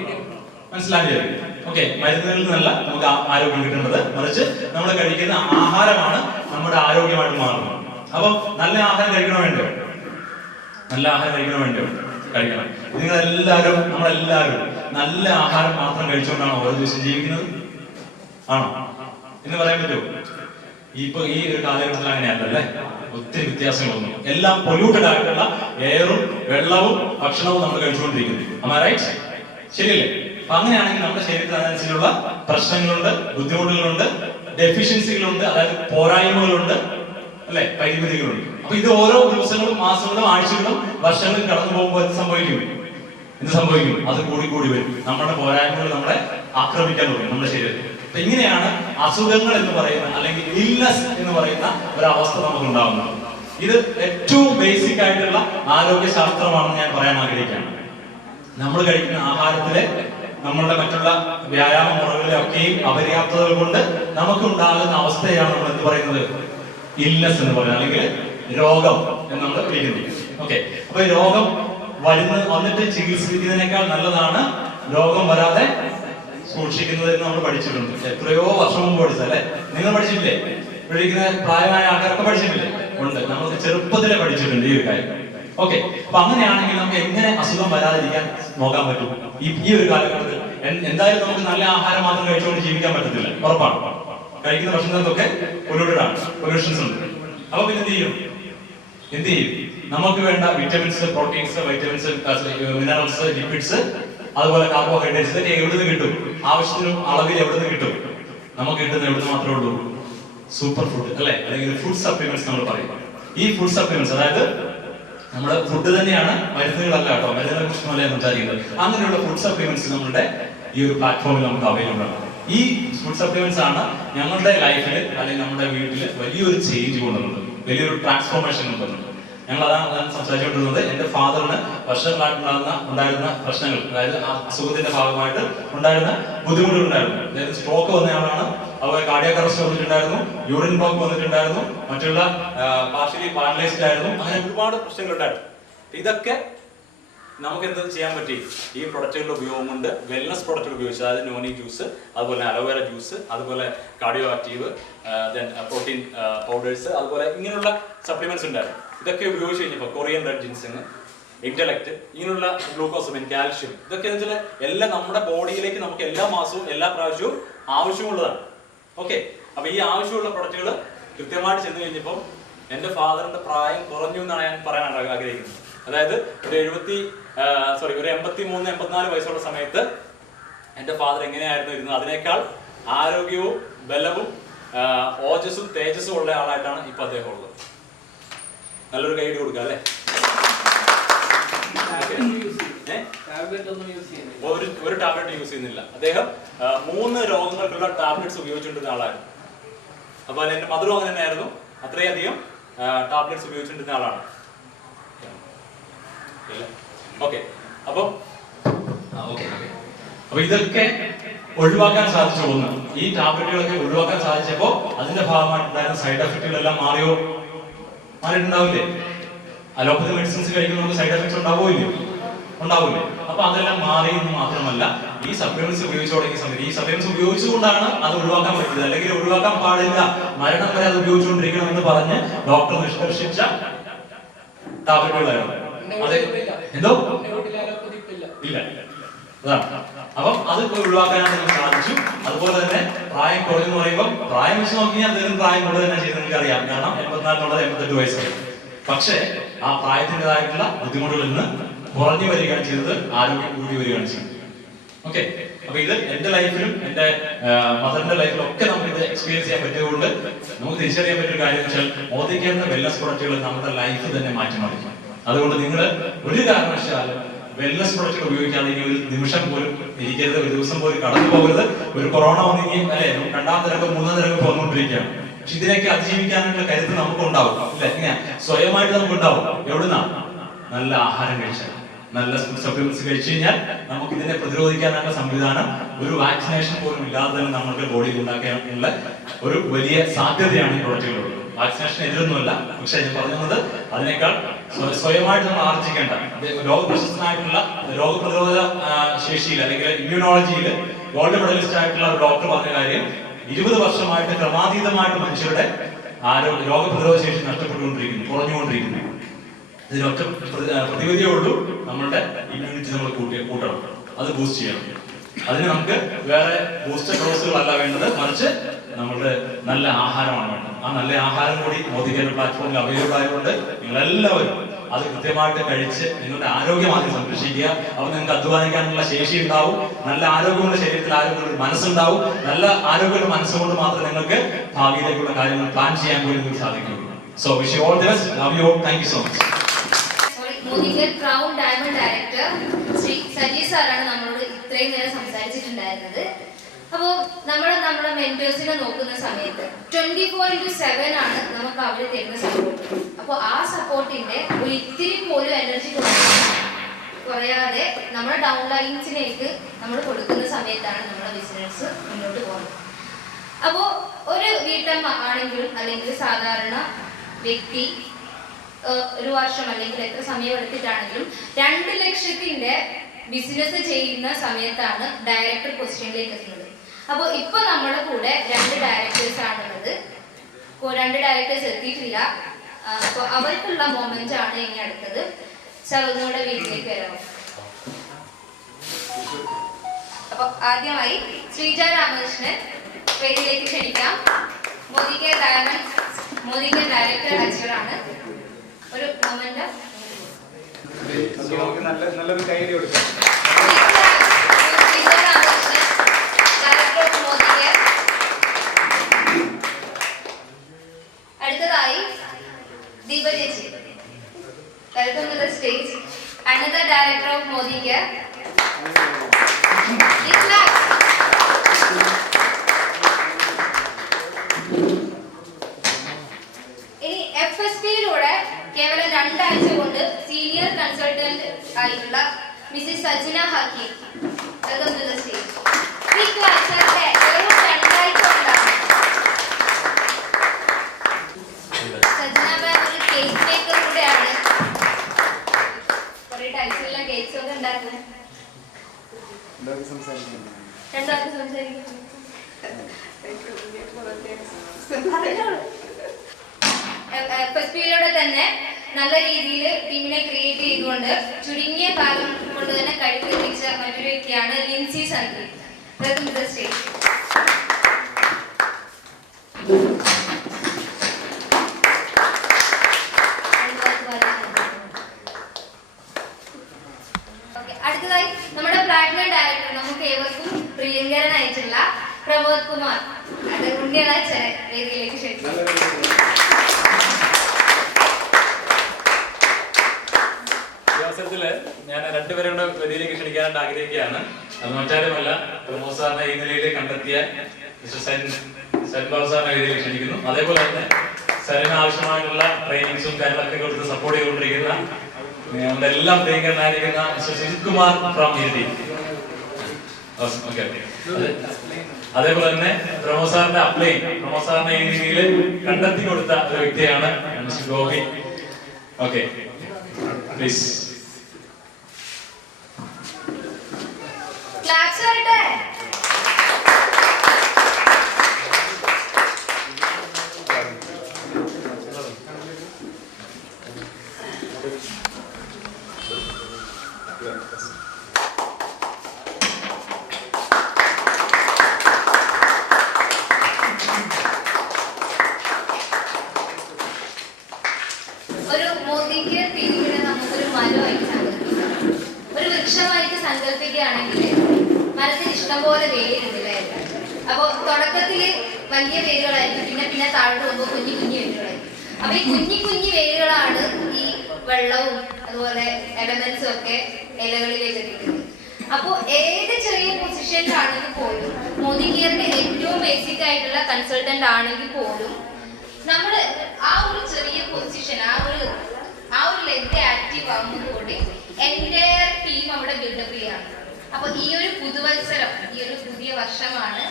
മനസ്സിലാക്കിയത്? ഓക്കെ, മരുന്നുകളിൽ നിന്നല്ല നമുക്ക് ആരോഗ്യം കിട്ടേണ്ടത്, മറിച്ച് നമ്മൾ കഴിക്കുന്ന ആഹാരമാണ് നമ്മുടെ ആരോഗ്യമായിട്ട് മാറുന്നത്. അപ്പം നല്ല ആഹാരം കഴിക്കണോ വേണ്ടോ? നല്ല ആഹാരം കഴിക്കണോ വേണ്ടോ? കഴിക്കണം. നിങ്ങളെല്ലാവരും, നമ്മളെല്ലാവരും നല്ല ആഹാരം മാത്രം കഴിച്ചുകൊണ്ടാണ് ഓരോ ദിവസം ജീവിക്കുന്നത്? ആണോ എന്ന് പറയാൻ പറ്റുമോ? ഇപ്പൊ ഈ ഒരു കാലഘട്ടത്തിൽ അങ്ങനെയല്ലേ, ഒത്തിരി വ്യത്യാസങ്ങളൊന്നും. എല്ലാം പൊല്യൂട്ടഡ് ആയിട്ടുള്ള എയറും വെള്ളവും ഭക്ഷണവും നമ്മൾ കഴിച്ചുകൊണ്ടിരിക്കുന്നു. റൈറ്റ്? ശരിയല്ലേ? അപ്പൊ അങ്ങനെയാണെങ്കിൽ നമ്മുടെ ശരീരത്തിന് അതനുസരിച്ചുള്ള പ്രശ്നങ്ങളുണ്ട്, ബുദ്ധിമുട്ടുകളുണ്ട്, ഡെഫിഷ്യൻസികളുണ്ട്, അതായത് പോരായ്മകളുണ്ട്, അല്ലെ? പരിമിതികളുണ്ട്. അപ്പൊ ഇത് ഓരോ ദിവസങ്ങളും മാസങ്ങളും ആഴ്ചകളും വർഷങ്ങളും കടന്നു പോകുമ്പോൾ എന്ത് സംഭവിക്കും? അത് കൂടി വരും. നമ്മുടെ പോരായ്മകൾ നമ്മളെ ആക്രമിക്കാൻ തുടങ്ങും നമ്മുടെ ശരീരത്തിൽ. അപ്പൊ ഇങ്ങനെയാണ് അസുഖങ്ങൾ എന്ന് പറയുന്ന, അല്ലെങ്കിൽ ഇൽനെസ് എന്ന് പറയുന്ന ഒരു അവസ്ഥ നമുക്ക് ഉണ്ടാകുന്നത്. ഇത് ഏറ്റവും ബേസിക് ആയിട്ടുള്ള ആരോഗ്യ ശാസ്ത്രമാണെന്ന് ഞാൻ പറയാൻ ആഗ്രഹിക്കുകയാണ്. നമ്മൾ കഴിക്കുന്ന ആഹാരത്തിലെ, നമ്മളുടെ മറ്റുള്ള വ്യായാമ മുറകളിലൊക്കെയും അപര്യാപ്തതകൾ കൊണ്ട് നമുക്ക് ഉണ്ടാകുന്ന അവസ്ഥയാണ് നമ്മൾ എന്ത് പറയുന്നത്? ഇൽനെസ് എന്ന് പറയുന്നത്, അല്ലെങ്കിൽ രോഗം എന്ന് നമ്മൾ വിളിക്കുന്നത്. ഓക്കെ, അപ്പൊ ഈ രോഗം വന്നിട്ട് ചികിത്സിക്കുന്നതിനേക്കാൾ നല്ലതാണ് രോഗം വരാതെ സൂക്ഷിക്കുന്നത് എന്ന് നമ്മൾ പഠിച്ചിട്ടുണ്ട്. എത്രയോ വർഷം മുമ്പ് പഠിച്ചല്ലേ? നിങ്ങൾ പഠിച്ചിട്ടില്ലേ? പഠിക്കുന്ന പ്രായമായ ആൾക്കാരൊക്കെ പഠിച്ചിട്ടില്ലേ? ഉണ്ട്. നമുക്ക് ചെറുപ്പത്തിലെ പഠിച്ചിട്ടുണ്ട് ഈ ഒരു കാര്യം. ഓക്കെ, അപ്പൊ അങ്ങനെയാണെങ്കിൽ നമുക്ക് എങ്ങനെ അസുഖം വരാതിരിക്കാൻ നോക്കാൻ പറ്റും? ഈ ഒരു കാലഘട്ടത്തിൽ എന്തായാലും നമുക്ക് നല്ല ആഹാരം മാത്രം കഴിച്ചുകൊണ്ട് ജീവിക്കാൻ പറ്റത്തില്ല, ഉറപ്പാണ്. കഴിക്കുന്ന ഭക്ഷണത്തിലൊക്കെ പൊല്യൂഷൻസ് ഉണ്ട്. അപ്പൊ പിന്നെ എന്ത് ചെയ്യും? നമുക്ക് വേണ്ട vitamins, proteins, vitamins, minerals, lipids, അതുപോലെ കാർബോഹൈഡ്രേറ്റ്സ് ഇതൊക്കെ എവിടുന്ന് കിട്ടും? ആവശ്യത്തിനും അളവിൽ എവിടുന്ന് കിട്ടും? നമുക്ക് കിട്ടുന്ന എവിടുന്ന് മാത്രമേ ഉള്ളൂ? സൂപ്പർ ഫുഡ്, അല്ലെ? അല്ലെങ്കിൽ ഫുഡ് സപ്ലിമെന്റ്സ് നമ്മൾ പറയും. ഈ ഫുഡ് സപ്ലിമെന്റ്സ്, അതായത് നമ്മുടെ ഫുഡ് തന്നെയാണ്, മരുന്നുകളല്ല കേട്ടോ, മരുന്നുകളെ കുറിച്ചല്ല സംസാരിക്കുന്നത്. അങ്ങനെയുള്ള ഫുഡ് സപ്ലിമെന്റ്സ് നമ്മുടെ ഈ ഒരു പ്ലാറ്റ്ഫോമിൽ നമുക്ക് അവൈലബിൾ ആണ്. ഈ ഫുഡ് സപ്ലിമെന്റ്സ് ആണ് ഞങ്ങളുടെ ലൈഫിൽ, അല്ലെങ്കിൽ നമ്മുടെ വീട്ടിൽ വലിയൊരു ചേഞ്ച് കൊണ്ടുവന്നത്, വലിയൊരു ട്രാൻസ്ഫോർമേഷൻ കൊണ്ടുവന്നത്. ഞങ്ങൾ അതാണ് സംസാരിച്ചുകൊണ്ടിരുന്നത്. എന്റെ ഫാദറിന് വർഷങ്ങളായിട്ടുണ്ടായിരുന്ന പ്രശ്നങ്ങൾ, അതായത് അസുഖത്തിന്റെ ഭാഗമായിട്ട് ഉണ്ടായിരുന്ന ബുദ്ധിമുട്ടുകൾ ഉണ്ടായിരുന്നു. അതായത് സ്ട്രോക്ക് വന്നയാളാണ്, അതുപോലെ കാർഡിയാക് അറസ്റ്റ് വന്നിട്ടുണ്ടായിരുന്നു, യൂറിൻ ബ്ലോക്ക് വന്നിട്ടുണ്ടായിരുന്നു, മറ്റുള്ള പാർഷ്യലി പാരലൈസ്ഡ് ആയിരുന്നു. അങ്ങനെ ഒരുപാട് പ്രശ്നങ്ങളുണ്ടായിരുന്നു. ഇതൊക്കെ നമുക്ക് എന്ത് ചെയ്യാൻ പറ്റി? ഈ പ്രൊഡക്റ്റുകളുടെ ഉപയോഗം കൊണ്ട്, വെൽനസ് പ്രൊഡക്റ്റുകൾ ഉപയോഗിച്ച്, അതായത് നോനി ജ്യൂസ്, അതുപോലെ അലോവേര ജ്യൂസ്, അതുപോലെ കാർഡിയോ ആക്റ്റീവ്, പ്രോട്ടീൻ പൗഡേഴ്സ്, അതുപോലെ ഇങ്ങനെയുള്ള സപ്ലിമെന്റ്സ് ഉണ്ടായിരുന്നു. ഇതൊക്കെ ഉപയോഗിച്ച് കഴിഞ്ഞപ്പോൾ കൊറിയൻ റെഡ് ജിൻസിങ്, ഇന്റലക്ട്, ഇങ്ങനെയുള്ള ഗ്ലൂക്കോസമിൻ, കാൽഷ്യം, ഇതൊക്കെ എന്ന് വെച്ചാൽ എല്ലാം നമ്മുടെ ബോഡിയിലേക്ക് നമുക്ക് എല്ലാ മാസവും എല്ലാ പ്രാവശ്യവും ആവശ്യമുള്ളതാണ്. ഓക്കെ, അപ്പൊ ഈ ആവശ്യമുള്ള പ്രൊഡക്റ്റുകൾ കൃത്യമായിട്ട് ചെന്ന് കഴിഞ്ഞപ്പോൾ എന്റെ ഫാദറിന്റെ പ്രായം കുറഞ്ഞു എന്നാണ് ഞാൻ പറയാൻ ആഗ്രഹിക്കുന്നത്. അതായത് ഒരു 83, 84 വയസ്സുള്ള സമയത്ത് എന്റെ ഫാദർ എങ്ങനെയായിരുന്നു ഇരുന്നത്, അതിനേക്കാൾ ആരോഗ്യവും ബലവും ഓജസ്സും തേജസ്സും ഉള്ള ആളായിട്ടാണ് ഇപ്പൊ അദ്ദേഹം ഉള്ളത്. നല്ലൊരു കൈയ്യടി കൊടുക്കുക, അല്ലെ? ഒരു ടാബ്ലറ്റ് യൂസ് ചെയ്യുന്നില്ല അദ്ദേഹം. 3 രോഗങ്ങൾക്കുള്ള ടാബ്ലറ്റ്സ് ഉപയോഗിച്ചുകൊണ്ടിരുന്ന ആളായിരുന്നു. അപ്പൊ എന്റെ മദറും അങ്ങനെ തന്നെയായിരുന്നു, അത്രയധികം ടാബ്ലറ്റ്സ് ഉപയോഗിച്ചുകൊണ്ടിരുന്ന ആളാണ്. ഓക്കെ, അപ്പൊ ഇതൊക്കെ ഒഴിവാക്കാൻ സാധിച്ചു. ഒന്ന്, ഈ ടാബ്ലറ്റുകളൊക്കെ ഒഴിവാക്കാൻ സാധിച്ചപ്പോ അതിന്റെ ഭാഗമായിട്ടുണ്ടായിരുന്ന സൈഡ് എഫക്റ്റുകളെല്ലാം മാറിയിട്ടുണ്ടാവില്ലേ? അലോപ്പതി മെഡിസിൻസ് കഴിക്കുമ്പോൾ നമുക്ക് സൈഡ് എഫക്ട്സ് ഉണ്ടാവില്ലേ? അപ്പൊ അതെല്ലാം മാറിയെന്ന് മാത്രമല്ല, ഈ സപ്ലിമെന്റ്സ് ഉപയോഗിച്ചു തുടങ്ങിയ സമയത്ത്, ഈ സപ്ലിമെന്റ്സ് ഉപയോഗിച്ചുകൊണ്ടാണ് അത് ഒഴിവാക്കാൻ പറ്റിയത്. അല്ലെങ്കിൽ ഒഴിവാക്കാൻ പാടില്ല, മരണം വരെ അത് ഉപയോഗിച്ചുകൊണ്ടിരിക്കണം എന്ന് പറഞ്ഞ് ഡോക്ടർ നിഷ്കർഷിച്ച ടാബ്ലറ്റുകളായിരുന്നു. എന്തോ ഇല്ല, അതാണ്. അപ്പം അതൊക്കെ ഒഴിവാക്കാനായിട്ട് നമുക്ക് സാധിച്ചു. അതുപോലെ തന്നെ പ്രായം കുറഞ്ഞെന്ന് പറയുമ്പോൾ, പ്രായം വെച്ച് നോക്കിയാൽ അദ്ദേഹം പ്രായം കൂടുതൽ തന്നെ ചെയ്ത് നിങ്ങൾക്ക് അറിയാം. കാരണം 84 88 വയസ്സായി. പക്ഷേ ആ പ്രായത്തിൻ്റെതായിട്ടുള്ള ബുദ്ധിമുട്ടുകളിൽ നിന്ന് കുറഞ്ഞു വരികയാണ് ചെയ്തത്, ആരോഗ്യം കൂടി വരികയാണ് ചെയ്തത്. ഓക്കെ, അപ്പൊ ഇത് എന്റെ ലൈഫിലും എന്റെ മദറിന്റെ ലൈഫിലും ഒക്കെ നമുക്ക് ഇത് എക്സ്പീരിയൻസ് ചെയ്യാൻ പറ്റിയതുകൊണ്ട് നമുക്ക് തിരിച്ചറിയാൻ പറ്റിയ കാര്യം എന്ന് വെച്ചാൽ, മോദിക്കുന്ന വെൽനസ് പ്രൊഡക്റ്റുകൾ നമ്മുടെ ലൈഫ് തന്നെ മാറ്റിമറിക്കും. അതുകൊണ്ട് നിങ്ങൾ ഒരു കാരണവശാലും വെൽനസ് പ്രൊഡക്റ്റുകൾ ഉപയോഗിക്കാതെ ഇനി ഒരു നിമിഷം പോലും ഇരിക്കരുത്, ഒരു ദിവസം പോലും കടന്നു പോകരുത്. ഒരു കൊറോണ വന്നിങ്ങി, അല്ലെ, 2ാം തരംഗം 3ാം തരംഗം വന്നുകൊണ്ടിരിക്കുകയാണ്. പക്ഷെ ഇതിനൊക്കെ അതിജീവിക്കാനുള്ള കരുത്ത് നമുക്ക് ഉണ്ടാവും, ഇല്ല? ഇങ്ങനെ സ്വയമായിട്ട് നമുക്ക് ഉണ്ടാവും. എവിടുന്നാ? നല്ല ആഹാരം കഴിച്ചാൽ. നല്ല സപ്ലിമെന്റ്സ് കഴിച്ചു കഴിഞ്ഞാൽ നമുക്ക് ഇതിനെ പ്രതിരോധിക്കാനുള്ള സംവിധാനം ഒരു വാക്സിനേഷൻ പോലും ഇല്ലാതെ തന്നെ നമുക്ക് ബോഡിയിൽ ഉണ്ടാക്കാനുള്ള ഒരു വലിയ സാധ്യതയാണ് ഈ പ്രൊഡക്റ്റുകളുള്ളത്. വാക്സിനേഷൻ എതിരൊന്നുമല്ല, പക്ഷെ ഞാൻ പറഞ്ഞത് അതിനേക്കാൾ സ്വയമായിട്ട് നമ്മൾ ആർജിക്കേണ്ട ലോകപ്രശസ്തനായിട്ടുള്ള രോഗപ്രതിരോധ ശേഷിയിൽ അല്ലെങ്കിൽ ഇമ്മ്യൂണോളജിയിൽ ഗോൾഡ് മെഡലിസ്റ്റ് ആയിട്ടുള്ള ഒരു ഡോക്ടർ പറഞ്ഞ കാര്യം 20 വർഷമായിട്ട് ക്രമാതീതമായിട്ട് മനുഷ്യരുടെ രോഗപ്രതിരോധ ശേഷി നഷ്ടപ്പെട്ടുകൊണ്ടിരിക്കുന്നു, കുറഞ്ഞുകൊണ്ടിരിക്കുന്നു. ഇതിനൊറ്റ പ്രതിവിധിയേ ഉള്ളൂ, നമ്മളുടെ ഇമ്മ്യൂണിറ്റി നമ്മൾ കൂട്ടണം, അത് ബൂസ്റ്റ് ചെയ്യണം. അതിന് നമുക്ക് വേറെ ബൂസ്റ്റർ ഡോസുകളല്ല വേണ്ടത്, മറിച്ച് നമ്മളുടെ നല്ല ആഹാരമാണ് വേണ്ടത്. ആ നല്ല ആഹാരം കൂടി മോദി കെയർ പ്ലാറ്റ്ഫോമിൽ അവൈലബിൾ ആയതുകൊണ്ട് നിങ്ങളെല്ലാവരും അത് കൃത്യമായിട്ട് കഴിച്ച് നിങ്ങളുടെ ആരോഗ്യം ആദ്യം സംരക്ഷിക്കുക. അപ്പോൾ നിങ്ങൾക്ക് അധ്വാനിക്കാനുള്ള ശേഷി ഉണ്ടാവും, നല്ല ആരോഗ്യമുള്ള ശരീരത്തിൽ ആരോഗ്യമുള്ള മനസ്സുണ്ടാവും. നല്ല ആരോഗ്യമുള്ള മനസ്സുകൊണ്ട് മാത്രം നിങ്ങൾക്ക് ഭാവിയിലേക്കുള്ള കാര്യങ്ങൾ പ്ലാൻ ചെയ്യാൻ പോലും നിങ്ങൾക്ക് സാധിക്കും. So wish you all the best. Love you all. Thank you so much. Modi care crown diamond director Shri Saji സാറാണ് നമ്മളോട് ഇത്രയും നേരം സംസാരിച്ചിട്ടുണ്ടായിരുന്നത്. അപ്പോൾ നമ്മുടെ മെന്റേഴ്സിനെ നോക്കുന്ന സമയത്ത് 24/7 ആണ് നമുക്ക് അവർ തരുന്ന സപ്പോർട്ട്. അപ്പോൾ ആ സപ്പോർട്ടിന്റെ ഒരു ഇത്തിരി പോലും എനർജി കുറയാതെ നമ്മുടെ ഡൗൺ ലൈൻസിലേക്ക് നമ്മൾ കൊടുക്കുന്ന സമയത്താണ് നമ്മുടെ ബിസിനസ് മുന്നോട്ട് പോകുന്നത്. അപ്പോൾ ഒരു വീട്ടമ്മ ആണെങ്കിലും അല്ലെങ്കിൽ സാധാരണ വ്യക്തി ഒരു വർഷം അല്ലെങ്കിൽ എത്ര സമയം എടുത്തിട്ടാണെങ്കിലും 2 ലക്ഷത്തിന്റെ ബിസിനസ് ചെയ്യുന്ന സമയത്താണ് ഡയറക്ടർ പൊസിഷനിലേക്ക് എത്തുന്നത്. അപ്പോൾ ഇപ്പൊ നമ്മുടെ കൂടെ 2 ഡയറക്ടേഴ്സ് ആണുള്ളത്. 2 ഡയറക്ടേഴ്സ് എത്തിയിട്ടില്ല. അപ്പോൾ അവർക്കുള്ള മൊമെന്റ് ആണ് ഇനി അടുത്തത്. സാർ ഒന്നുകൂടെ വീട്ടിലേക്ക് വരാമോ? അപ്പൊ ആദ്യമായി ശ്രീജ രാമകൃഷ്ണൻ പേരിലേക്ക് ക്ഷണിക്കാം. മോദി കെയർ ഡയറക്ടർ അച്ചീവറാണ്. ഒരു മൊമെന്റ് നല്ലൊരു കൈയ്യടി കൊടുക്കാം. അടുത്തതായി ദീപ ചേച്ചി. Welcome to the stage. Another director of Modi care. ഇനി FSPയിലൂടെ കേവലം 2 ആഴ്ച കൊണ്ട് സീനിയർ കൺസൾട്ടന്റ് ആയിട്ടുള്ള Mrs Sajna Hakeem. Welcome to the stage. ഈ ക്ലാസ്സിലെ വെറും 2 ആഴ്ച കൊണ്ടാണ് സജ്ന മാം ഒരു കേക്ക് മേക്കർ കൂടെയാണ്. കുറെ ടൈപ്സിലുള്ള കേക്ക്സ് ഒക്കെ ഉണ്ടാക്കുന്നത്. രണ്ടാൾക്ക് സംസാരിക്കും. FSPയിലൂടെ തന്നെ നല്ല രീതിയിൽ ടീമിനെ ക്രിയേറ്റ് ചെയ്തുകൊണ്ട് ചുരുങ്ങിയ കാലം കൊണ്ട് തന്നെ കഴിവെത്തിച്ച മറ്റൊരു വ്യക്തിയാണ് Lincy Sandhi. Welcome to the stage. അടുത്തതായി നമ്മുടെ പ്ലാറ്റിനം ഡയറക്ടർ, നമുക്ക് ഏവർക്കും പ്രിയങ്കരനായിട്ടുള്ള പ്രമോദ് കുമാർ. അത് ഉണ്ണിയളാച്ച വേദിയിലേക്ക് ക്ഷണിച്ചു. അവസരത്തില് ഞാൻ 2 പേരുടെ വേദിയിലേക്ക് ക്ഷണിക്കാനായിട്ട് ആഗ്രഹിക്കുകയാണ്. അത് മറ്റാരുമല്ല, പ്രമോദ് സാറിനെ ഈ നിലയിൽ കണ്ടെത്തിയ മിസ്റ്റർ സൻബാബു സാറിനെ വേദിയിലേക്ക് ക്ഷണിക്കുന്നു. അതേപോലെ തന്നെ സാറിന് ആവശ്യമായിട്ടുള്ള ട്രെയിനിങ്സും കാര്യങ്ങളൊക്കെ കൊടുത്ത് സപ്പോർട്ട് ചെയ്തുകൊണ്ടിരിക്കുന്ന നമ്മുടെ എല്ലാം പ്രിയങ്കരനായിരിക്കുന്ന മിസ്റ്റർ സുജിത് കുമാർ ഫ്രം ഇരിട്ടി. അതേപോലെ തന്നെ പ്രമോദ് സാറിന്റെ പ്രമോദ് സാറിനെ ഈ രീതിയിൽ കണ്ടെത്തി കൊടുത്ത ഒരു വ്യക്തിയാണ് mister Gopi. Okay, please. Claps വരട്ടെ. ഒരു മോദി കെയർ ടീമിനെ നമുക്കൊരു മരമായിട്ട് സങ്കല്പിക്കാം, ഒരു വൃക്ഷമായിട്ട് സങ്കല്പിക്കുകയാണെങ്കിൽ മരത്തിന് ഇഷ്ടംപോലെ വേരുണ്ടല്ലേ. അപ്പൊ തുടക്കത്തില് വലിയ വേരുകളായിരിക്കും, പിന്നെ താഴോട്ട് പോകുമ്പോൾ കുഞ്ഞു വേരുകളായിരിക്കും. അപ്പൊ ഈ കുഞ്ഞു വേരുകളാണ് ഈ വെള്ളവും അതുപോലെ എലമെന്റ്സും ഒക്കെ ഇലകളിലേക്ക് എത്തിക്കുന്നത്. അപ്പോൾ ഏത് ചെറിയ പൊസിഷനിലാണെങ്കിൽ പോലും മോദി കെയറിന്റെ ഏറ്റവും ബേസിക് ആയിട്ടുള്ള കൺസൾട്ടന്റ് ആണെങ്കിൽ പോലും നമ്മൾ ആ ഒരു ചെറിയ പൊസിഷൻ, ആ ഒരു ലെഗ് ആക്റ്റീവ് ആകുന്നതോടെ എൻ്റെ ടീം അവിടെ ബിൽഡപ്പ് ചെയ്യാണ്. അപ്പോൾ ഈ ഒരു പുതുവത്സരം, ഈ ഒരു പുതിയ വർഷമാണ്.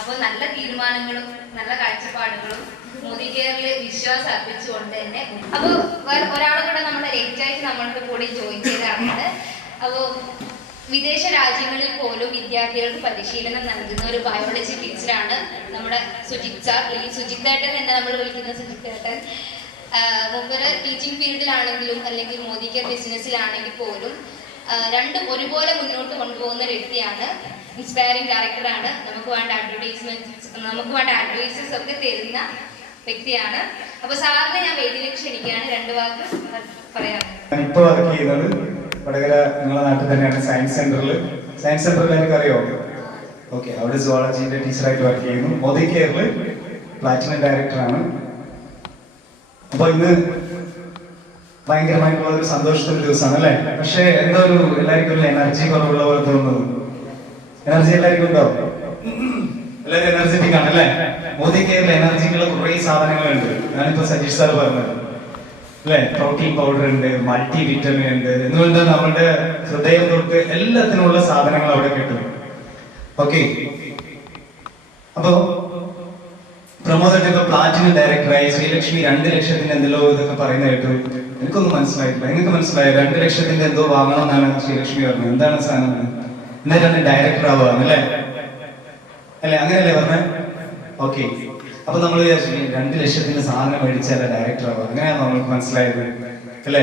അപ്പോൾ നല്ല തീരുമാനങ്ങളും നല്ല കാഴ്ചപ്പാടുകളും മോദി കെയറിൽ വിശ്വാസം അർപ്പിച്ചുകൊണ്ട് തന്നെ. അപ്പോൾ ഒരാളും കൂടെ നമ്മുടെ ലേറ്റായിട്ട് നമ്മളുടെ കൂടെ ജോയിൻ ചെയ്തതാണ്. അപ്പോൾ വിദേശ രാജ്യങ്ങളിൽ പോലും വിദ്യാർത്ഥികൾക്ക് പരിശീലനം നൽകുന്ന ഒരു ബയോളജി ടീച്ചറാണ് നമ്മുടെ സുജിത് സാർ, അല്ലെങ്കിൽ സുജിത് ഏട്ടൻ തന്നെ നമ്മൾ വിളിക്കുന്ന സുജിത് ഏട്ടൻ. മൂപ്പര് ടീച്ചിങ് ഫീൽഡിലാണെങ്കിലും അല്ലെങ്കിൽ മോദി കെയർ ബിസിനസ്സിലാണെങ്കിൽ പോലും രണ്ടും ഒരുപോലെ മുന്നോട്ട് കൊണ്ടുപോകുന്ന ഒരു വ്യക്തിയാണ്. ഇൻസ്പയറിംഗ് ഡയറക്ടറാണ്. നമുക്ക് വേണ്ട അഡ്വൈസസ് ഒക്കെ തരുന്ന വ്യക്തിയാണ്. അപ്പോൾ സാറിനെ ഞാൻ വേദിയിലേക്ക് ക്ഷണിക്കുകയാണ്. 2 വാക്ക് പറയാം. ഇപ്പോൾ വർക്ക് ചെയ്യുന്നത് വടകര നിങ്ങളുടെ നാട്ടിൽ തന്നെയാണ്, സയൻസ് സെന്ററിൽ. സയൻസ് സെന്ററിൽ എനിക്കറിയോ? ഓക്കെ, അവിടെ സുവോളജിന്റെ ടീച്ചറായിട്ട് വർക്ക് ചെയ്യുന്നു. മോദി കെയറിൽ പ്ലാറ്റിനം ഡയറക്ടറാണ്. അപ്പൊ ഇന്ന് ഭയങ്കരമായിട്ടുള്ള ഒരു സന്തോഷത്തിന്റെ ദിവസമാണ് അല്ലേ? പക്ഷെ എന്തോ എല്ലാവർക്കും ഒരു എനർജി കുറവുള്ള പോലെ തോന്നുന്നു. എനർജി എല്ലാവർക്കും ഉണ്ടോ? എല്ലാവരും എനർജറ്റിക് ആണ് അല്ലേ? മോദി കെയറിൽ എനർജിക്കുള്ള കുറേ സാധനങ്ങളുണ്ട്. ഞാനിപ്പോ സജീഷ് സാർ പറഞ്ഞത് അല്ലെ, പ്രോട്ടീൻ പൗഡർ ഉണ്ട്, മൾട്ടി വിറ്റമിൻ ഉണ്ട്, എന്നുകൊണ്ട് നമ്മുടെ ഹൃദയം തൊട്ട് എല്ലാത്തിനുള്ള സാധനങ്ങൾ അവിടെ കിട്ടും. ഓക്കെ, അപ്പോ പ്രമോദ് ഇപ്പൊ പ്ലാറ്റിനം ഡയറക്ടറായി. ശ്രീലക്ഷ്മി 2 ലക്ഷത്തിന്റെ എന്തെല്ലോ ഇതൊക്കെ പറയുന്ന കേട്ടു. എനിക്കൊന്നും മനസ്സിലായിട്ടില്ല. നിങ്ങൾക്ക് മനസ്സിലായോ? 2 ലക്ഷത്തിന്റെ എന്തോ വാങ്ങണം എന്നാണ് ശ്രീലക്ഷ്മി പറഞ്ഞത്. എന്താണ് സാധനം? എന്നിട്ടാണ് ഡയറക്ടർ ആവുക അല്ലേ? അല്ലെ, അങ്ങനെയല്ലേ പറഞ്ഞേ? ഓക്കെ, അപ്പൊ നമ്മൾ 2 ലക്ഷത്തിന്റെ സാധനം മേടിച്ചല്ല ഡയറക്ടർ ആവുക. അങ്ങനെയാണ് നമ്മൾക്ക് മനസ്സിലായത് അല്ലേ?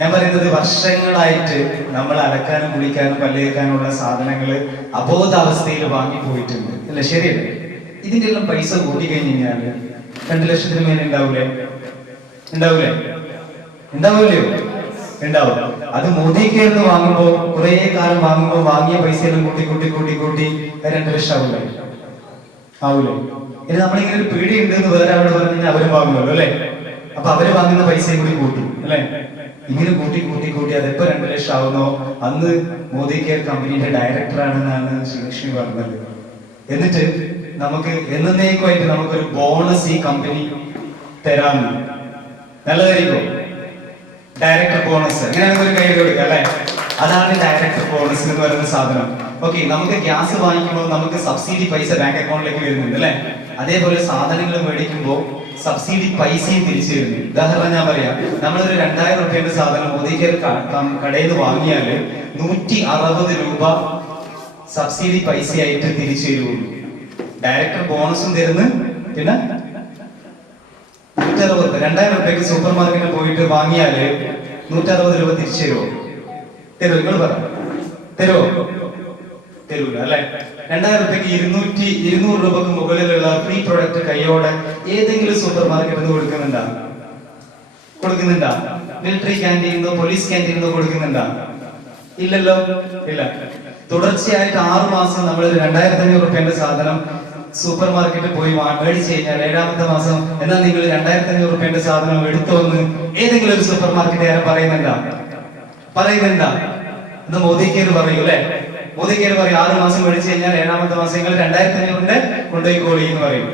ഞാൻ പറയുന്നത് വർഷങ്ങളായിട്ട് നമ്മൾ അലക്കാനും കുളിക്കാനും പല്ലേക്കാനുള്ള സാധനങ്ങൾ അബോധാവസ്ഥയിൽ വാങ്ങിപ്പോയിട്ടുണ്ട് അല്ലെ? ശരിയല്ലേ? ഇതിന്റെ എല്ലാം പൈസ കൂട്ടി കഴിഞ്ഞ് കഴിഞ്ഞാല് 2 ലക്ഷത്തിന് മേലെ ഉണ്ടാവൂലേ? ഉണ്ടാവൂലേ? ഉണ്ടാവൂലയോ? ഉണ്ടാവും. അത് മോദി കെയറിന് വാങ്ങുമ്പോ കുറെ കാലം വാങ്ങുമ്പോ വാങ്ങിയ പൈസ എല്ലാം കൂട്ടി കൂട്ടി കൂട്ടി കൂട്ടി 2 ലക്ഷം ആവൂലേ? ആവൂലേ? ഇനി നമ്മളിങ്ങനെ ഒരു പീടി ഉണ്ട് എന്ന് വേറെ അവിടെ പറഞ്ഞു കഴിഞ്ഞാൽ അവരും വാങ്ങുമല്ലോ അല്ലെ? അപ്പൊ അവര് വാങ്ങുന്ന പൈസയും കൂടി കൂട്ടും അല്ലെ? ഇങ്ങനെ കൂട്ടി കൂട്ടി കൂട്ടി അതെപ്പോ 2 ലക്ഷം ആവുന്നോ അന്ന് മോദി കെയർ കമ്പനിയുടെ ഡയറക്ടറാണെന്നാണ് ശ്രീലക്ഷ്മി പറഞ്ഞത്. എന്നിട്ട് നമുക്ക് എന്നേക്കുമായിട്ട് നമുക്കൊരു ബോണസ് ഈ കമ്പനി തരാമെന്ന്. നല്ലതായിരിക്കും ഡയറക്ടർ ബോണസ്. അങ്ങനെയാണെങ്കിൽ ഒരു കൈ കൊടുക്കുക അല്ലെ? അതാണ് ഡയറക്ടർ ബോണസ് എന്ന് പറയുന്ന സാധനം. ഓക്കെ, നമുക്ക് ഗ്യാസ് വാങ്ങിക്കുമ്പോൾ നമുക്ക് സബ്സിഡി പൈസ ബാങ്ക് അക്കൗണ്ടിലേക്ക് വരുന്നുണ്ട് അല്ലെ? അതേപോലെ സാധനങ്ങൾ മേടിക്കുമ്പോൾ സബ്സിഡി പൈസയും തിരിച്ചു വരുന്നു. ഉദാഹരണം ഞാൻ പറയാം, നമ്മളൊരു 2000 രൂപയുടെ സാധനം മോദി കെയർ കടയിൽ നിന്ന് വാങ്ങിയാല് 160 രൂപ സബ്സിഡി പൈസയായിട്ട് തിരിച്ചു തരുള്ളൂ. ഡയറക്ടർ ബോണസും തരുന്നു. പിന്നെ 160, 2000 രൂപയ്ക്ക് സൂപ്പർ മാർക്കറ്റിൽ പോയിട്ട് വാങ്ങിയാല് 160 രൂപ തിരിച്ചു തരുമോ? തരുമോ? നിങ്ങൾ പറ, തരുമോ? തരൂല അല്ലെ? 2000 രൂപയ്ക്ക് 200 രൂപക്ക് മുകളിലുള്ള ഫ്രീ പ്രൊഡക്റ്റ് കൈയോടെ ഏതെങ്കിലും സൂപ്പർ മാർക്കറ്റിൽ നിന്ന് കൊടുക്കുന്നുണ്ടാ? Military ക്യാൻറ്റീനോ police ക്യാൻറ്റീനോ കൊടുക്കുന്നുണ്ടാ? ഇല്ലല്ലോ, ഇല്ല. തുടർച്ചയായിട്ട് 6 മാസം നമ്മൾ 2500 രൂപയുടെ സാധനം സൂപ്പർ മാർക്കറ്റിൽ പോയി മേടിച്ചു കഴിഞ്ഞാൽ 7ാമത്തെ മാസം എന്നാ നിങ്ങൾ 2500 രൂപയുടെ സാധനം എടുത്തോന്ന് ഏതെങ്കിലും ഒരു സൂപ്പർ മാർക്കറ്റ് ആരും പറയുന്നുണ്ടാ? എന്ന് മോദി കെയർ പറയൂ അല്ലെ? മോദി കെയർ പറയും 6 മാസം മേടിച്ചു കഴിഞ്ഞാൽ 7ാമത്തെ മാസം നിങ്ങൾ 2500 കൊണ്ടുപോയി കോളി എന്ന് പറയും.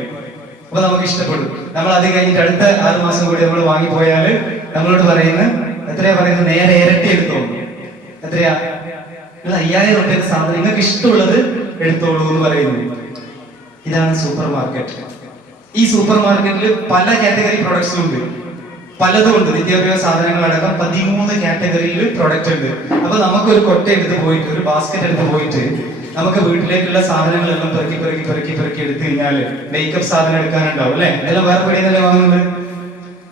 അപ്പൊ നമുക്ക് ഇഷ്ടപ്പെടും. നമ്മൾ അത് കഴിഞ്ഞിട്ട് അടുത്ത 6 മാസം കൂടി നമ്മൾ വാങ്ങിപ്പോയാല് നമ്മളോട് പറയുന്നത് എത്രയാ പറയുന്നത്? നേരെ ഇരട്ടി എടുത്തോളൂ. എത്രയാ? നിങ്ങൾ 5000 രൂപയുടെ സാധനം നിങ്ങൾക്ക് ഇഷ്ടമുള്ളത് എടുത്തോളൂ എന്ന് പറയുന്നു. ഇതാണ് സൂപ്പർ മാർക്കറ്റ്. ഈ സൂപ്പർ മാർക്കറ്റിൽ പല കാറ്റഗറി പ്രൊഡക്ട്സും ഉണ്ട്, പലതും ഉണ്ട്. നിത്യോപയോഗ സാധനങ്ങളടക്കം 13 കാറ്റഗറിയിൽ പ്രൊഡക്റ്റ് ഉണ്ട്. അപ്പൊ നമുക്കൊരു കൊട്ട എടുത്ത് പോയിട്ട്, ഒരു ബാസ്ക്കറ്റ് എടുത്ത് പോയിട്ട് നമുക്ക് വീട്ടിലേക്കുള്ള സാധനങ്ങളെല്ലാം പെറുക്കി പെറുക്കി പെറുക്കി പെറുക്കി എടുത്തു കഴിഞ്ഞാല് മേക്കപ്പ് സാധനം എടുക്കാനുണ്ടാവും അല്ലെ? ഇതെല്ലാം വേറെ പടിയെന്നല്ലേ വാങ്ങുന്നത്?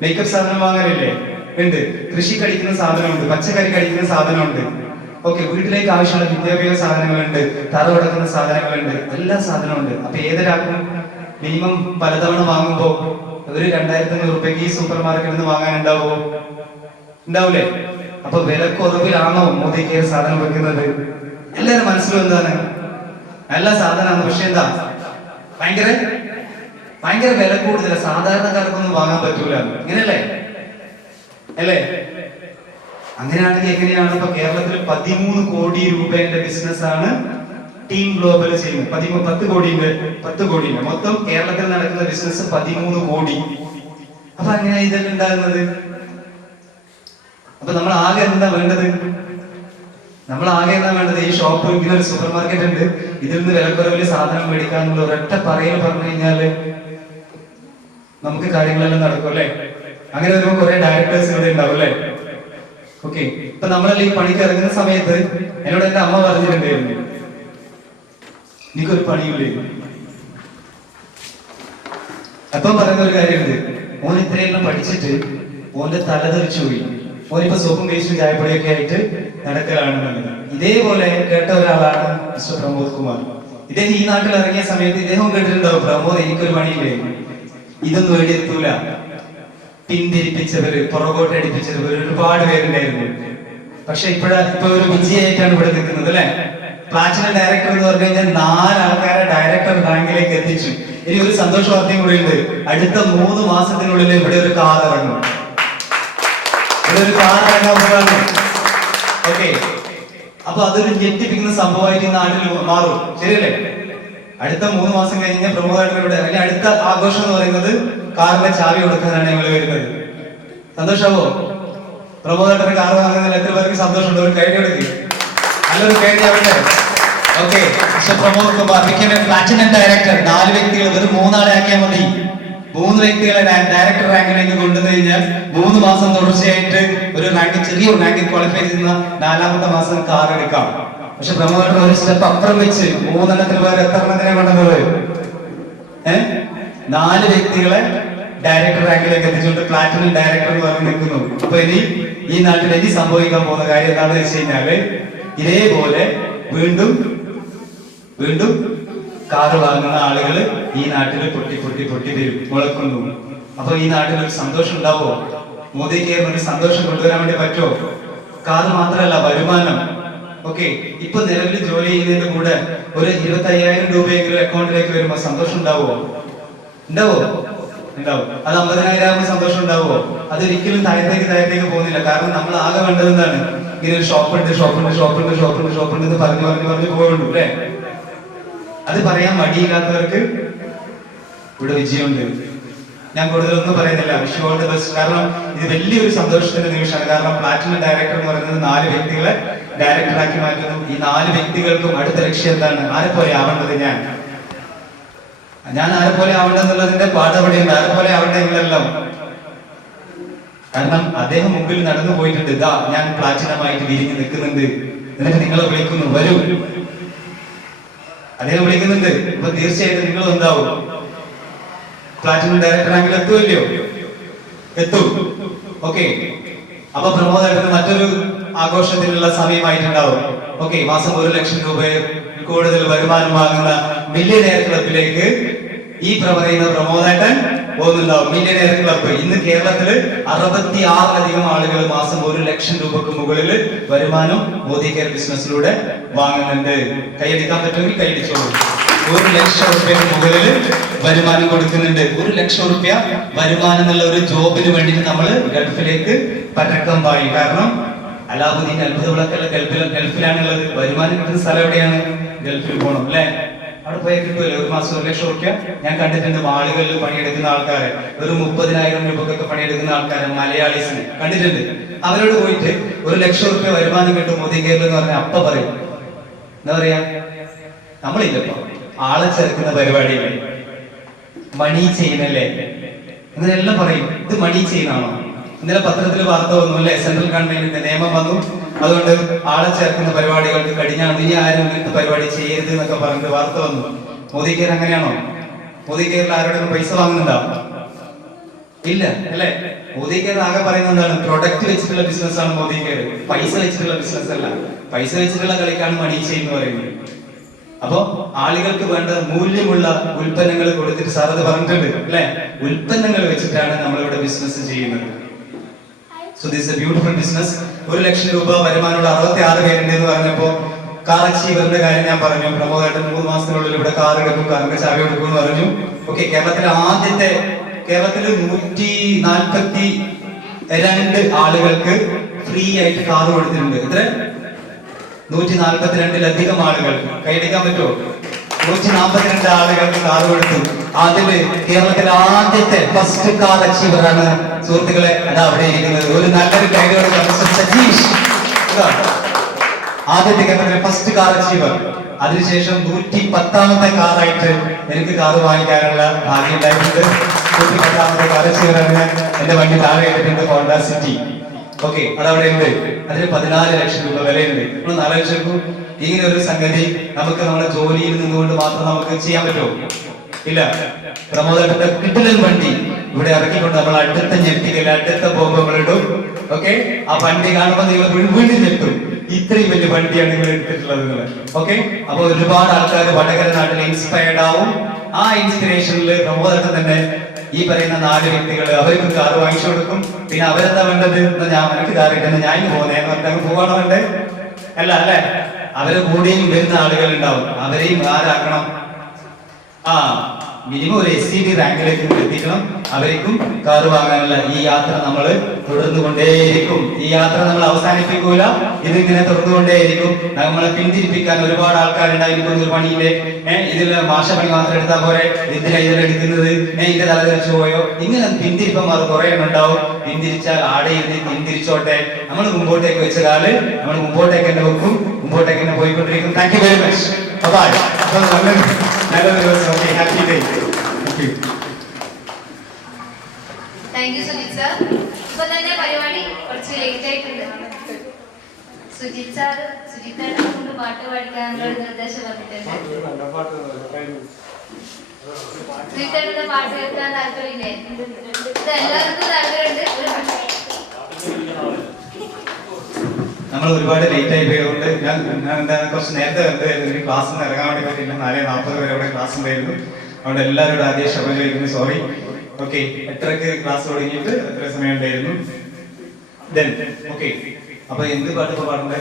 മേക്കപ്പ് സാധനം വാങ്ങാനില്ലേ? ഉണ്ട്. കൃഷി കഴിക്കുന്ന സാധനമുണ്ട്, പച്ചക്കറി കഴിക്കുന്ന സാധനമുണ്ട്. ഓക്കെ, വീട്ടിലേക്ക് ആവശ്യമുള്ള നിത്യോപയോഗ സാധനങ്ങളുണ്ട്, തറ ഉടക്കുന്ന സാധനങ്ങളുണ്ട്, എല്ലാ സാധനവും ഉണ്ട്. അപ്പൊ ഏതൊരാൾക്കും മിനിമം പലതവണ വാങ്ങുമ്പോ ഒരു 2500 രൂപയ്ക്ക് ഈ സൂപ്പർ മാർക്കറ്റിൽ നിന്ന് വാങ്ങാനുണ്ടാവോ? ഉണ്ടാവൂലേ? അപ്പൊ വിലക്കുറവിലാണോ മോദി കെയർ സാധനം വെക്കുന്നത്? എല്ലാവരും മനസ്സിലും എന്താണ്? നല്ല സാധനമാണ്, പക്ഷെ എന്താ ഭയങ്കര വില കൂടുതല. സാധാരണക്കാർക്കൊന്നും വാങ്ങാൻ പറ്റൂല. ഇങ്ങനെയല്ലേ അല്ലേ? അങ്ങനെയാണെങ്കിൽ എങ്ങനെയാണ് ഇപ്പൊ കേരളത്തിൽ 13 കോടി രൂപയുടെ ബിസിനസ് ആണ് ടീം ഗ്ലോബൽ ചെയ്യുന്നത്. 10 കോടിന്റെ മൊത്തം കേരളത്തിൽ നടക്കുന്ന ബിസിനസ് 13 കോടി. അപ്പൊ അങ്ങനെ ഇതെല്ലാം ഉണ്ടാകുന്നത്. അപ്പൊ നമ്മൾ ആകെ എന്താ വേണ്ടത്? നമ്മൾ ആകെ എന്താ വേണ്ടത്? ഈ ഷോപ്പ് ഇങ്ങനെ ഒരു സൂപ്പർ മാർക്കറ്റ് ഉണ്ട്, ഇതിൽ നിന്ന് വിലക്കുറവിൽ സാധനം മേടിക്കാന്നുള്ള ഒരൊറ്റ പറയൽ പറഞ്ഞു കഴിഞ്ഞാല് നമുക്ക് കാര്യങ്ങളെല്ലാം നടക്കും അല്ലെ? അങ്ങനെ വരുമ്പോൾ കുറെ ഡയറക്ടേഴ്സ് ഇവിടെ ഉണ്ടാവും അല്ലെ? ഓക്കെ, ഇപ്പൊ നമ്മളെല്ലാം ഈ പണിക്ക് ഇറങ്ങുന്ന സമയത്ത് എന്നോട് എന്റെ അമ്മ പറഞ്ഞിട്ടുണ്ടായിരുന്നു, എനിക്കൊരു പണിയില്ലേ. അപ്പം പറയുന്ന ഒരു കാര്യമുണ്ട്, ഓൻ ഇത്രയെല്ലാം പഠിച്ചിട്ട് ഓന്റെ തല തെറിച്ചു പോയി, ഓനിപ്പോ സോപ്പും പേസ്റ്റും ചായപ്പൊടിയൊക്കെ ആയിട്ട് നടക്കലാണെന്നുള്ളത്. ഇതേപോലെ കേട്ട ഒരാളാണ് മിസ്റ്റർ പ്രമോദ് കുമാർ. ഇദ്ദേഹം ഈ നാട്ടിൽ ഇറങ്ങിയ സമയത്ത് ഇദ്ദേഹം കേട്ടിട്ടുണ്ടാവും, പ്രമോദ് എനിക്കൊരു പണിയില്ലേ, ഇതൊന്നും എഴുതിയെത്തൂല, പിന്തിരിപ്പിച്ചവര്, പുറകോട്ട് അടിപ്പിച്ചവര് ഒരുപാട് പേരുണ്ടായിരുന്നു. പക്ഷെ ഇപ്പൊ ഒരു വിജയായിട്ടാണ് ഇവിടെ നിൽക്കുന്നത് അല്ലെ? പ്ലാറ്റിനം ഡയറക്ടർ എന്ന് പറഞ്ഞു കഴിഞ്ഞാൽ 4 ആൾക്കാരെ ഡയറക്ടർ റാങ്കിലേക്ക് എത്തിച്ചു. ഇനി ഒരു സന്തോഷ വാർത്തയും കൂടി ഉണ്ട്, അടുത്ത 3 മാസത്തിനുള്ളിൽ ഇവിടെ ഒരു കാർ ഇറങ്ങും. ഓക്കെ, അപ്പൊ അതൊരു ഞെട്ടിപ്പിക്കുന്ന സംഭവമായിട്ട് ഈ നാട്ടിൽ മാറും, ശരിയല്ലേ? അടുത്ത 3 മാസം കഴിഞ്ഞ പ്രമോദായിട്ട് ഇവിടെ അടുത്ത ആഘോഷം എന്ന് പറയുന്നത് കാറിന്റെ ചാവി കൊടുക്കാനാണ് ഞങ്ങൾ വരുന്നത്. സന്തോഷാവോ? പ്രമോദായിട്ടൊരു കാർ വാങ്ങുന്നതിൽ എത്ര പേർക്ക് സന്തോഷമുണ്ട്? ഒരു കൈ എടുക്ക്, നല്ലൊരു കൈ ആവട്ടെ. Okay, mister Pramod Kumar platinum director. 4 വ്യക്തികൾ, വെറും 3 ആളെ ആക്കിയാൽ മതി. 3 വ്യക്തികളെ ഡയറക്ടർ റാങ്കിലേക്ക് കൊണ്ടുവന്നു കഴിഞ്ഞാൽ 3 മാസം തുടർച്ചയായിട്ട് ഒരു റാങ്ക്, ചെറിയൊരു റാങ്കിൽ ക്വാളിഫൈ ചെയ്യുന്ന 4ാമത്തെ മാസം കാർ എടുക്കാം. പക്ഷെ പ്രമോദർ ഒരു സ്റ്റെപ്പ് അപ്പുറം വെച്ച് 3 എണ്ണത്തിന് പേര് എത്ര എണ്ണത്തിനെ കൊണ്ടുവന്നത്? 4 വ്യക്തികളെ ഡയറക്ടർ റാങ്കിലേക്ക് എത്തിച്ചുകൊണ്ട് പ്ലാറ്റിനം ഡയറക്ടർ എന്ന് പറഞ്ഞ് നിൽക്കുന്നു. അപ്പൊ ഇനി ഈ നാട്ടിൽ ഇനി സംഭവിക്കാൻ പോകുന്ന കാര്യം എന്താണെന്ന് വെച്ച് കഴിഞ്ഞാല് ഇതേപോലെ വീണ്ടും വീണ്ടും കാറ് വാങ്ങുന്ന ആളുകൾ ഈ നാട്ടിൽ പൊട്ടി പൊട്ടി പൊട്ടി വരും, മുളക്കുന്നു. അപ്പൊ ഈ നാട്ടിൽ ഒരു സന്തോഷം ഉണ്ടാവോ? മോദിക്ക് ഒരു സന്തോഷം കൊണ്ടുവരാൻ വേണ്ടി പറ്റുമോ? കാറ് മാത്രമല്ല, വരുമാനം. ഓക്കെ, ഇപ്പൊ നിലവിൽ ജോലി ചെയ്യുന്നതിന്റെ കൂടെ ഒരു 25,000 രൂപയെങ്കിലും അക്കൗണ്ടിലേക്ക് വരുമ്പോ സന്തോഷം ഉണ്ടാവോ? ഉണ്ടാവോ? ഉണ്ടാവും. അത് 50,000 സന്തോഷം ഉണ്ടാവോ? അതൊരിക്കലും താഴത്തേക്ക് പോകുന്നില്ല. കാരണം നമ്മൾ ആകെ വേണ്ടത് എന്താണ്? ഇങ്ങനെ ഒരു ഷോപ്പുണ്ട് എന്ന് പറഞ്ഞു പോകുന്നുള്ളൂ അല്ലെ? അത് പറയാൻ മടിയില്ലാത്തവർക്ക് ഇവിടെ വിജയമുണ്ട്. ഞാൻ കൂടുതലൊന്നും പറയുന്നില്ല. Wish you all the best. കാരണം ഇത് വലിയൊരു സന്തോഷത്തിന്റെ നിമിഷമാണ്. കാരണം പ്ലാറ്റിനം ഡയറക്ടർ എന്ന് പറയുന്നത് 4 വ്യക്തികളെ ഡയറക്ടറാക്കി മാറ്റുന്നു. ഈ 4 വ്യക്തികൾക്കും അടുത്ത ലക്ഷ്യം എന്താണ്? ആരെപ്പോലെ ആവേണ്ടത്? ഞാൻ ആരെപ്പോലെ ആവേണ്ടെന്നുള്ളതിന്റെ പാഠപടിയുണ്ട്. ആരെപ്പോലെ ആവണ്ടേ നിങ്ങളെല്ലാം? കാരണം അദ്ദേഹം മുമ്പിൽ നടന്നു പോയിട്ടുണ്ട്. ഇതാ ഞാൻ പ്ലാറ്റിനമായിട്ട് വിരിഞ്ഞ് നിൽക്കുന്നുണ്ട്, എന്നിട്ട് നിങ്ങളെ വിളിക്കുന്നു, വരൂ. അദ്ദേഹം വിളിക്കുന്നുണ്ട്. അപ്പൊ തീർച്ചയായിട്ടും നിങ്ങൾ എന്താവും? പ്ലാറ്റിനം ഡയറക്ടർ ആണെങ്കിൽ എത്തുമല്ലോ, എത്തും. ഓക്കെ, അപ്പൊ പ്രമോദായിട്ട് മറ്റൊരു ആഘോഷത്തിനുള്ള സമയമായിട്ടുണ്ടാവും. ഓക്കെ, മാസം 1 ലക്ഷം രൂപ കൂടുതൽ വരുമാനം വാങ്ങുന്ന മില്യനെയർ ക്ലബിലേക്ക് ഈ പറയുന്ന പ്രമോദായിട്ടൻ പോകുന്നുണ്ടാവും. മില്യനെയർ ക്ലബ്ബ് ഇന്ന് കേരളത്തില് 66ലധികം ആളുകൾ മാസം 1 ലക്ഷം രൂപക്ക് മുകളിൽ വരുമാനം മോദി കെയർ ബിസിനസ്സിലൂടെ വാങ്ങുന്നുണ്ട്. കൈയടിക്കാൻ പറ്റുമെങ്കിൽ കൈയടിച്ചോളൂ. 1 ലക്ഷം രൂപയ്ക്ക് മുകളിൽ വരുമാനം കൊടുക്കുന്നുണ്ട്. 1 ലക്ഷം രൂപ വരുമാനം എന്നുള്ള ഒരു ജോബിന് വേണ്ടിയിട്ട് നമ്മൾ ഗൾഫിലേക്ക് പരക്കം പായി. കാരണം അലാവുദ്ദീൻ അത്ഭുത വിളക്കല്ല ഗൾഫിലാണുള്ളത്. വരുമാനം കിട്ടുന്ന സ്ഥലം എവിടെയാണ്? ഗൾഫിൽ പോകണം അല്ലെ? അവിടെ പോയാൽ കിട്ടുമല്ലോ 1 മാസം 1 ലക്ഷം രൂപ. ഞാൻ കണ്ടിട്ടുണ്ട് മാളുകളിൽ പണിയെടുക്കുന്ന ആൾക്കാരെ, ഒരു 30,000 രൂപക്കൊക്കെ പണിയെടുക്കുന്ന ആൾക്കാരെ, മലയാളീസിനെ കണ്ടിട്ടുണ്ട്. അവരോട് പോയിട്ട് 1 ലക്ഷം രൂപ വരുമാനം കിട്ടും മോദി കെയറിൽ എന്ന് പറഞ്ഞാൽ അപ്പ പറയും, എന്താ പറയാ, നമ്മളില്ലപ്പോ ആളെ ചേർക്കുന്ന പരിപാടിയല്ലേ, മണി ചെയ്യുന്നല്ലേ അങ്ങനെയെല്ലാം പറയും. ഇത് മണി ചെയ്യുന്നതാണോ? ഇന്നലെ പത്രത്തിൽ വാർത്ത വന്നു അല്ലെ, സെൻട്രൽ ഗവൺമെന്റിന്റെ നിയമം വന്നു, അതുകൊണ്ട് ആളെ ചേർക്കുന്ന പരിപാടികൾക്ക് കടിഞ്ഞാണ്, ഇനി ആരും ഇങ്ങനത്തെ പരിപാടി ചെയ്യരുത് എന്നൊക്കെ പറഞ്ഞിട്ട് വാർത്ത വന്നു. മോദി കെയർ അങ്ങനെയാണോ? മോദി കെയറിൽ ആരോടും പൈസ വാങ്ങുന്നുണ്ടോ? ഇല്ല അല്ലെ? മോദി കെയർ ആകെ പറയുന്നത് എന്താണ്? പ്രൊഡക്റ്റ് വെച്ചിട്ടുള്ള ബിസിനസ് ആണ് മോദി കെയർ, പൈസ വെച്ചിട്ടുള്ള ബിസിനസ് അല്ല. പൈസ വെച്ചിട്ടുള്ള കളിക്കാണ് മണി ചെയ്യുന്ന പറയുന്നത്. അപ്പൊ ആളുകൾക്ക് വേണ്ട മൂല്യമുള്ള ഉൽപ്പന്നങ്ങൾ കൊടുത്തിട്ട് സാർ അത് പറഞ്ഞിട്ടുണ്ട് അല്ലെ, ഉൽപ്പന്നങ്ങൾ വെച്ചിട്ടാണ് നമ്മളിവിടെ ബിസിനസ് ചെയ്യുന്നത്. So this A beautiful business. 1 ലക്ഷം രൂപ വരുമാനമുള്ള 66 പേരുണ്ട് എന്ന് പറഞ്ഞപ്പോ കാർ അച്ചീവറിന്റെ കാര്യം ഞാൻ പറഞ്ഞു. പ്രമോദായിട്ട് 3 മാസത്തിനുള്ളിൽ ഇവിടെ കാർ എടുക്കും, കാറിന്റെ ചാവി എടുക്കും എന്ന് പറഞ്ഞു. ഓക്കെ, കേരളത്തിലെ 142 ആളുകൾക്ക് ഫ്രീ ആയിട്ട് കാർ കൊടുത്തിട്ടുണ്ട്. എത്ര? 142ലധികം ആളുകൾക്ക്. കൈയടിക്കാൻ പറ്റുമോ? 142 ആളുകൾക്ക് കാർ കൊടുത്തു. അതില് കേരളത്തിലെ ആദ്യത്തെ ഫസ്റ്റ് കാർ അച്ചീവറാണ് സുഹൃത്തുക്കളെ അതാ അവിടെ ഇരിക്കുന്നത്. ഒരു നല്ലൊരു കൈയോട് സജീഷ് ആദ്യത്തെ കേരളത്തിലെ ഫസ്റ്റ് കാർ അച്ചീവർ. അതിനുശേഷം 110ാമത്തെ കാറായിട്ട് എനിക്ക് കാറ് വാങ്ങിക്കാനുള്ള ഭാഗ്യം ഉണ്ടായിട്ടുണ്ട്. 110ാമത്തെ കാർ അച്ചീവറാണ്. എന്റെ വണ്ടി താഴെ ഇട്ടിട്ടുണ്ട്, ഹോണ്ട സിറ്റി. ഓക്കെ, അതവിടെ ഉണ്ട്. അതിന് 14 ലക്ഷം രൂപ വിലയുണ്ട്. നമ്മൾ 4 ലക്ഷം രൂപ. ഇങ്ങനെ ഒരു സംഗതി നമുക്ക് നമ്മുടെ ജോലിയിൽ നിന്നുകൊണ്ട് മാത്രം നമുക്ക് ചെയ്യാൻ പറ്റുമോ? ഇല്ല. പ്രമോദന്റെ കിടിലൻ വണ്ടി ഇവിടെ ഇറക്കിക്കൊണ്ട് നമ്മൾ അടുത്ത ഞെട്ടിക്കൽ, അടുത്ത ബോംബുകൾ ഇടും. ഓക്കെ, ആ വണ്ടി കാണുമ്പോൾ നിങ്ങൾ വീണ്ടും ഞെട്ടും. ഇത്രയും വലിയ വണ്ടിയാണ് നിങ്ങൾ എടുത്തിട്ടുള്ളത്. ഓക്കെ, അപ്പൊ ഒരുപാട് ആൾക്കാർ വടകര നാട്ടിൽ ഇൻസ്പയർഡ് ആവും. ആ ഇൻസ്പിറേഷനിൽ പ്രമോദൻ തന്നെ ഈ പറയുന്ന 4 വ്യക്തികൾ അവർക്ക് കാർ വാങ്ങിച്ചു കൊടുക്കും. പിന്നെ അവരെന്താ വേണ്ടത്? ഞാൻ എനിക്ക് കാർ കിട്ടുന്ന ഞാൻ പോകുന്നേന്ന് പറഞ്ഞാൽ പോവാണോ വേണ്ടേ? അല്ല അല്ലെ, അവരെ കൂടെയും വരുന്ന ആളുകൾ ഉണ്ടാവും. അവരെയും ആരാക്കണം? മിനിമം ഒരു SCD റാങ്കിലേക്ക് എത്തിക്കണം. അവർക്കും കാർ വാങ്ങാനുള്ള ഈ യാത്ര നമ്മൾ തുടർന്നുകൊണ്ടേയിരിക്കും. ഈ യാത്ര നമ്മൾ അവസാനിപ്പിക്കൂല. ഇതിങ്ങനെ തുടർന്നുകൊണ്ടേയിരിക്കും. നമ്മളെ പിന്തിരിപ്പിക്കാൻ ഒരുപാട് ആൾക്കാരുണ്ടായിരിക്കും. ഒരു പണിയിലെ ഇതില് മാഷപ്പണി മാത്രം എടുത്താൽ പോരെ, എന്തിനാ ഇതിലെടുക്കുന്നത്, ഇതിന്റെ തലതെറിച്ചു പോയോ, ഇങ്ങനെ പിന്തിരിപ്പന്മാർ കുറെ ഉണ്ടാവും. പിന്തിരിച്ചാൽ ആടെ ഇരുന്ന് പിന്തിരിച്ചോട്ടെ. നമ്മൾ മുമ്പോട്ടേക്ക് വെച്ച കാല് നമ്മൾ മുമ്പോട്ടേക്ക് തന്നെ വെക്കും, മുമ്പോട്ടേക്ക് തന്നെ പോയിക്കൊണ്ടിരിക്കും. Thank you very much. Bye. നല്ലൊരു ദിവസം. Okay, happy day. Thank you Sujith sir. ഇപ്പൊ തന്നെ പരിപാടി കുറച്ച് ലേറ്റ് ആയിട്ടുണ്ട്. സുജിത് സാർ സുജിത്തേട്ടനെ കൊണ്ട് പാട്ട് പാടിക്കാനുള്ള ഒരു നിർദ്ദേശം പറഞ്ഞിട്ടുണ്ട്. സുജിത്തേട്ടന്റെ പാട്ട് കേൾക്കാൻ താല്പര്യമില്ലേ? ഇത് എല്ലാവർക്കും താല്പര്യമുണ്ട്. നമ്മൾ ഒരുപാട് ലേറ്റ് ആയി പോയതുകൊണ്ട് ഞാൻ എന്താ കുറച്ച് നേരത്തെ ക്ലാസ്സിൽ നിന്ന് ഇറങ്ങാൻ വേണ്ടി പറ്റില്ല. 4:40 വരെ അവിടെ ക്ലാസ് ഉണ്ടായിരുന്നു. അതുകൊണ്ട് എല്ലാവരോടും ആദ്യം ക്ഷമ ചോദിക്കുന്നു, സോറി. ഓക്കെ, എത്രക്ക് ക്ലാസ് തുടങ്ങിയിട്ട് എത്ര സമയം ഉണ്ടായിരുന്നു? ഓക്കെ, അപ്പൊ എന്ത് പാട്ട് ഇപ്പൊ പാടണ്ടേ?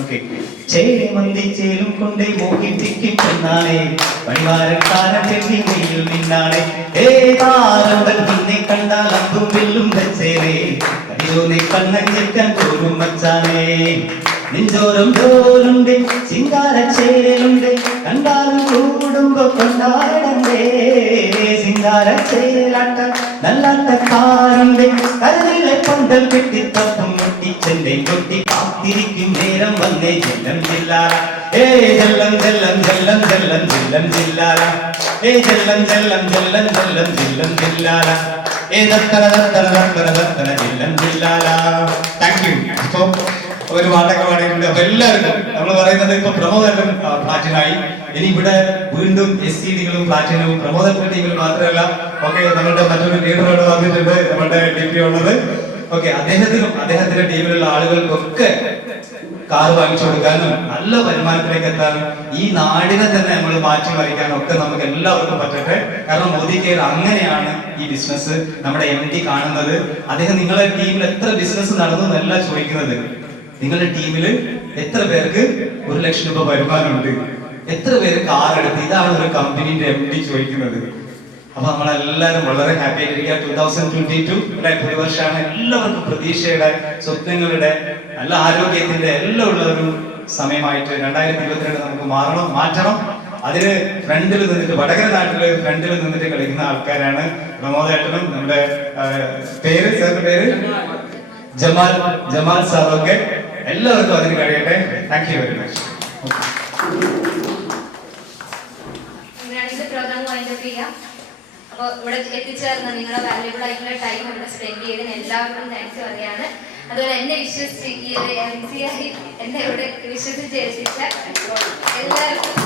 ഓക്കെ, ചേമന്തി ചേലും കൊണ്ടേ മോഹിപ്പിക്കും പെണ്ണാണേ, പണിവാരക്കാരൻ ചെല്ലിയിൽ നിന്നാണേ, ഏതാരവൻ നിന്നെ കണ്ടാൽ അമ്പും വെല്ലും വെച്ചേനേ, അതിലൂന്നെ കണ്ണഞ്ചെക്കാൻ തോന്നും മച്ചാനേ, നെഞ്ചോരം തോലുണ്ട് സിംഗാരച്ചേലുണ്ട്, കണ്ടാലും കൂടുമ്പോ കൊണ്ടാടണ്ടേ, സിംഗാരച്ചേലാട്ട നല്ലാട്ടക്കാരുണ്ട്, കരളിലെ പന്തൽ കെട്ടിത്തപ്പും മുട്ടിച്ചെന്റെ കൊട്ടി കാത്തിരിക്കും നേരം വന്നേ ജല്ലം ജില്ലാര, ജല്ലം ജല്ലം ജല്ലം ജല്ലം ജല്ലം ജില്ലാര, ജല്ലം ജല്ലം ജല്ലം ജല്ലം ജല്ലം ജില്ലാര, ദത്തന ദത്തന ദത്തന ദത്തന ജല്ലം ജില്ലാര. Thank you. അപ്പൊ ഒരു പാട്ടൊക്കെ പാടിയിട്ടുണ്ട്. അപ്പൊ എല്ലാവർക്കും നമ്മൾ പറയുന്നത് ഇപ്പൊ പ്രമോദനും പ്ലാറ്റിനായി. ഇനി ഇവിടെ വീണ്ടും SCDകളും പ്ലാറ്റിനവും പ്രമോദന്റെ ടീമിൽ മാത്രമല്ല, ഓക്കെ, നമ്മളുടെ മറ്റൊരു ലീഡറോട് വന്നിട്ടുണ്ട്, നമ്മുടെ DP ഉള്ളത്. ഓക്കെ, അദ്ദേഹത്തിന്റെ ടീമിലുള്ള ആളുകൾക്കൊക്കെ കാർ വാങ്ങിച്ചു കൊടുക്കാനും നല്ല വരുമാനത്തിലേക്ക് എത്താനും ഈ നാടിനെ തന്നെ നമ്മൾ മാറ്റിമറിക്കാനും ഒക്കെ നമുക്ക് എല്ലാവർക്കും പറ്റട്ടെ. കാരണം മോദി കെയർ അങ്ങനെയാണ് ഈ ബിസിനസ് നമ്മുടെ MD കാണുന്നത്. അദ്ദേഹം നിങ്ങളുടെ ടീമിൽ എത്ര ബിസിനസ് നടന്നു എന്നല്ല ചോദിക്കുന്നത്, നിങ്ങളുടെ ടീമിൽ എത്ര പേർക്ക് 1 ലക്ഷം രൂപ വരുമാനമുണ്ട്, എത്ര പേര് കാർ എടുത്ത്, ഇതാണ് ഒരു കമ്പനിയുടെ MD ചോദിക്കുന്നത്. അപ്പൊ നമ്മളെല്ലാരും വളരെ ഹാപ്പി ആയിട്ടിരിക്കുക. 2022 പുതിയ വർഷമാണ്. എല്ലാവർക്കും പ്രതീക്ഷയുടെ, സ്വപ്നങ്ങളുടെ, നല്ല ആരോഗ്യത്തിന്റെ എല്ലാം ഉള്ള ഒരു സമയമായിട്ട് 2022 നമുക്ക് മാറ്റണം. അതിന് ഫ്രണ്ടിൽ നിന്നിട്ട്, വടകര നാട്ടില് ഫ്രണ്ടിൽ നിന്നിട്ട് കളിക്കുന്ന ആൾക്കാരാണ് പ്രമോദേട്ടനും നമ്മുടെ സാറിന്റെ പേര് ജമാൽ സാറൊക്കെ. എല്ലാവർക്കും അതിന് കഴിയട്ടെ. Thank you very much. Programme wind up ചെയ്യാം. അപ്പോൾ ഇവിടെ എത്തിച്ചേർന്ന നിങ്ങളുടെ വാല്യുബിൾ ആയിട്ടുള്ള ടൈം ഇവിടെ സ്പെൻഡ് ചെയ്തതിന് എല്ലാവർക്കും താങ്ക്സ് പറയാണ്. അതുപോലെ എന്നെ വിശ്വസിച്ച് ഈ ഒരു MC ആയി എന്നെ ഇവിടെ വിശ്വസിച്ച് എത്തിച്ച എല്ലാവർക്കും